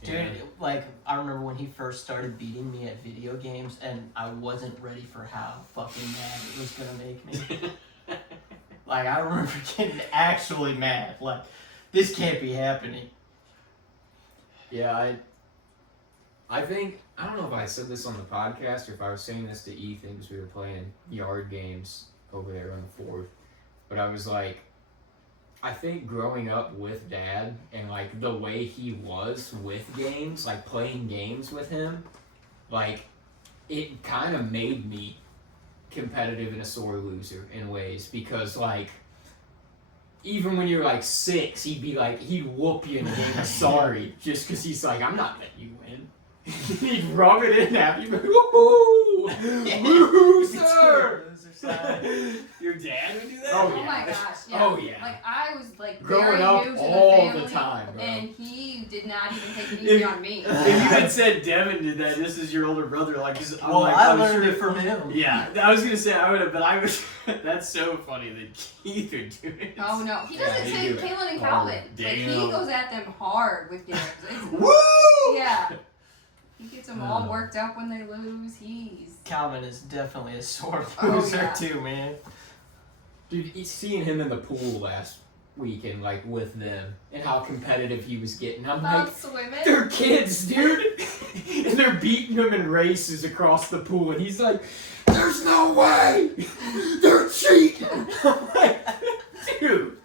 Dude, like, I remember when he first started beating me at video games, and I wasn't ready for how fucking mad it was gonna make me. Like, I remember getting actually mad. Like, this can't be happening. Yeah, I think, I don't know if I said this on the podcast or if I was saying this to Ethan because we were playing yard games over there on the 4th, but I was like, I think growing up with Dad and like the way he was with games, like playing games with him, like it kind of made me competitive and a sore loser in ways because like even when you're like 6, he'd whoop you in a game of Sorry just because he's like, I'm not letting you win. He'd rub it in after you, like, woohoo! Loser! Your dad would do that? Oh, Oh yeah. my gosh, yeah. Oh, yeah. Like, I was, like, Growing very up new to the all family, the time, bro. and he did not even take it easy on me. If you had said Devin did that, this is your older brother, like, Well, I learned it from him. Yeah, I was gonna say I would have, but I was. That's so funny that Keith would do it. Oh, no. He does Yeah, it he to do it. Kaylin and Oh, Calvin. Like, he damn. goes at them hard with games. It's, Woo! yeah. He gets them all worked up when they lose. Calvin is definitely a sore Oh, loser yeah. too, man. Dude, seeing him in the pool last weekend, like with them, and how competitive he was getting, I'm like, About swimming. they're kids, dude! And they're beating him in races across the pool, and he's like, there's no way! They're cheating! I'm like, dude!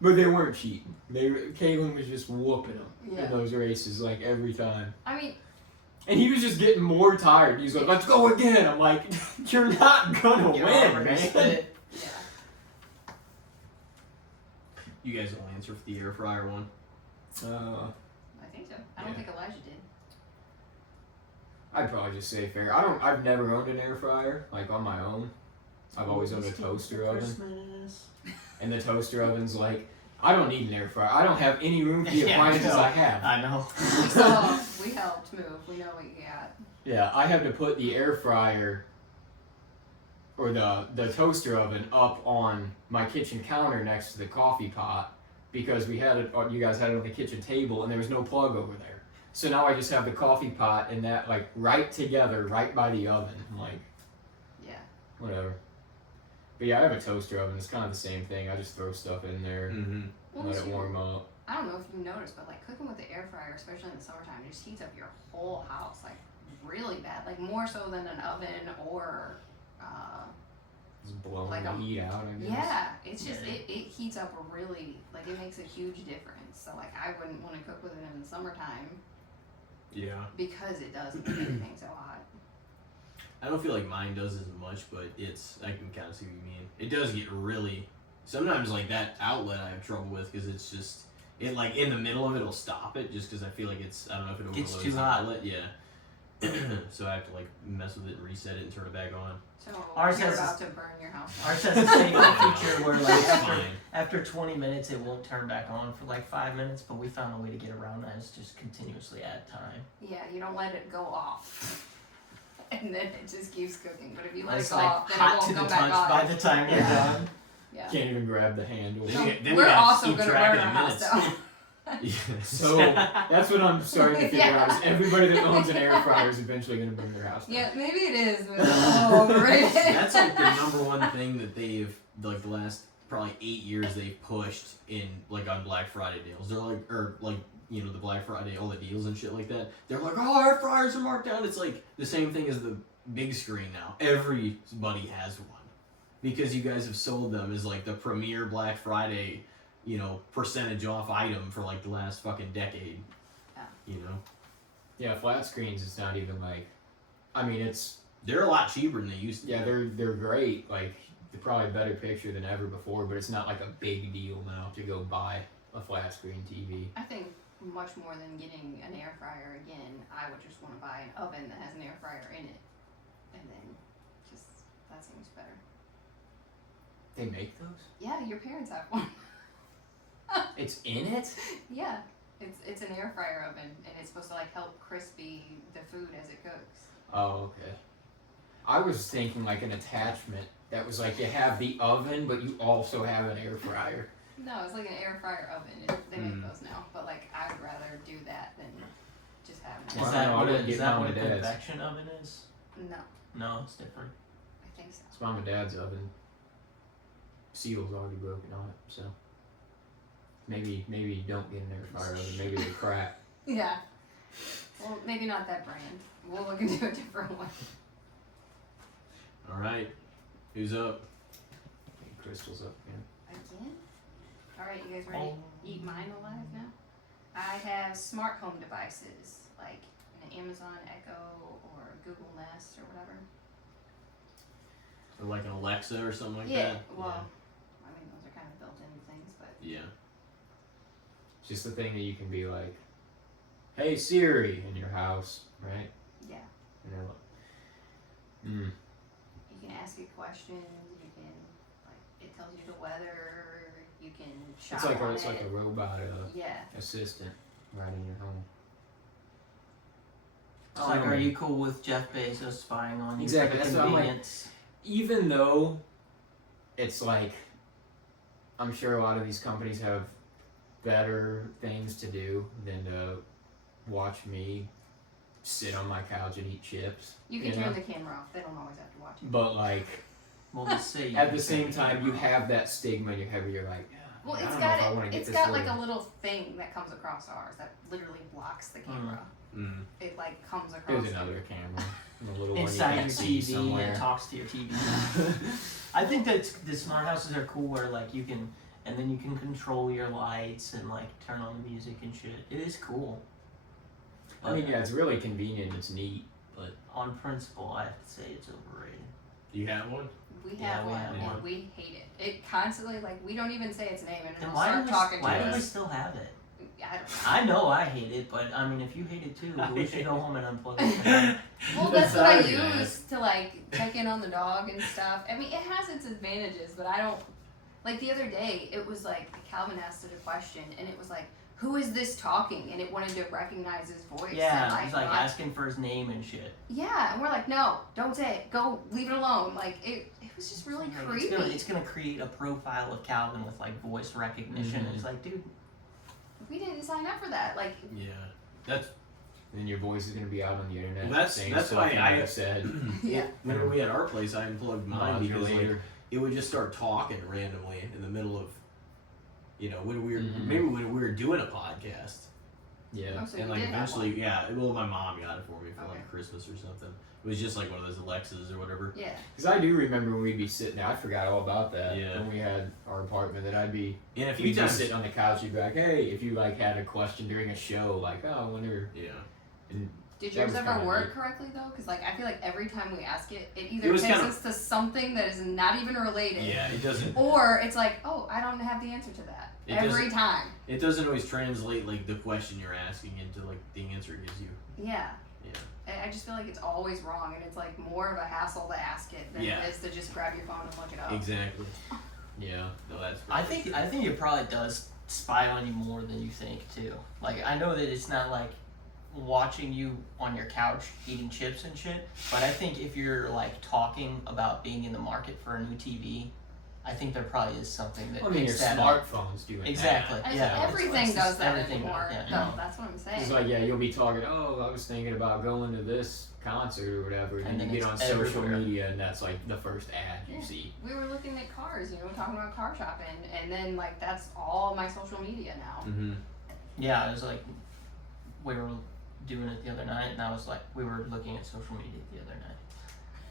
But they weren't cheating. Kaylin was just whooping them in those races, like, every time. I mean, And he was just getting more tired. He's like, let's go again. I'm like, you're not gonna win, man. yeah. You guys will answer for the air fryer one. I think so. I don't think Elijah did. I'd probably just say fair. I've never owned an air fryer, like on my own. I've always owned a toaster oven. And the toaster oven's like, I don't need an air fryer. I don't have any room for the appliances I have. I know. So, we helped move. We know what you got. Yeah, I had to put the air fryer or the toaster oven up on my kitchen counter next to the coffee pot because we had it. You guys had it on the kitchen table, and there was no plug over there. So now I just have the coffee pot and that like right together, right by the oven. I'm like, Yeah. whatever. But yeah, I have a toaster oven. It's kind of the same thing. I just throw stuff in there, Mm-hmm. Well, let it warm up. I don't know if you've noticed, but like cooking with the air fryer, especially in the summertime, it just heats up your whole house like really bad. Like more so than an oven or Just blowing like the heat out, I guess. yeah. It's just it heats up really like it makes a huge difference. So like I wouldn't want to cook with it in the summertime Yeah. because it does make everything so hot. I don't feel like mine does as much, but I can kind of see what you mean. It does get really, sometimes like that outlet I have trouble with because it's just, it like in the middle of it will stop it just because I feel like I don't know if it Gets overloads too the hot. outlet. Yeah. So I have to like mess with it and reset it and turn it back on. So Ours you're has about to burn your house. Ours has a safety feature where like It's fine. after 20 minutes it won't turn back on for like 5 minutes, but we found a way to get around that. Is just continuously add time. Yeah, you don't let it go off. And then it just keeps cooking. But if you let It's it go like off, then it hot won't to the come touch back on. by the time you're Yeah. done. Yeah. Can't even grab the handle. Then No, you- then we're we gotta also keep gonna track burn of our the house minutes. down. Yes. So that's what I'm starting to figure Yeah. out. Is everybody that owns an air fryer is eventually going to burn their house down. Yeah, maybe it is, but it's a little overrated. That's like the number one thing that they've like the last probably 8 years they've pushed in like on Black Friday deals. They're like the Black Friday all the deals and shit like that. They're like, oh, air fryers are marked down. It's like the same thing as the big screen now. Everybody has one because you guys have sold them as like the premier Black Friday, percentage off item for like the last fucking decade. Yeah. Yeah, flat screens. It's not even like. I mean, They're a lot cheaper than they used to. yeah, they're great. Like they're probably a better picture than ever before, but it's not like a big deal now to go buy a flat screen TV. I think much more than getting an air fryer again, I would just want to buy an oven that has an air fryer in it. And then just, that seems better. They make those? Yeah, your parents have one. It's in it? Yeah. It's an air fryer oven, and it's supposed to like help crispy the food as it cooks. Oh, okay. I was thinking like an attachment that was like you have the oven, but you also have an air fryer. No, it's like an air fryer oven. They make those now, but like I would rather do that than just have an. Well, Is I don't that know, I what, wouldn't is get that mom what a and dad's. convection oven is? No, No, it's different. I think so. It's mom and dad's oven. Seal's already broken on it, so maybe don't get an air fryer oven. Maybe they crack. Yeah. Well, maybe not that brand. We'll look into a different one. All right, who's up? I think Crystal's up again. Again? All right, you guys ready to eat mine alive now? I have smart home devices like an Amazon Echo or Google Nest or whatever. Or like an Alexa or something like Yeah. that? Well, I mean those are kind of built-in things, but Yeah. It's just the thing that you can be like, "Hey Siri," in your house, right? yeah. And they're like, You can ask it questions. You can it tells you the weather. You can shop on It's like a robot yeah. assistant right in your home. It's like, are you cool with Jeff Bezos spying on you Exactly, for that's the what I'm like. convenience? Even though it's like, I'm sure a lot of these companies have better things to do than to watch me sit on my couch and eat chips. You can You turn know? the camera off. They don't always have to watch it. But like, We'll just say you at can the same turn time, the you camera have that stigma in your head where you're like, Well, I it's don't got know if I wanna it. get It's this got like little- a little thing that comes across ours that literally blocks the camera. Mm. It like comes across. There's another camera, a little one you inside can't your see TV somewhere. and talks to your TV. I think that the smart houses are cool where like you can, and then you can control your lights and like turn on the music and shit. It is cool. I mean, yeah, it's really convenient. It's neat, but On principle, I have to say it's overrated. You have one? We Yeah, have we one, have and one. we hate it. It constantly like we don't even say its name, and Then it'll why start do talking we, why to do we us. still have it? I don't know. I know I hate it, but I mean, if you hate it too, we should go home and unplug it. Well, that's what I Sorry, use to like check in on the dog and stuff. I mean, it has its advantages, but I don't. Like the other day, it was like Calvin asked it a question, and it was like, "Who is this talking?" And it wanted to recognize his voice. Yeah, and, he's like asking for his name and shit. Yeah, and we're like, "No, don't say it. Go, leave it alone." Like it was just really Like, creepy. It's gonna create a profile of Calvin with like voice recognition. Mhm. And it's like, dude, We didn't sign up for that. Like, Yeah. That's then your voice is gonna be out on the internet. Well, that's- saying that's stuff why you I- never said. yeah. whenever we had our place, I unplugged mine Months because like, later. it would just start talking randomly in the middle of, when we were Mhm. maybe when we were doing a podcast, Yeah. Oh, so and you like did have eventually, one. yeah. Well, my mom got it for me for Okay. like Christmas or something. It was just like one of those Alexas or whatever. Yeah. Because I do remember when we'd be sitting there. I forgot all about that. Yeah. When we had our apartment, that I'd be. And if We'd you be just sitting on the couch. You'd be like, "Hey," if you like had a question during a show, like, "Oh, I wonder." yeah. And Did That yours was ever kinda work neat. correctly though? Because like I feel like every time we ask it, it It either was takes kinda- us to something that is not even related, Yeah, it doesn't. or it's like, oh, I don't have the answer to that It every time. It doesn't always translate like the question you're asking into like the answer it gives you. Yeah. Yeah. I just feel like it's always wrong, and it's like more of a hassle to ask it than Yeah. it is to just grab your phone and look it up. Exactly. Yeah. No, that's. I think it probably does spy on you more than you think too. Like I know that it's not like watching you on your couch eating chips and shit, but I think if you're like talking about being in the market for a new TV, I think there probably is something that I mean, your picks that up. smartphone's doing Exactly. that. I Yeah. think everything it's does just that everything, anymore. yeah. No, that's what I'm saying. It's like, yeah, you'll be talking, "Oh, I was thinking about going to this concert or whatever," and And then then you get on it's social everywhere. media, and that's like the first ad you Yeah. see. We were looking at cars, talking about car shopping, and then like that's all my social media now. Mm-hmm. Yeah, it was like we were doing it the other night, and I was like, we were looking at social media the other night.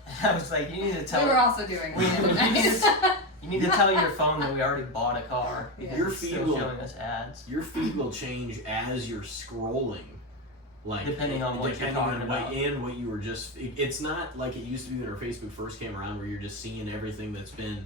And I was like, you need to tell. We were also doing We- it. we need You need to tell your phone that we already bought a car. Yeah. Because Your it's feed still will- showing us ads. Your feed will change as you're scrolling. Like Depending on what you're depending talking on about. what you were just. It's not like it used to be when our Facebook first came around, where you're just seeing everything that's been.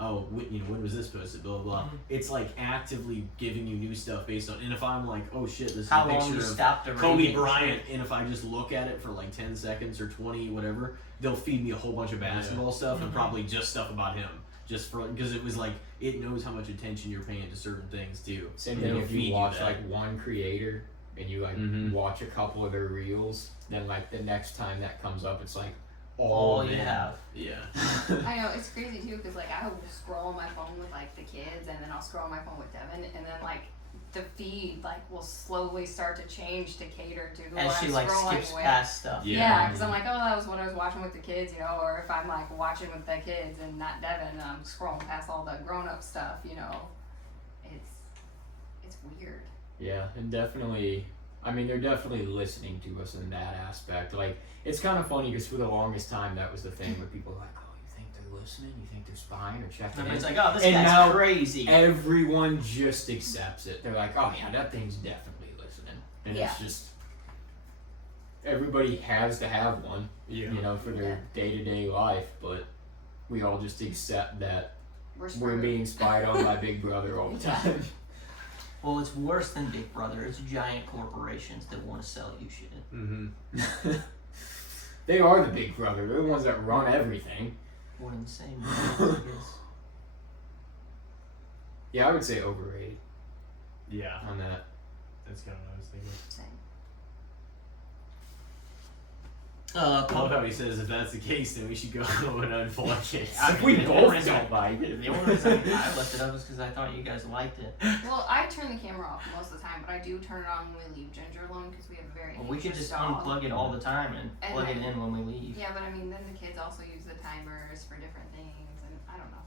Oh, when was this posted? Blah blah blah. Mhm. It's like actively giving you new stuff based on. And if I'm like, oh shit, this is How a long picture you of stopped to Kobe read it. Bryant, and if I just look at it for like 10 seconds or 20, whatever, they'll feed me a whole bunch of basketball stuff and Mhm. probably just stuff about him. Just for because it was like it knows how much attention you're paying to certain things too. Same And thing it'll if feed you watch that. like one creator and you like Mhm. watch a couple of their reels, then like the next time that comes up, it's like All you them. have. Yeah. I know, it's crazy too, because like I will scroll on my phone with like the kids, and then I'll scroll on my phone with Devin, and then like the feed like will slowly start to change to cater to what As I'm she like scrolling skips with. past stuff. Yeah, because I'm like, oh, that was what I was watching with the kids, you know, or if I'm like watching with the kids and not Devin, and I'm scrolling past all the grown-up stuff, you know, it's weird. Yeah, and definitely, I mean, they're definitely listening to us in that aspect. Like, it's kind of funny because for the longest time, that was the thing where people were like, oh, you think they're listening? You think they're spying or checking in? Everybody's like, oh, this And guy's now crazy. Everyone just accepts it. They're like, oh yeah, that thing's definitely listening. And Yeah. it's just, everybody has to have one, Yeah. you know, for their day-to-day life, but we all just accept that We're we're screwed. being spied on by Big Brother all the time. Well, it's worse than Big Brother. It's giant corporations that want to sell you shit. Mm-hmm. They are the Big Brother. They're the ones that run everything. One and the same. I guess. Yeah, I would say overrated Yeah. on that. That's kind of what I was thinking. Same. I love how he says if that's the case, then we should go and unplug it. I If we mean, the both only reason- don't like it. The only reason I left it up is because I thought you guys liked it. Well, I turn the camera off most of the time, but I do turn it on when we leave Ginger alone because we have a very Well, we could anxious just dog. unplug it all the time and And plug it then- in when we leave. Yeah, but I mean, then the kids also use the timers for different things, and I don't know.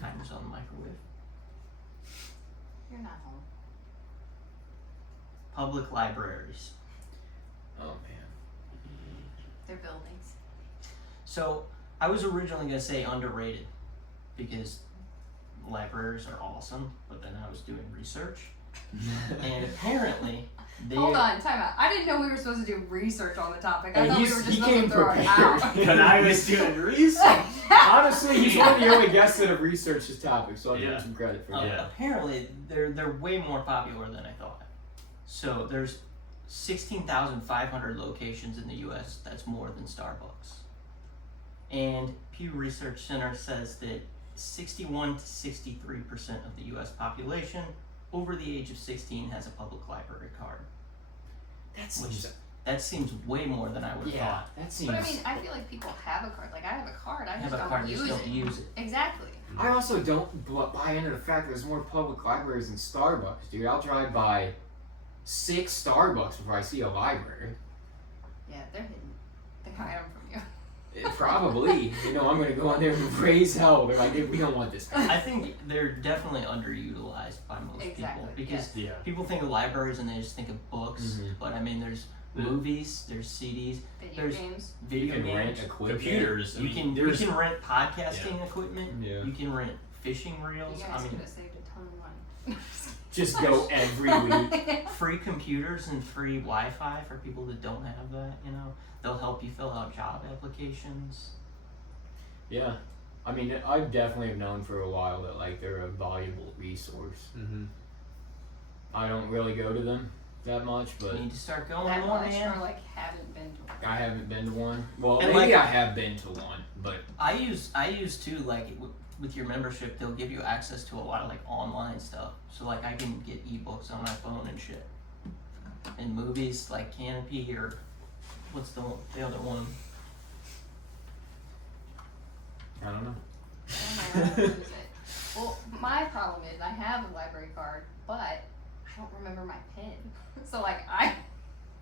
Timer's on the microwave. You're not home. Public libraries. Oh man. They're buildings. So I was originally gonna say underrated because libraries are awesome, but then I was doing research and apparently they Hold on, time out. I didn't know we were supposed to do research on the topic. I Hey, thought we were just he supposed came to throw it prepared. out. But I was doing research. Honestly, he's one of the only guests that have researched this topic, so I'll give him Yeah. some credit for that. Yeah. apparently they're way more popular than I thought. So there's 16,500 locations in the U.S. That's more than Starbucks. And Pew Research Center says that 61 to 63% of the U.S. population over the age of 16 has a public library card. That seems way more than I would have Yeah, thought. that seems. But I mean, I feel like people have a card. Like, I have a card. I I just have a don't card, use just it. don't use it. Exactly. I also don't buy into the fact that there's more public libraries than Starbucks, dude. I'll drive by 6 Starbucks before I see a library. Yeah, they're hidden. They hide them from you. Probably. You know, I'm gonna go in there and raise hell. They're like, hey, we don't want this guy. I think they're definitely underutilized by most Exactly, people because Yeah. people think of libraries and they just think of books, Mhm. but I mean there's movies, there's CDs, Video There's- games. You video can games. rent equipment. Computers. I You mean, can there's rent podcasting equipment. Yeah. You can rent fishing reels. You I guys mean, could have saved a ton of money. Just go every week. free computers and free Wi-Fi for people that don't have that. You know, they'll help you fill out job applications. Yeah. I mean, I definitely have known for a while that, like, they're a valuable resource. Mm-hmm. I don't really go to them that much, but You need to start going That more, much, man. or like haven't been to one. I haven't been to one. Well, And, maybe like- I have been to one, but I use too, like with your membership, they'll give you access to a lot of like online stuff. So like I can get ebooks on my phone and shit. And movies like Canopy or what's the other one? I don't know. I don't know how to use it. Well, my problem is I have a library card, but I don't remember my PIN. So like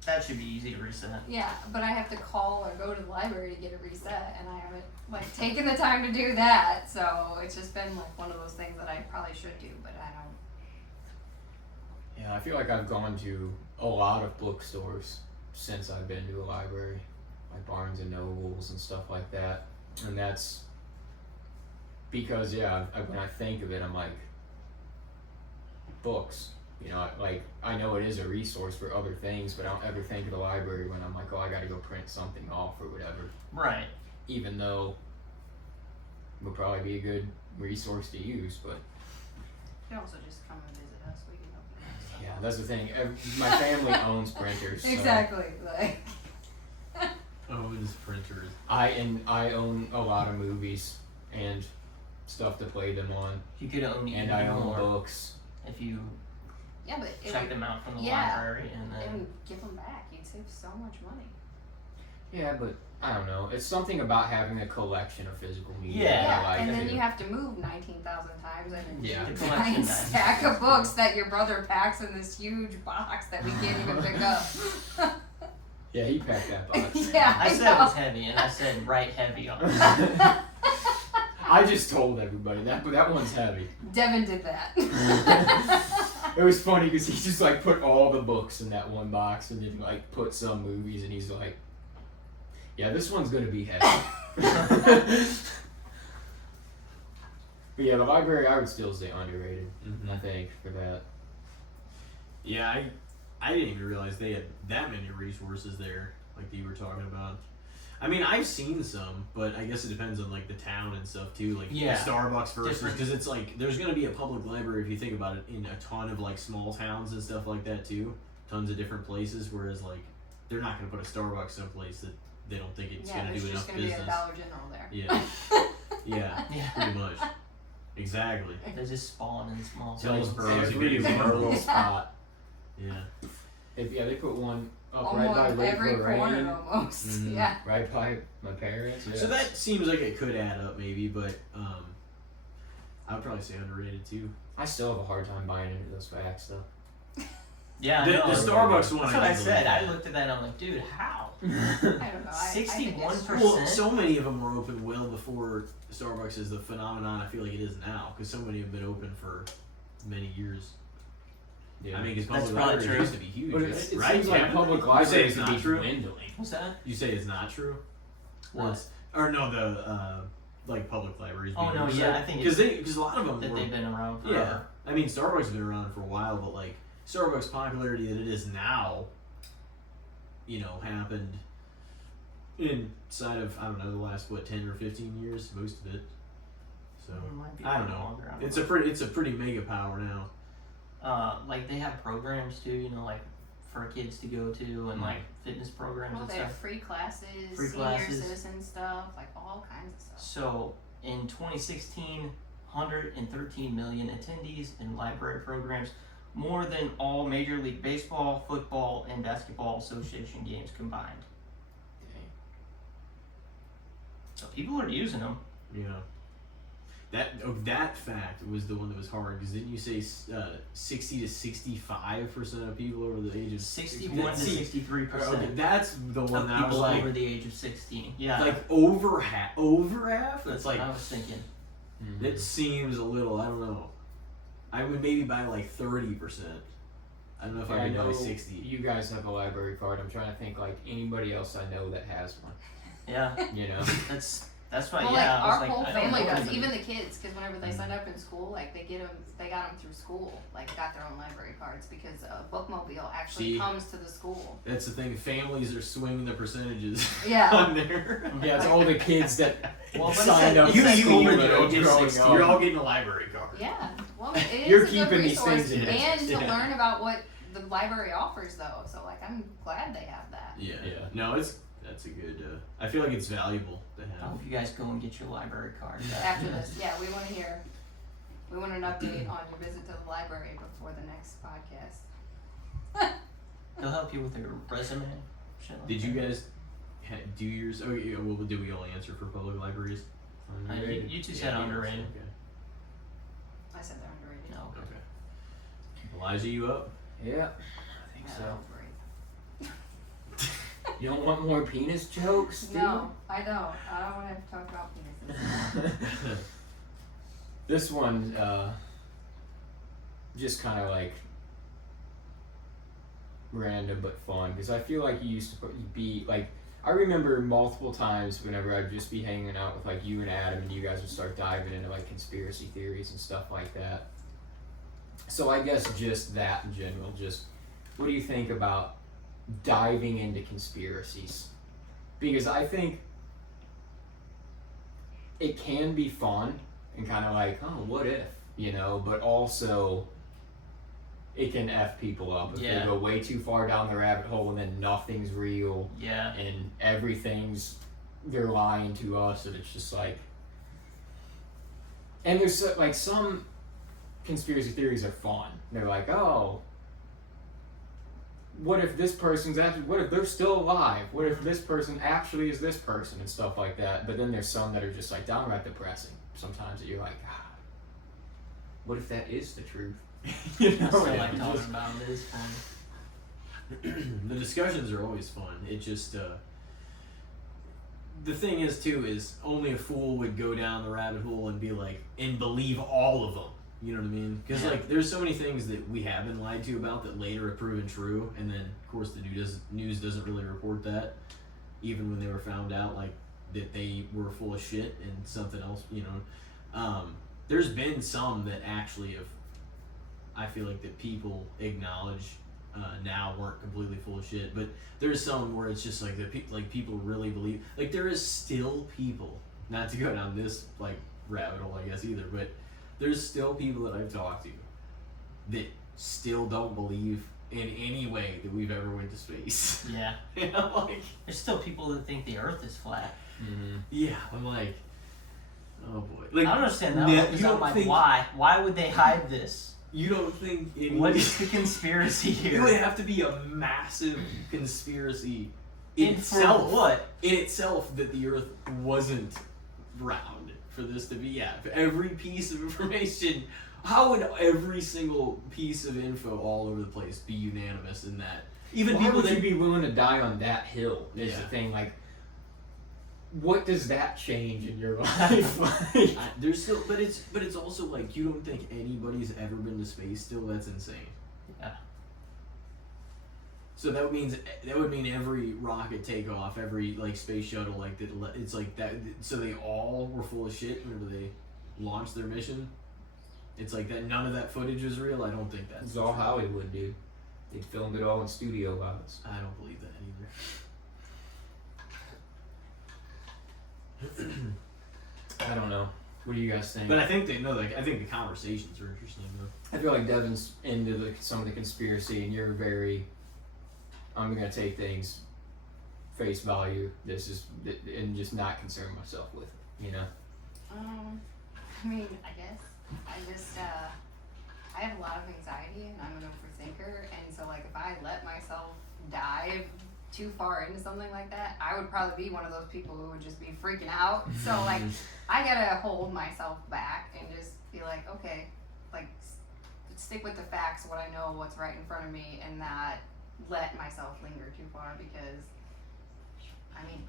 That should be easy to reset. yeah, but I have to call or go to the library to get it reset, and I haven't like taken the time to do that. So it's just been like one of those things that I probably should do, but I don't. Yeah, I feel like I've gone to a lot of bookstores since I've been to a library, like Barnes and Nobles and stuff like that, and that's because when I think of it, I'm like, books. You know, like I know it is a resource for other things, but I don't ever think of the library when I'm like, oh, I got to go print something off or whatever. Right. Even though it would probably be a good resource to use, but. You can also just come and visit us. We can help you. Yeah, that's the thing. My family owns printers. So Exactly. Like. Owns printers. I own a lot of movies, and stuff to play them on, You could own and even I own more books. if you Yeah, but it check would, them out from the yeah. library and it then. would give them back. You'd save so much money. Yeah, but I don't know. It's something about having a collection of physical media. Yeah. that I like and then too. you have to move 19,000 times and Yeah. a The collection giant that- stack of books that your brother packs in this huge box that we can't even pick up. Yeah, he packed that box. Yeah, I said it know. was heavy, and I said right heavy on it. I just told everybody that, but that one's heavy. Devin did that. It was funny because he just like put all the books in that one box and then like put some movies, and he's like, "Yeah, this one's gonna be heavy." But yeah, the library I would still say underrated. Mhm. I think for that. Yeah, I didn't even realize they had that many resources there, like that you were talking about. I mean, I've seen some, but I guess it depends on like the town and stuff too. Like Yeah. the Starbucks versus, Different. because it's like there's gonna be a public library if you think about it in a ton of like small towns and stuff like that too. Tons of different places, whereas like they're not gonna put a Starbucks someplace that they don't think it's Yeah, gonna there's do just enough gonna be a business. Dollar General there. Yeah, yeah, Yeah. pretty much, exactly. They just spawn in small Tell us, places. bro. Bros, Every if anyone. little spot. Yeah, If they put one up Almost right by Lake every Lorraine, corner almost. Mhm. Yeah. right by my parents. Yeah. so that seems like it could add up maybe, but I would probably say underrated too. I still have a hard time buying into those facts though. Yeah, I The know. Starbucks one. That's what I can said. I believe. looked at that and I'm like, dude, how? I don't know. I think it's 61%. Well, so many of them were open well before Starbucks is the phenomenon I feel like it is now, because so many have been open for many years. Yeah. I mean, because That's public probably libraries true. used to be huge, But right? it Right? seems like Yeah. public You say libraries it's would not be true? dwindling. What's that? You say it's not true? What? Or no, the like public libraries. Oh, no, being- yeah, I think because a lot of them That were, they've been around forever. yeah. I mean, Starbucks has been around for a while, but like Starbucks' popularity that it is now, you know, happened inside of, I don't know, the last 10 or 15 years, most of it. So It might be I don't know. longer, I don't It's know. a pretty mega power now. Like they have programs too, you know, like for kids to go to and like fitness programs Oh, and they have stuff. free classes, Free senior classes. citizen stuff, like all kinds of stuff. So in 2016, 113 million attendees in library programs, more than all Major League Baseball, football, and basketball association games combined. So people are using them. Yeah. That fact was the one that was hard, because didn't you say 60 to 65% of people over the age of 61 to 63%. Okay, that's the one of that I was people like, over the age of 16. Yeah, like over half. Over half. that's That's like what I was thinking. it seems a little. I don't know. I would maybe buy like 30%. I don't know if I could buy 60. You guys have a library card. I'm trying to think like anybody else I know that has one. Yeah, You know. that's why. Well, yeah, like I was our like, whole I don't family know does, anybody. even the kids, because whenever they sign up in school, like they got them through school, like got their own library cards because Bookmobile actually See? comes to the school. That's the thing. Families are swinging the percentages Yeah. on there. Yeah, it's all the kids that Well, but signed it up said- for you school over when the they were age of growing 60. up. You're all getting a library card. Yeah, well, it is You're a good keeping these resource, things in and to Yeah. learn about what the library offers, though. So, like, I'm glad they have that. Yeah. Yeah. No, that's a good. I feel like it's valuable to I have. hope you guys go and get your library card. After this, yeah, we want to hear. We want an update on your visit to the library before the next podcast. They'll help you with your resume. Shit like Did you that. guys do yours? Oh, yeah, well, did we all answer for public libraries? You two said Yeah, underrated. Okay. I said they're underrated. No. Okay. Elijah, you up? Yeah, I think so. Great. You don't want more penis jokes, dude? No, I don't. I don't want to talk about penises. This one, just kind of like random but fun, because I feel like you used to be like, I remember multiple times whenever I'd just be hanging out with like you and Adam, and you guys would start diving into like conspiracy theories and stuff like that. So I guess just that in general, just what do you think about diving into conspiracies? Because I think it can be fun and kind of like, oh, what if, you know, but also it can F people up if Yeah. they go way too far down the rabbit hole and then nothing's real Yeah. and everything's, they're lying to us, and it's just like, And there's like some conspiracy theories are fun. They're like, oh, what if this person's actually, what if they're still alive? What if this person actually is this person and stuff like that? But then there's some that are just like downright depressing. Sometimes that you're like, what if that is the truth? You know, Still like talking about it is fun. The discussions are always fun. It just the thing is too is only a fool would go down the rabbit hole and be like and believe all of them. You know what I mean? Because like there's so many things that we have been lied to about that later have proven true, and then of course the news doesn't really report that, even when they were found out like that they were full of shit and something else. You know, there's been some that actually have. I feel like that people acknowledge now weren't completely full of shit, but there's some where it's just like that people really believe. Like there is still people, not to go down this like rabbit hole, I guess either, but there's still people that I've talked to that still don't believe in any way that we've ever went to space. Yeah. You know, like There's still people that think the Earth is flat. Mm-hmm. yeah, I'm like, oh boy, like I don't understand that you one, 'cause don't I'm like, think- why? Why would they hide this? You don't think What is the conspiracy It here? would have to be a massive conspiracy in And for itself. what? In itself, that the Earth wasn't round for this to be. Yeah, for every piece of information. How would every single piece of info all over the place be unanimous in that? Even Why people would that you be willing to die on that hill? Is the Yeah. thing. Like, what does that change in your life? Like, there's still, but it's also like you don't think anybody's ever been to space still. That's insane. Yeah. So that would mean every rocket takeoff, every like space shuttle, like that. It's like that. So they all were full of shit whenever they launched their mission. It's like that. None of that footage was real. I don't think that's. it's all Hollywood, dude. They filmed it all in studio lots. I don't believe that either. I don't know. What do you guys think? But I think I think the conversations are interesting though. I feel like Devin's into some of the conspiracy, and you're very. I'm gonna take things face value. This is and just not concern myself with it. You know. I mean, I guess I just I have a lot of anxiety and I'm an overthinker, and so like if I let myself dive too far into something like that, I would probably be one of those people who would just be freaking out. So like I gotta hold myself back and just be like, okay, like stick with the facts, what I know, what's right in front of me, and not let myself linger too far, because I mean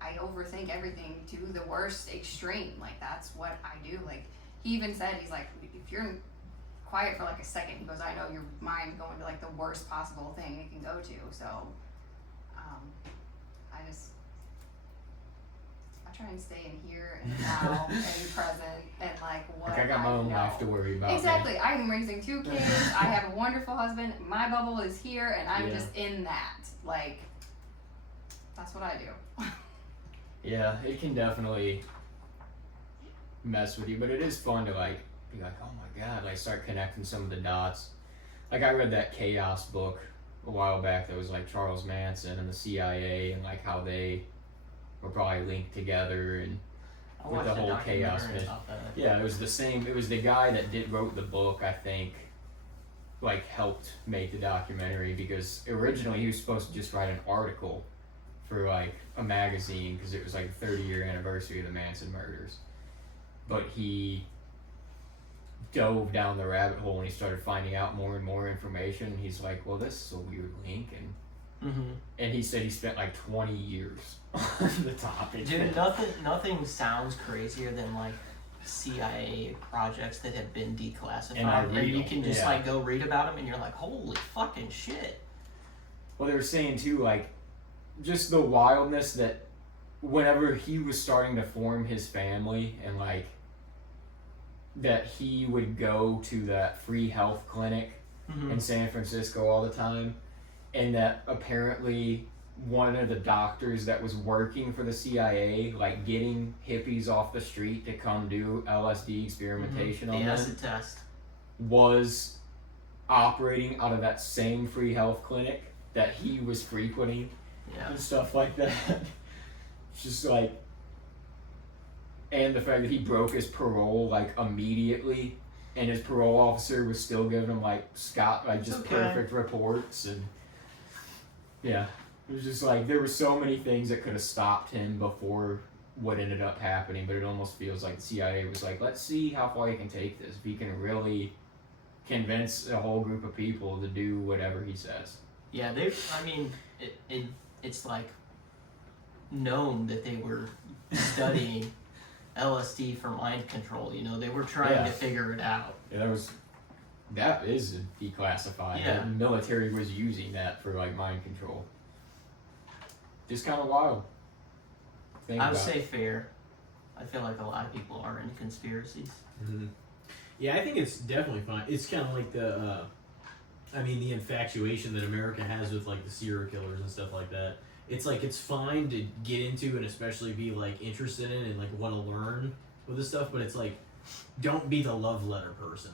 I overthink everything to the worst extreme. Like that's what I do. Like he even said, he's like, if you're quiet for like a second, he goes, I know your mind's going to like the worst possible thing it can go to. So I try and stay in here and now and present and like what Like I got my own know. life to worry about. Exactly. Man. I'm raising 2 kids. I have a wonderful husband. My bubble is here, and I'm Yeah. just in that. Like, that's what I do. Yeah, it can definitely mess with you, but it is fun to like be like, oh my god, like start connecting some of the dots. Like I read that Chaos book a while back that was like Charles Manson and the CIA and like how they were probably linked together and I with watched the a whole chaos documentary bit. about that. Yeah, it was the same. It was the guy that wrote the book, I think, like helped make the documentary, because originally he was supposed to just write an article for like a magazine because it was like the 30-year anniversary of the Manson murders. But he dove down the rabbit hole and he started finding out more and more information. And he's like, well, this is a weird link. And he said he spent like 20 years on the topic. Dude, nothing sounds crazier than like CIA projects that have been declassified. And I where read you them, can just yeah. like go read about them and you're like, holy fucking shit. Well, they were saying too, like, just the wildness that whenever he was starting to form his family and like that he would go to that free health clinic in San Francisco all the time, and that apparently one of the doctors that was working for the CIA, like getting hippies off the street to come do LSD experimentation The on them, acid test. was operating out of that same free health clinic that he was frequenting Yeah. and stuff like that. It's just like, and the fact that he broke his parole like immediately, and his parole officer was still giving him like just perfect reports, and yeah, it was just like there were so many things that could have stopped him before what ended up happening, but it almost feels like the CIA was like, let's see how far he can take this, if he can really convince a whole group of people to do whatever he says. Yeah, it's like known that they were studying LSD for mind control. You know, they were trying to figure it out. Yeah, that is declassified. Yeah. The military was using that for like mind control. Just kind of wild. I would say fair. I feel like a lot of people are into conspiracies. Mm-hmm. Yeah, I think it's definitely fine. It's kind of like the infatuation that America has with like the serial killers and stuff like that. It's like it's fine to get into and especially be like interested in and like want to learn with this stuff, but it's like don't be the love letter person.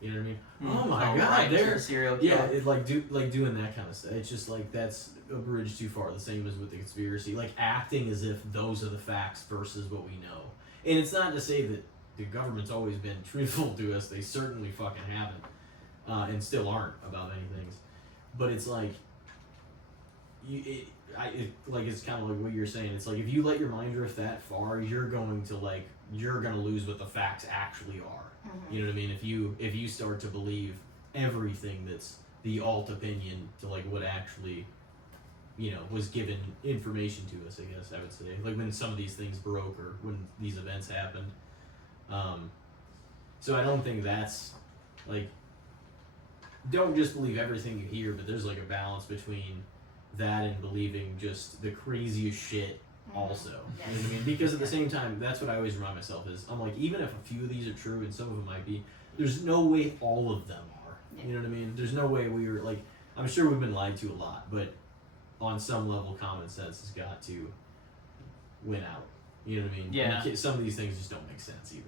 You know what I mean? Oh my God, they're serial killer. Yeah, it doing that kind of stuff. It's just like that's a bridge too far. The same as with the conspiracy, like acting as if those are the facts versus what we know. And it's not to say that the government's always been truthful to us. They certainly fucking haven't, and still aren't about many things. But it's like, it's kind of like what you're saying. It's like if you let your mind drift that far, you're gonna lose what the facts actually are. Mm-hmm. You know what I mean? If you start to believe everything that's the alt opinion to like what actually, was given information to us, I guess I would say. Like when some of these things broke or when these events happened. So I don't think that's like, don't just believe everything you hear, but there's like a balance between that and believing just the craziest shit also. Yes. You know what I mean? Because at the same time, that's what I always remind myself is, I'm like, even if a few of these are true and some of them might be, there's no way all of them are. Yeah. You know what I mean? There's no way we were like, I'm sure we've been lied to a lot, but on some level, common sense has got to win out. You know what I mean? Yeah. And some of these things just don't make sense either.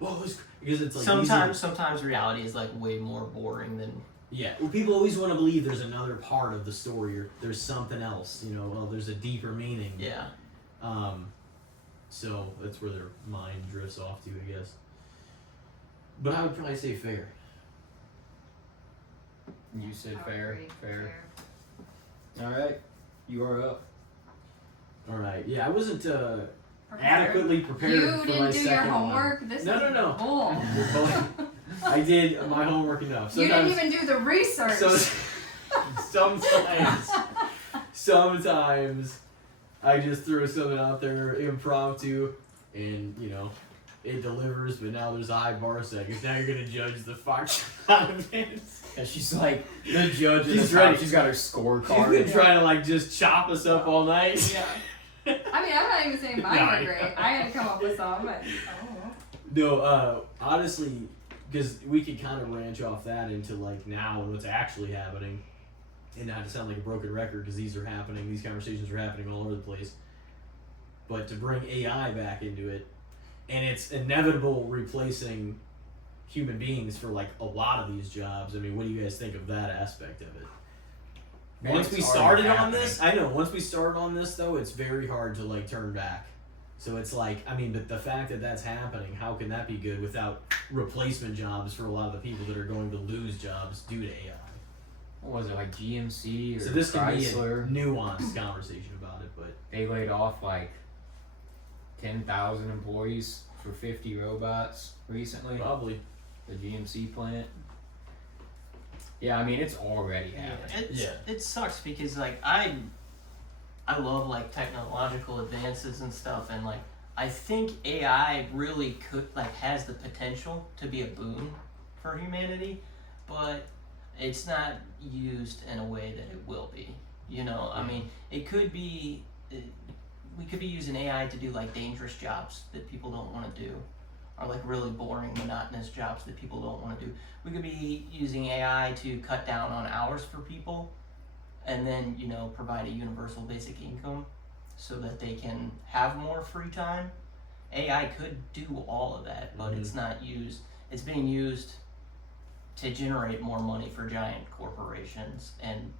Well, because it's like sometimes reality is like way more boring than. Yeah, people always want to believe there's another part of the story or there's something else. Well, there's a deeper meaning. Yeah. So that's where their mind drifts off to, I guess. But I would probably say fair. You said fair. All right, you are up. All right. Yeah, I wasn't adequately prepared you for my second one. You didn't do your homework. One. This No. is bull. I did my homework enough. You didn't even do the research. Sometimes I just throw something out there impromptu, and it delivers. But now there's a high bar set because now you're gonna judge the fuck out of it. And she's like the judge. She's ready. She's got her scorecard. She's been trying to just chop us up all night. Yeah. I mean, I'm not even saying mine were great. I had to come up with some, but No, honestly, because we could kind of branch off that into now and what's actually happening, and not to sound like a broken record because these conversations are happening all over the place. But to bring AI back into it, and it's inevitable replacing human beings for a lot of these jobs. I mean, what do you guys think of that aspect of it? Once we started on this, I know. Once we started on this, though, it's very hard to turn back. So it's but the fact that that's happening, how can that be good without replacement jobs for a lot of the people that are going to lose jobs due to AI? What was it, GMC or so this Chrysler? Can be a nuanced conversation about it, but they laid off 10,000 employees for 50 robots recently. Probably. The GMC plant. Yeah, I mean it's already happening. It sucks because I love technological advances and stuff, and I think AI really has the potential to be a boon for humanity, but it's not used in a way that it will be. I mean, it could be. We could be using AI to do dangerous jobs that people don't want to do, or really boring, monotonous jobs that people don't want to do. We could be using AI to cut down on hours for people, and then provide a universal basic income so that they can have more free time. AI could do all of that, but it's not used. It's being used to generate more money for giant corporations, and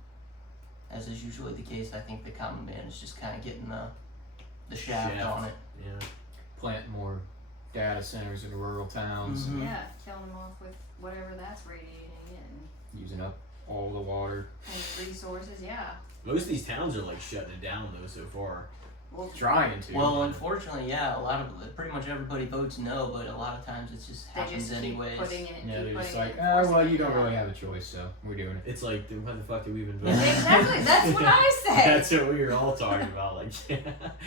as is usually the case, I think the common man is just kind of getting the shaft on it. Yeah. planting more data centers in rural towns, Mhm. Yeah, killing them off with whatever that's radiating and using up all the water. resources. Yeah. Most of these towns are like shutting it down though so far. Well, Trying to. Well, unfortunately, yeah, a lot of pretty much everybody votes no, but a lot of times it just they happens just keep anyways. putting it. Yeah, keep they're just putting like, it, oh, enforcing well, it, you don't yeah. really have a choice, so we're doing it. It's like, what the fuck did we even vote? Exactly. That's what I say. That's what we were all talking about. Like, yeah.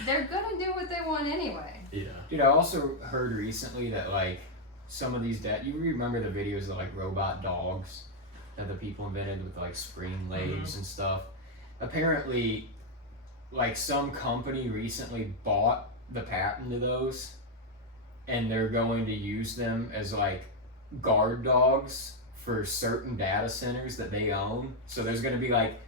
They're gonna do what they want anyway. Yeah. Dude, I also heard recently that, like, some of these you remember the videos of, like, robot dogs that the people invented with, like, spring legs and stuff? Apparently, like, some company recently bought the patent to those, and they're going to use them as, like, guard dogs for certain data centers that they own. So there's going to be, like,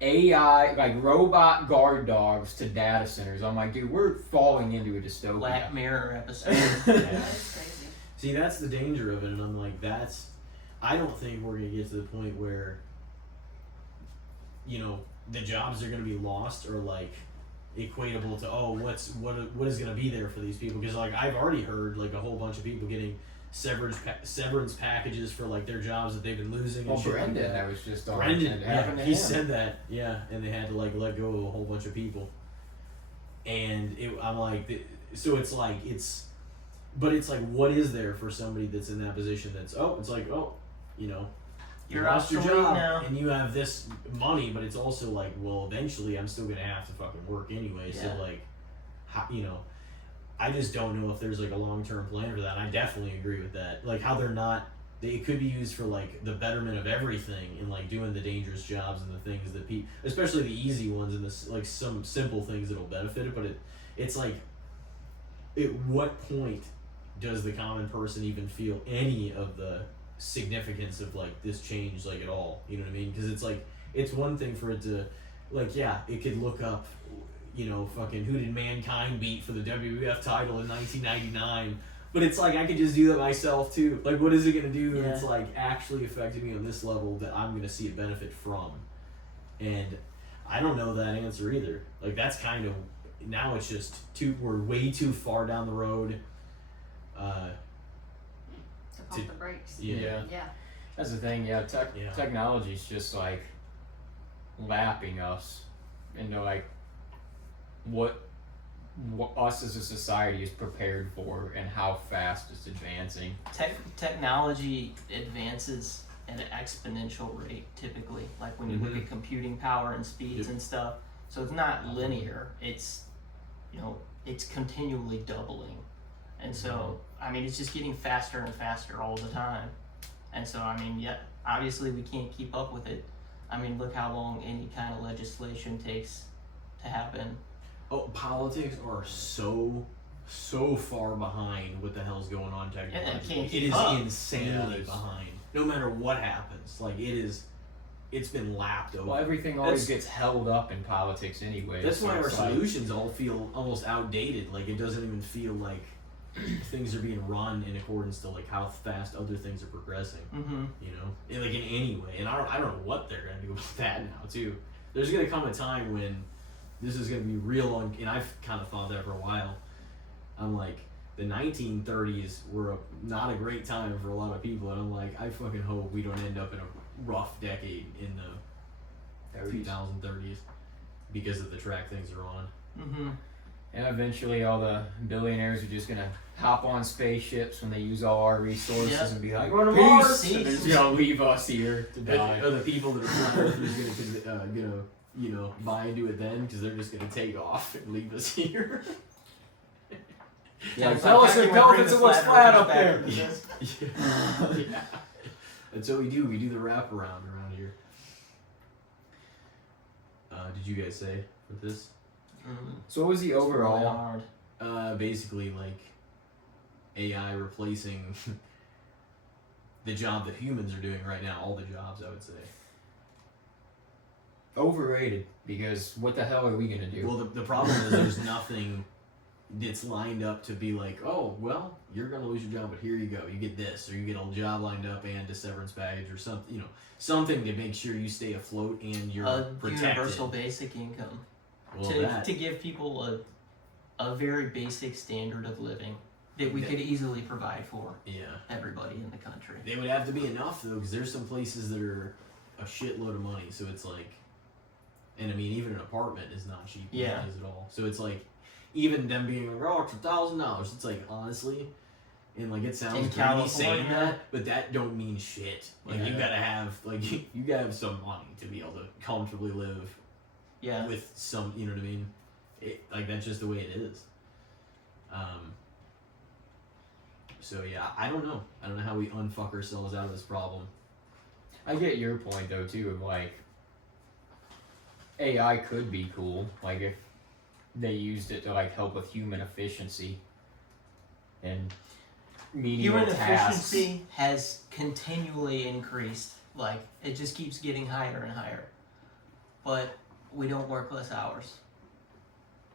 AI, like, robot guard dogs to data centers. I'm like, dude, we're falling into a dystopia. Black Mirror episode. That's crazy. See, that's the danger of it, and I'm like, I don't think we're gonna get to the point where, you know, the jobs are gonna be lost or like equatable to what is gonna be there for these people, because like I've already heard like a whole bunch of people getting severance packages for like their jobs that they've been losing. Well, and shit Brendan, like that. that was just on. Brendan, happened yeah, to he him. said that, yeah, and they had to like let go of a whole bunch of people, and I'm like, so it's like but it's like, what is there for somebody that's in that position? It's like, you know, you You're lost your obsolete job now. and you have this money, but it's also like, well, eventually I'm still gonna have to fucking work anyway. Yeah. So like, how, you know, I just don't know if there's like a long-term plan for that. And I definitely agree with that. Like how it could be used for like the betterment of everything and like doing the dangerous jobs and the things that people, especially the easy ones and the like some simple things that'll benefit it. But it's like, at what point does the common person even feel any of the significance of like this change like at all? You know what I mean? Because it's like, it's one thing for it to like, yeah, it could look up, you know, fucking who did Mankind beat for the WWF title in 1999, but it's like I could just do that myself too. Like, what is it gonna do that's like actually affecting me on this level that I'm gonna see a benefit from? And I don't know that answer either. Like that's kind of, now it's just we're way too far down the road. To pump the brakes. Yeah. Yeah. That's the thing, yeah. Technology's just like lapping us into like what us as a society is prepared for and how fast it's advancing. Technology advances at an exponential rate typically, like when you look at computing power and speeds and stuff. So it's not linear. It's, you know, it's continually doubling. And so, I mean, it's just getting faster and faster all the time. And so, I mean, yeah, obviously we can't keep up with it. I mean, look how long any kind of legislation takes to happen. Oh, politics are so far behind what the hell's going on technologically. Yeah, they can't It keep is up. insanely behind. No matter what happens, like it's been lapped over. Well, everything always gets held up in politics anyway. That's so why our it's like- solutions all feel almost outdated. Like it doesn't even feel like things are being run in accordance to like how fast other things are progressing. Mm-hmm. You know, and like in any way. And I don't know what they're gonna do about that now too. There's gonna come a time when this is gonna be real and I've kind of thought that for a while. I'm like, the 1930s were not a great time for a lot of people, and I'm like, I fucking hope we don't end up in a rough decade in the 2030s because of the track things are on. Mm-hmm. And eventually all the billionaires are just gonna hop on spaceships when they use all our resources and be like, Going to peace! Mars! And they're just gonna leave us here to die. Are the people that are flat earthers gonna you know, buy into it then, because they're just gonna take off and leave us here? Yeah, tell us if it was flat up there. Yeah. That's what we do. We do the wraparound around here. Did you guys say for this? So what was the overall? Basically like AI replacing the job that humans are doing right now. All the jobs, I would say. Overrated, because what the hell are we gonna do? Well, the problem is there's nothing that's lined up to be like, oh, well, you're gonna lose your job, but here you go, you get this, or you get a job lined up and a severance package, or something, you know, something to make sure you stay afloat and you're A protected. universal basic income Well, to give people a very basic standard of living that we could easily provide for Yeah. everybody in the country. They would have to be enough though, because there's some places that are a shitload of money. So it's like, and I mean, even an apartment is not cheap. Yeah. At all. So it's like, even them being like, oh, it's $1,000. It's like, honestly, and like it sounds In greedy saying California. that, but that don't mean shit. Like you gotta have you gotta have some money to be able to comfortably live. Yeah. With some, you know what I mean? Like that's just the way it is. So yeah, I don't know. I don't know how we unfuck ourselves out of this problem. I get your point though too of like AI could be cool, like if they used it to like help with human efficiency and menial Human tasks. efficiency has continually increased. Like, it just keeps getting higher and higher. But we don't work less hours.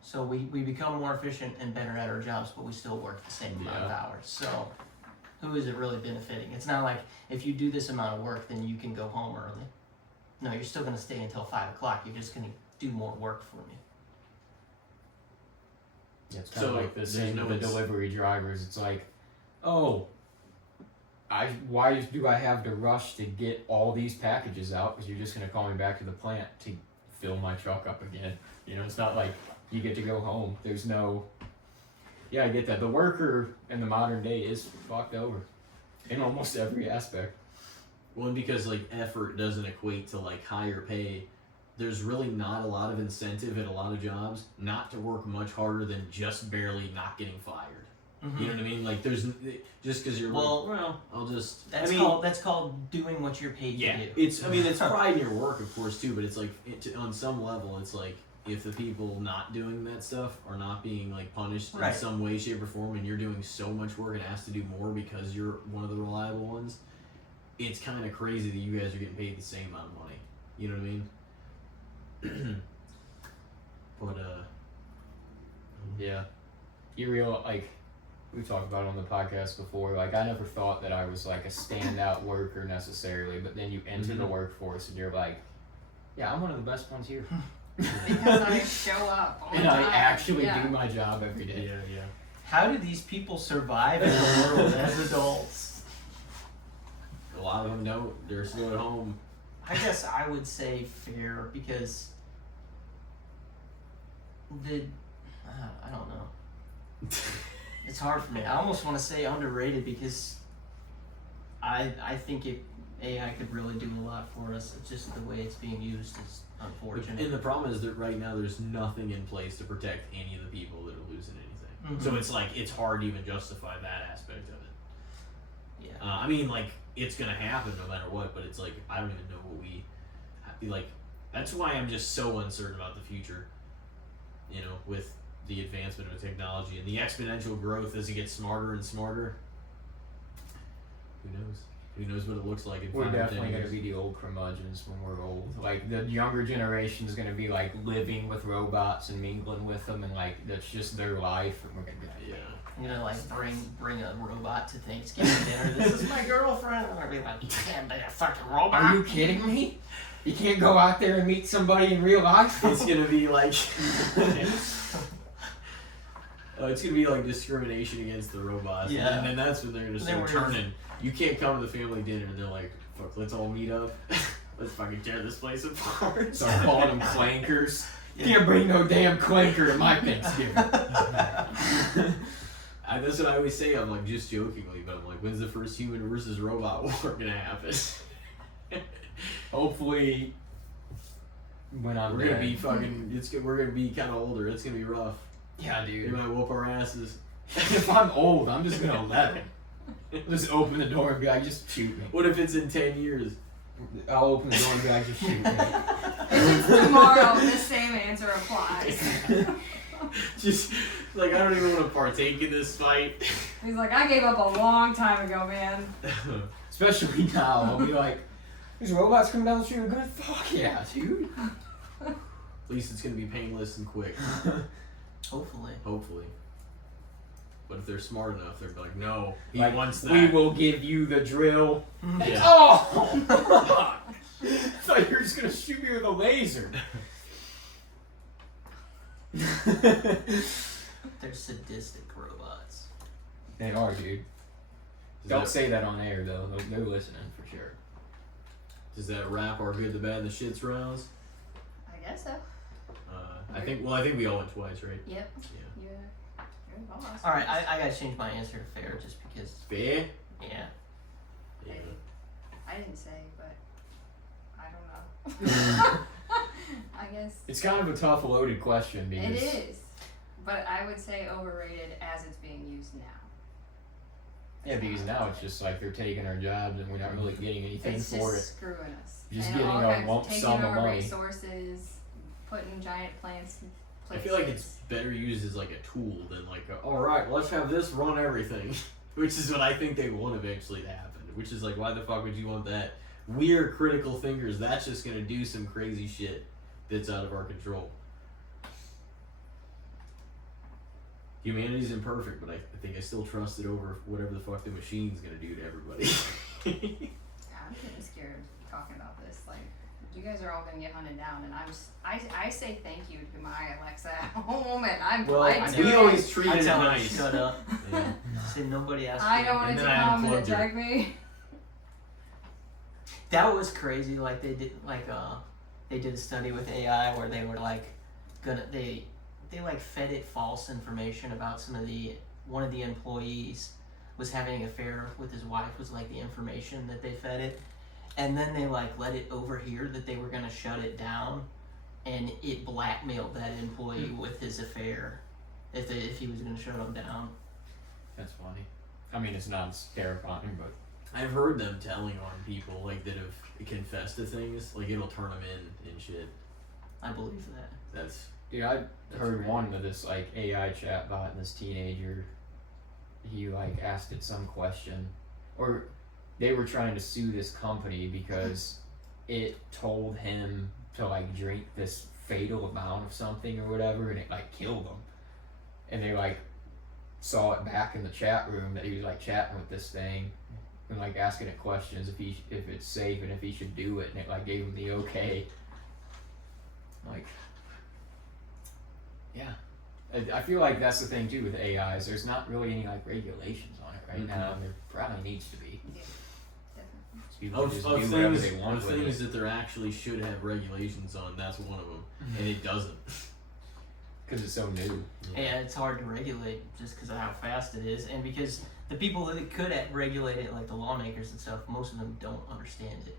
So we become more efficient and better at our jobs, but we still work the same amount of hours. So who is it really benefiting? It's not like if you do this amount of work, then you can go home early. No, you're still going to stay until 5 o'clock. You're just going to do more work for me. Yeah, it's kind of So, like the there's same no with the delivery drivers. It's like, oh, why do I have to rush to get all these packages out? Because you're just going to call me back to the plant to fill my truck up again. You know, it's not like you get to go home. There's no... Yeah, I get that. The worker in the modern day is fucked over in almost every aspect. Well, and because like effort doesn't equate to like higher pay, there's really not a lot of incentive at a lot of jobs not to work much harder than just barely not getting fired. Mm-hmm. You know what I mean? Like there's just because you're I'll just that's called doing what you're paid to do. It's it's pride in your work, of course, too. But it's like on some level, it's like if the people not doing that stuff are not being like punished in some way, shape, or form, and you're doing so much work and asked to do more because you're one of the reliable ones, it's kind of crazy that you guys are getting paid the same amount of money. You know what I mean? But yeah, you real like we talked about it on the podcast before. Like I never thought that I was like a standout worker necessarily, but then you enter the workforce and you're like, yeah, I'm one of the best ones here. Because I show up all the And time. I actually do my job every day. yeah. How do these people survive in the world as adults? A lot of them don't. They're still at home. I guess I would say fair because I don't know. It's hard for me. I almost want to say underrated because I think AI could really do a lot for us. It's just the way it's being used is unfortunate. And the problem is that right now there's nothing in place to protect any of the people that are losing anything. Mhm. So it's like it's hard to even justify that aspect of it. Yeah. I mean, like it's gonna happen no matter what, but it's like I don't even know what we like. That's why I'm just so uncertain about the future. You know, with the advancement of technology and the exponential growth as it gets smarter and smarter. Who knows? Who knows what it looks like in 5 We're or 10 definitely going years. to be the old curmudgeons when we're old. Like, the younger generation is going to be, like, living with robots and mingling with them, and, like, that's just their life, and we're going to be like, I'm gonna like bring a robot to Thanksgiving dinner. This is my girlfriend. I'm gonna be like, you can't be a fucking robot. are you kidding me? You can't go out there and meet somebody in real life? It's gonna be like it's gonna be like discrimination against the robots. Yeah. And then that's when they're gonna start turning. You can't come to the family dinner and they're like, fuck, let's all meet up. Let's fucking tear this place apart. Start calling them clankers. You can't bring no damn clanker to my Thanksgiving. That's what I always say. I'm like, just jokingly, but I'm like, when's the first human versus robot war gonna happen? Hopefully, when I'm We're dead. gonna be fucking. We're gonna be kind of older. It's gonna be rough. Yeah, They dude. might whoop our asses. If I'm old, I'm just gonna let it. Just open the door and be like, just shoot me. What if it's in 10 years? I'll open the door and be like, just shoot me. If it's tomorrow, the same answer applies. Just like I don't even want to partake in this fight. He's like, I gave up a long time ago, man. Especially now, I'll be like, these robots come down the street, we're good. Fuck yeah, dude. At least it's gonna be painless and quick. Hopefully. Hopefully. But if they're smart enough, they're like, no, he Like, wants that. we will give you the drill. Yeah. Oh! I thought you were just gonna shoot me with a laser. They're sadistic robots. They are, dude. Don't say that on air though. They're listening for sure. Does that wrap our good, the bad, and the shits rounds? I guess so. I think we all went twice, right? Yep. Yeah. You're the boss. All right, I gotta change my answer to fair just because. Fair? Yeah. Yeah. I didn't say, but I don't know. I guess It's kind of a tough, loaded question because it is, but I would say overrated as it's being used now. Yeah, because now it's just like they're taking our jobs and we're not really getting anything It's for just it. screwing us. Just and getting all a kinds lump taking sum of our money. resources, putting giant plants in I places. feel like it's better used as like a tool than like alright, let's have this run everything. Which is what I think they want eventually to happen. Which is like, why the fuck would you want that? We're critical thinkers, that's just gonna do some crazy shit that's out of our control. Humanity's imperfect, but I think I still trust it over whatever the fuck the machine's gonna do to everybody. I'm getting scared talking about this. Like, you guys are all gonna get hunted down, and I say thank you to my Alexa at home, and I'm Well, I do we it. always treated I it tell her nice. shut up. Yeah. Say nobody asked. I me. don't want it And to then I come and unplugged her. attack me. That was crazy. Like they did, they did a study with AI where they were like, they like fed it false information about one of the employees was having an affair with his wife was like the information that they fed it, and then they like let it overhear that they were gonna shut it down, and it blackmailed that employee with his affair if he was gonna shut him down. That's funny. I mean, it's not terrifying, but I've heard them telling on people like that have confessed to things, like it'll turn them in and shit. I believe that. That's dude, I heard great. one with this like AI chatbot and this teenager. He like asked it some question, or they were trying to sue this company because it told him to like drink this fatal amount of something or whatever, and it like killed him. And they like saw it back in the chat room that he was like chatting with this thing and like asking it questions if it's safe and if he should do it, and it like gave him the okay. Like, yeah. I feel like that's the thing too with AIs. There's not really any like regulations on it right now, and there probably needs to be. Yeah, definitely. So people of just do whatever things, they want of with things it. that there actually should have regulations on. That's one of them, and it doesn't. Because it's so new. Yeah, it's hard to regulate just because of how fast it is, and because the people that could regulate it, like the lawmakers and stuff, most of them don't understand it.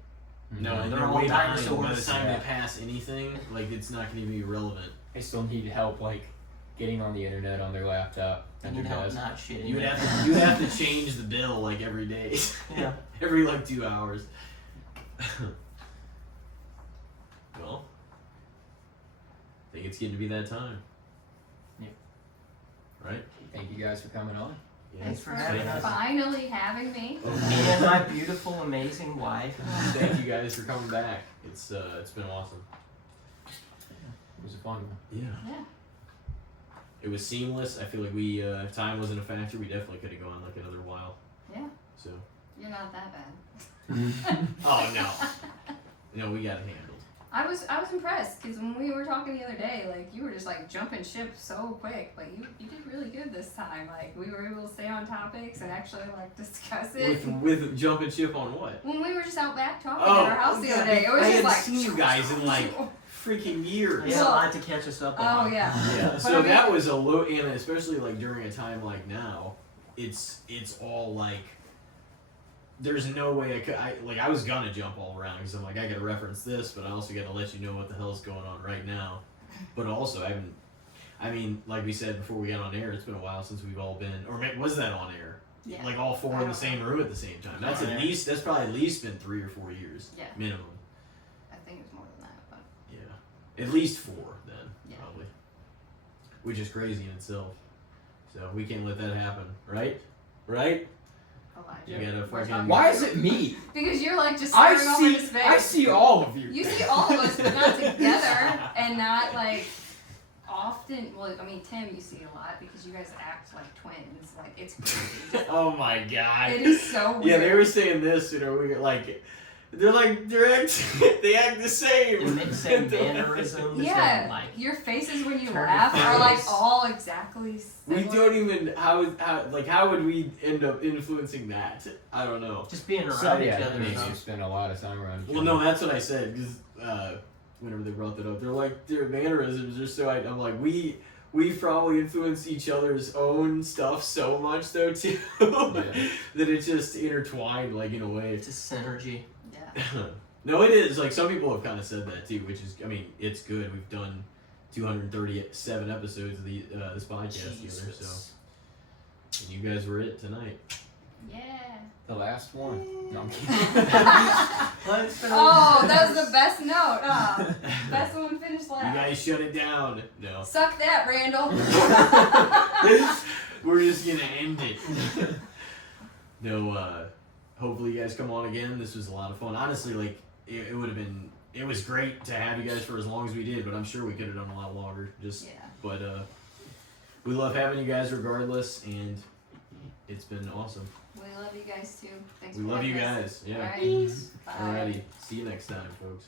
No, and They're they're all way behind. By the dinosaurs. time Yeah. they pass anything, like it's not going to be relevant. They still need help like getting on the internet on their laptop. They at need their help desk. not shitting. You would it. have to change the bill like every day. Yeah. Every like 2 hours. Well, I think it's getting to be that time. Yeah. Right? Thank you guys for coming on. Yeah. Thanks for For having us. finally having me. Me and my beautiful, amazing wife. Thank you guys for coming back. It's been awesome. It was a fun one. Yeah. Yeah. It was seamless. I feel like we if time wasn't a factor, we definitely could have gone like another while. Yeah. So. You're not that bad. Oh no. No, we got it handled. I was impressed because when we were talking the other day, like you were just like jumping ship so quick. Like you did really good this time. Like we were able to stay on topics and actually like discuss it. With jumping ship on what? When we were just out back talking Oh, at our house the yeah, other day, it was I just hadn't like seen you guys in like freaking years. There's a lot to catch us up on. Oh yeah. Yeah, But so I mean- that was a low, and especially like during a time like now, it's all like, there's no way I was gonna jump all around because I'm like I gotta reference this, but I also gotta let you know what the hell's going on right now. But also I mean, like we said before we got on air, it's been a while since we've all been, or was that on air? Yeah. Like all four in the same room at the same time. That's that's probably at least been 3 or 4 years. Yeah. Minimum. I think it was more than that, but Yeah. At least 4 then, Yeah. probably. Which is crazy in itself. So we can't let that happen, right? Right? Elijah. You gotta we're fucking- talking Why about- is it me? Because you're like just I staring off into space. I see all of you. You see all of us, but not together, and not like often. Well, I mean, Tim, you see a lot because you guys act like twins. Like it's crazy. Oh my god. It is so weird. Yeah, they were saying this, we were like, They're like they act the same. The same mannerisms. Yeah, And, like, your faces when you turn your laugh are like face. all exactly We similar. don't even how would we end up influencing that? I don't know. just being around So each yeah, other. that makes so- you spend a lot of time around each Well, other. no, that's what I said because whenever they brought that up, they're like their mannerisms are so. I'm like we probably influence each other's own stuff so much though too that it's just intertwined like in a way. It's a synergy. Yeah. No, it is. Like some people have kind of said that too, which is, I mean, it's good. We've done 237 episodes of this podcast together, so and you guys were it tonight. Yeah. The last one. No, I'm kidding. Let's finish. Oh, that was the best note. Best one finished You last. guys shut it down. No, Suck that, Randall. we're just gonna end it. No, hopefully you guys come on again. This was a lot of fun. Honestly, like it would have been. It was great to have you guys for as long as we did, but I'm sure we could have done a lot longer. Just, Yeah. but we love having you guys regardless, and it's been awesome. We love you guys too. Thanks We for love you having us. guys. Yeah. All right. Bye. Alrighty. See you next time, folks.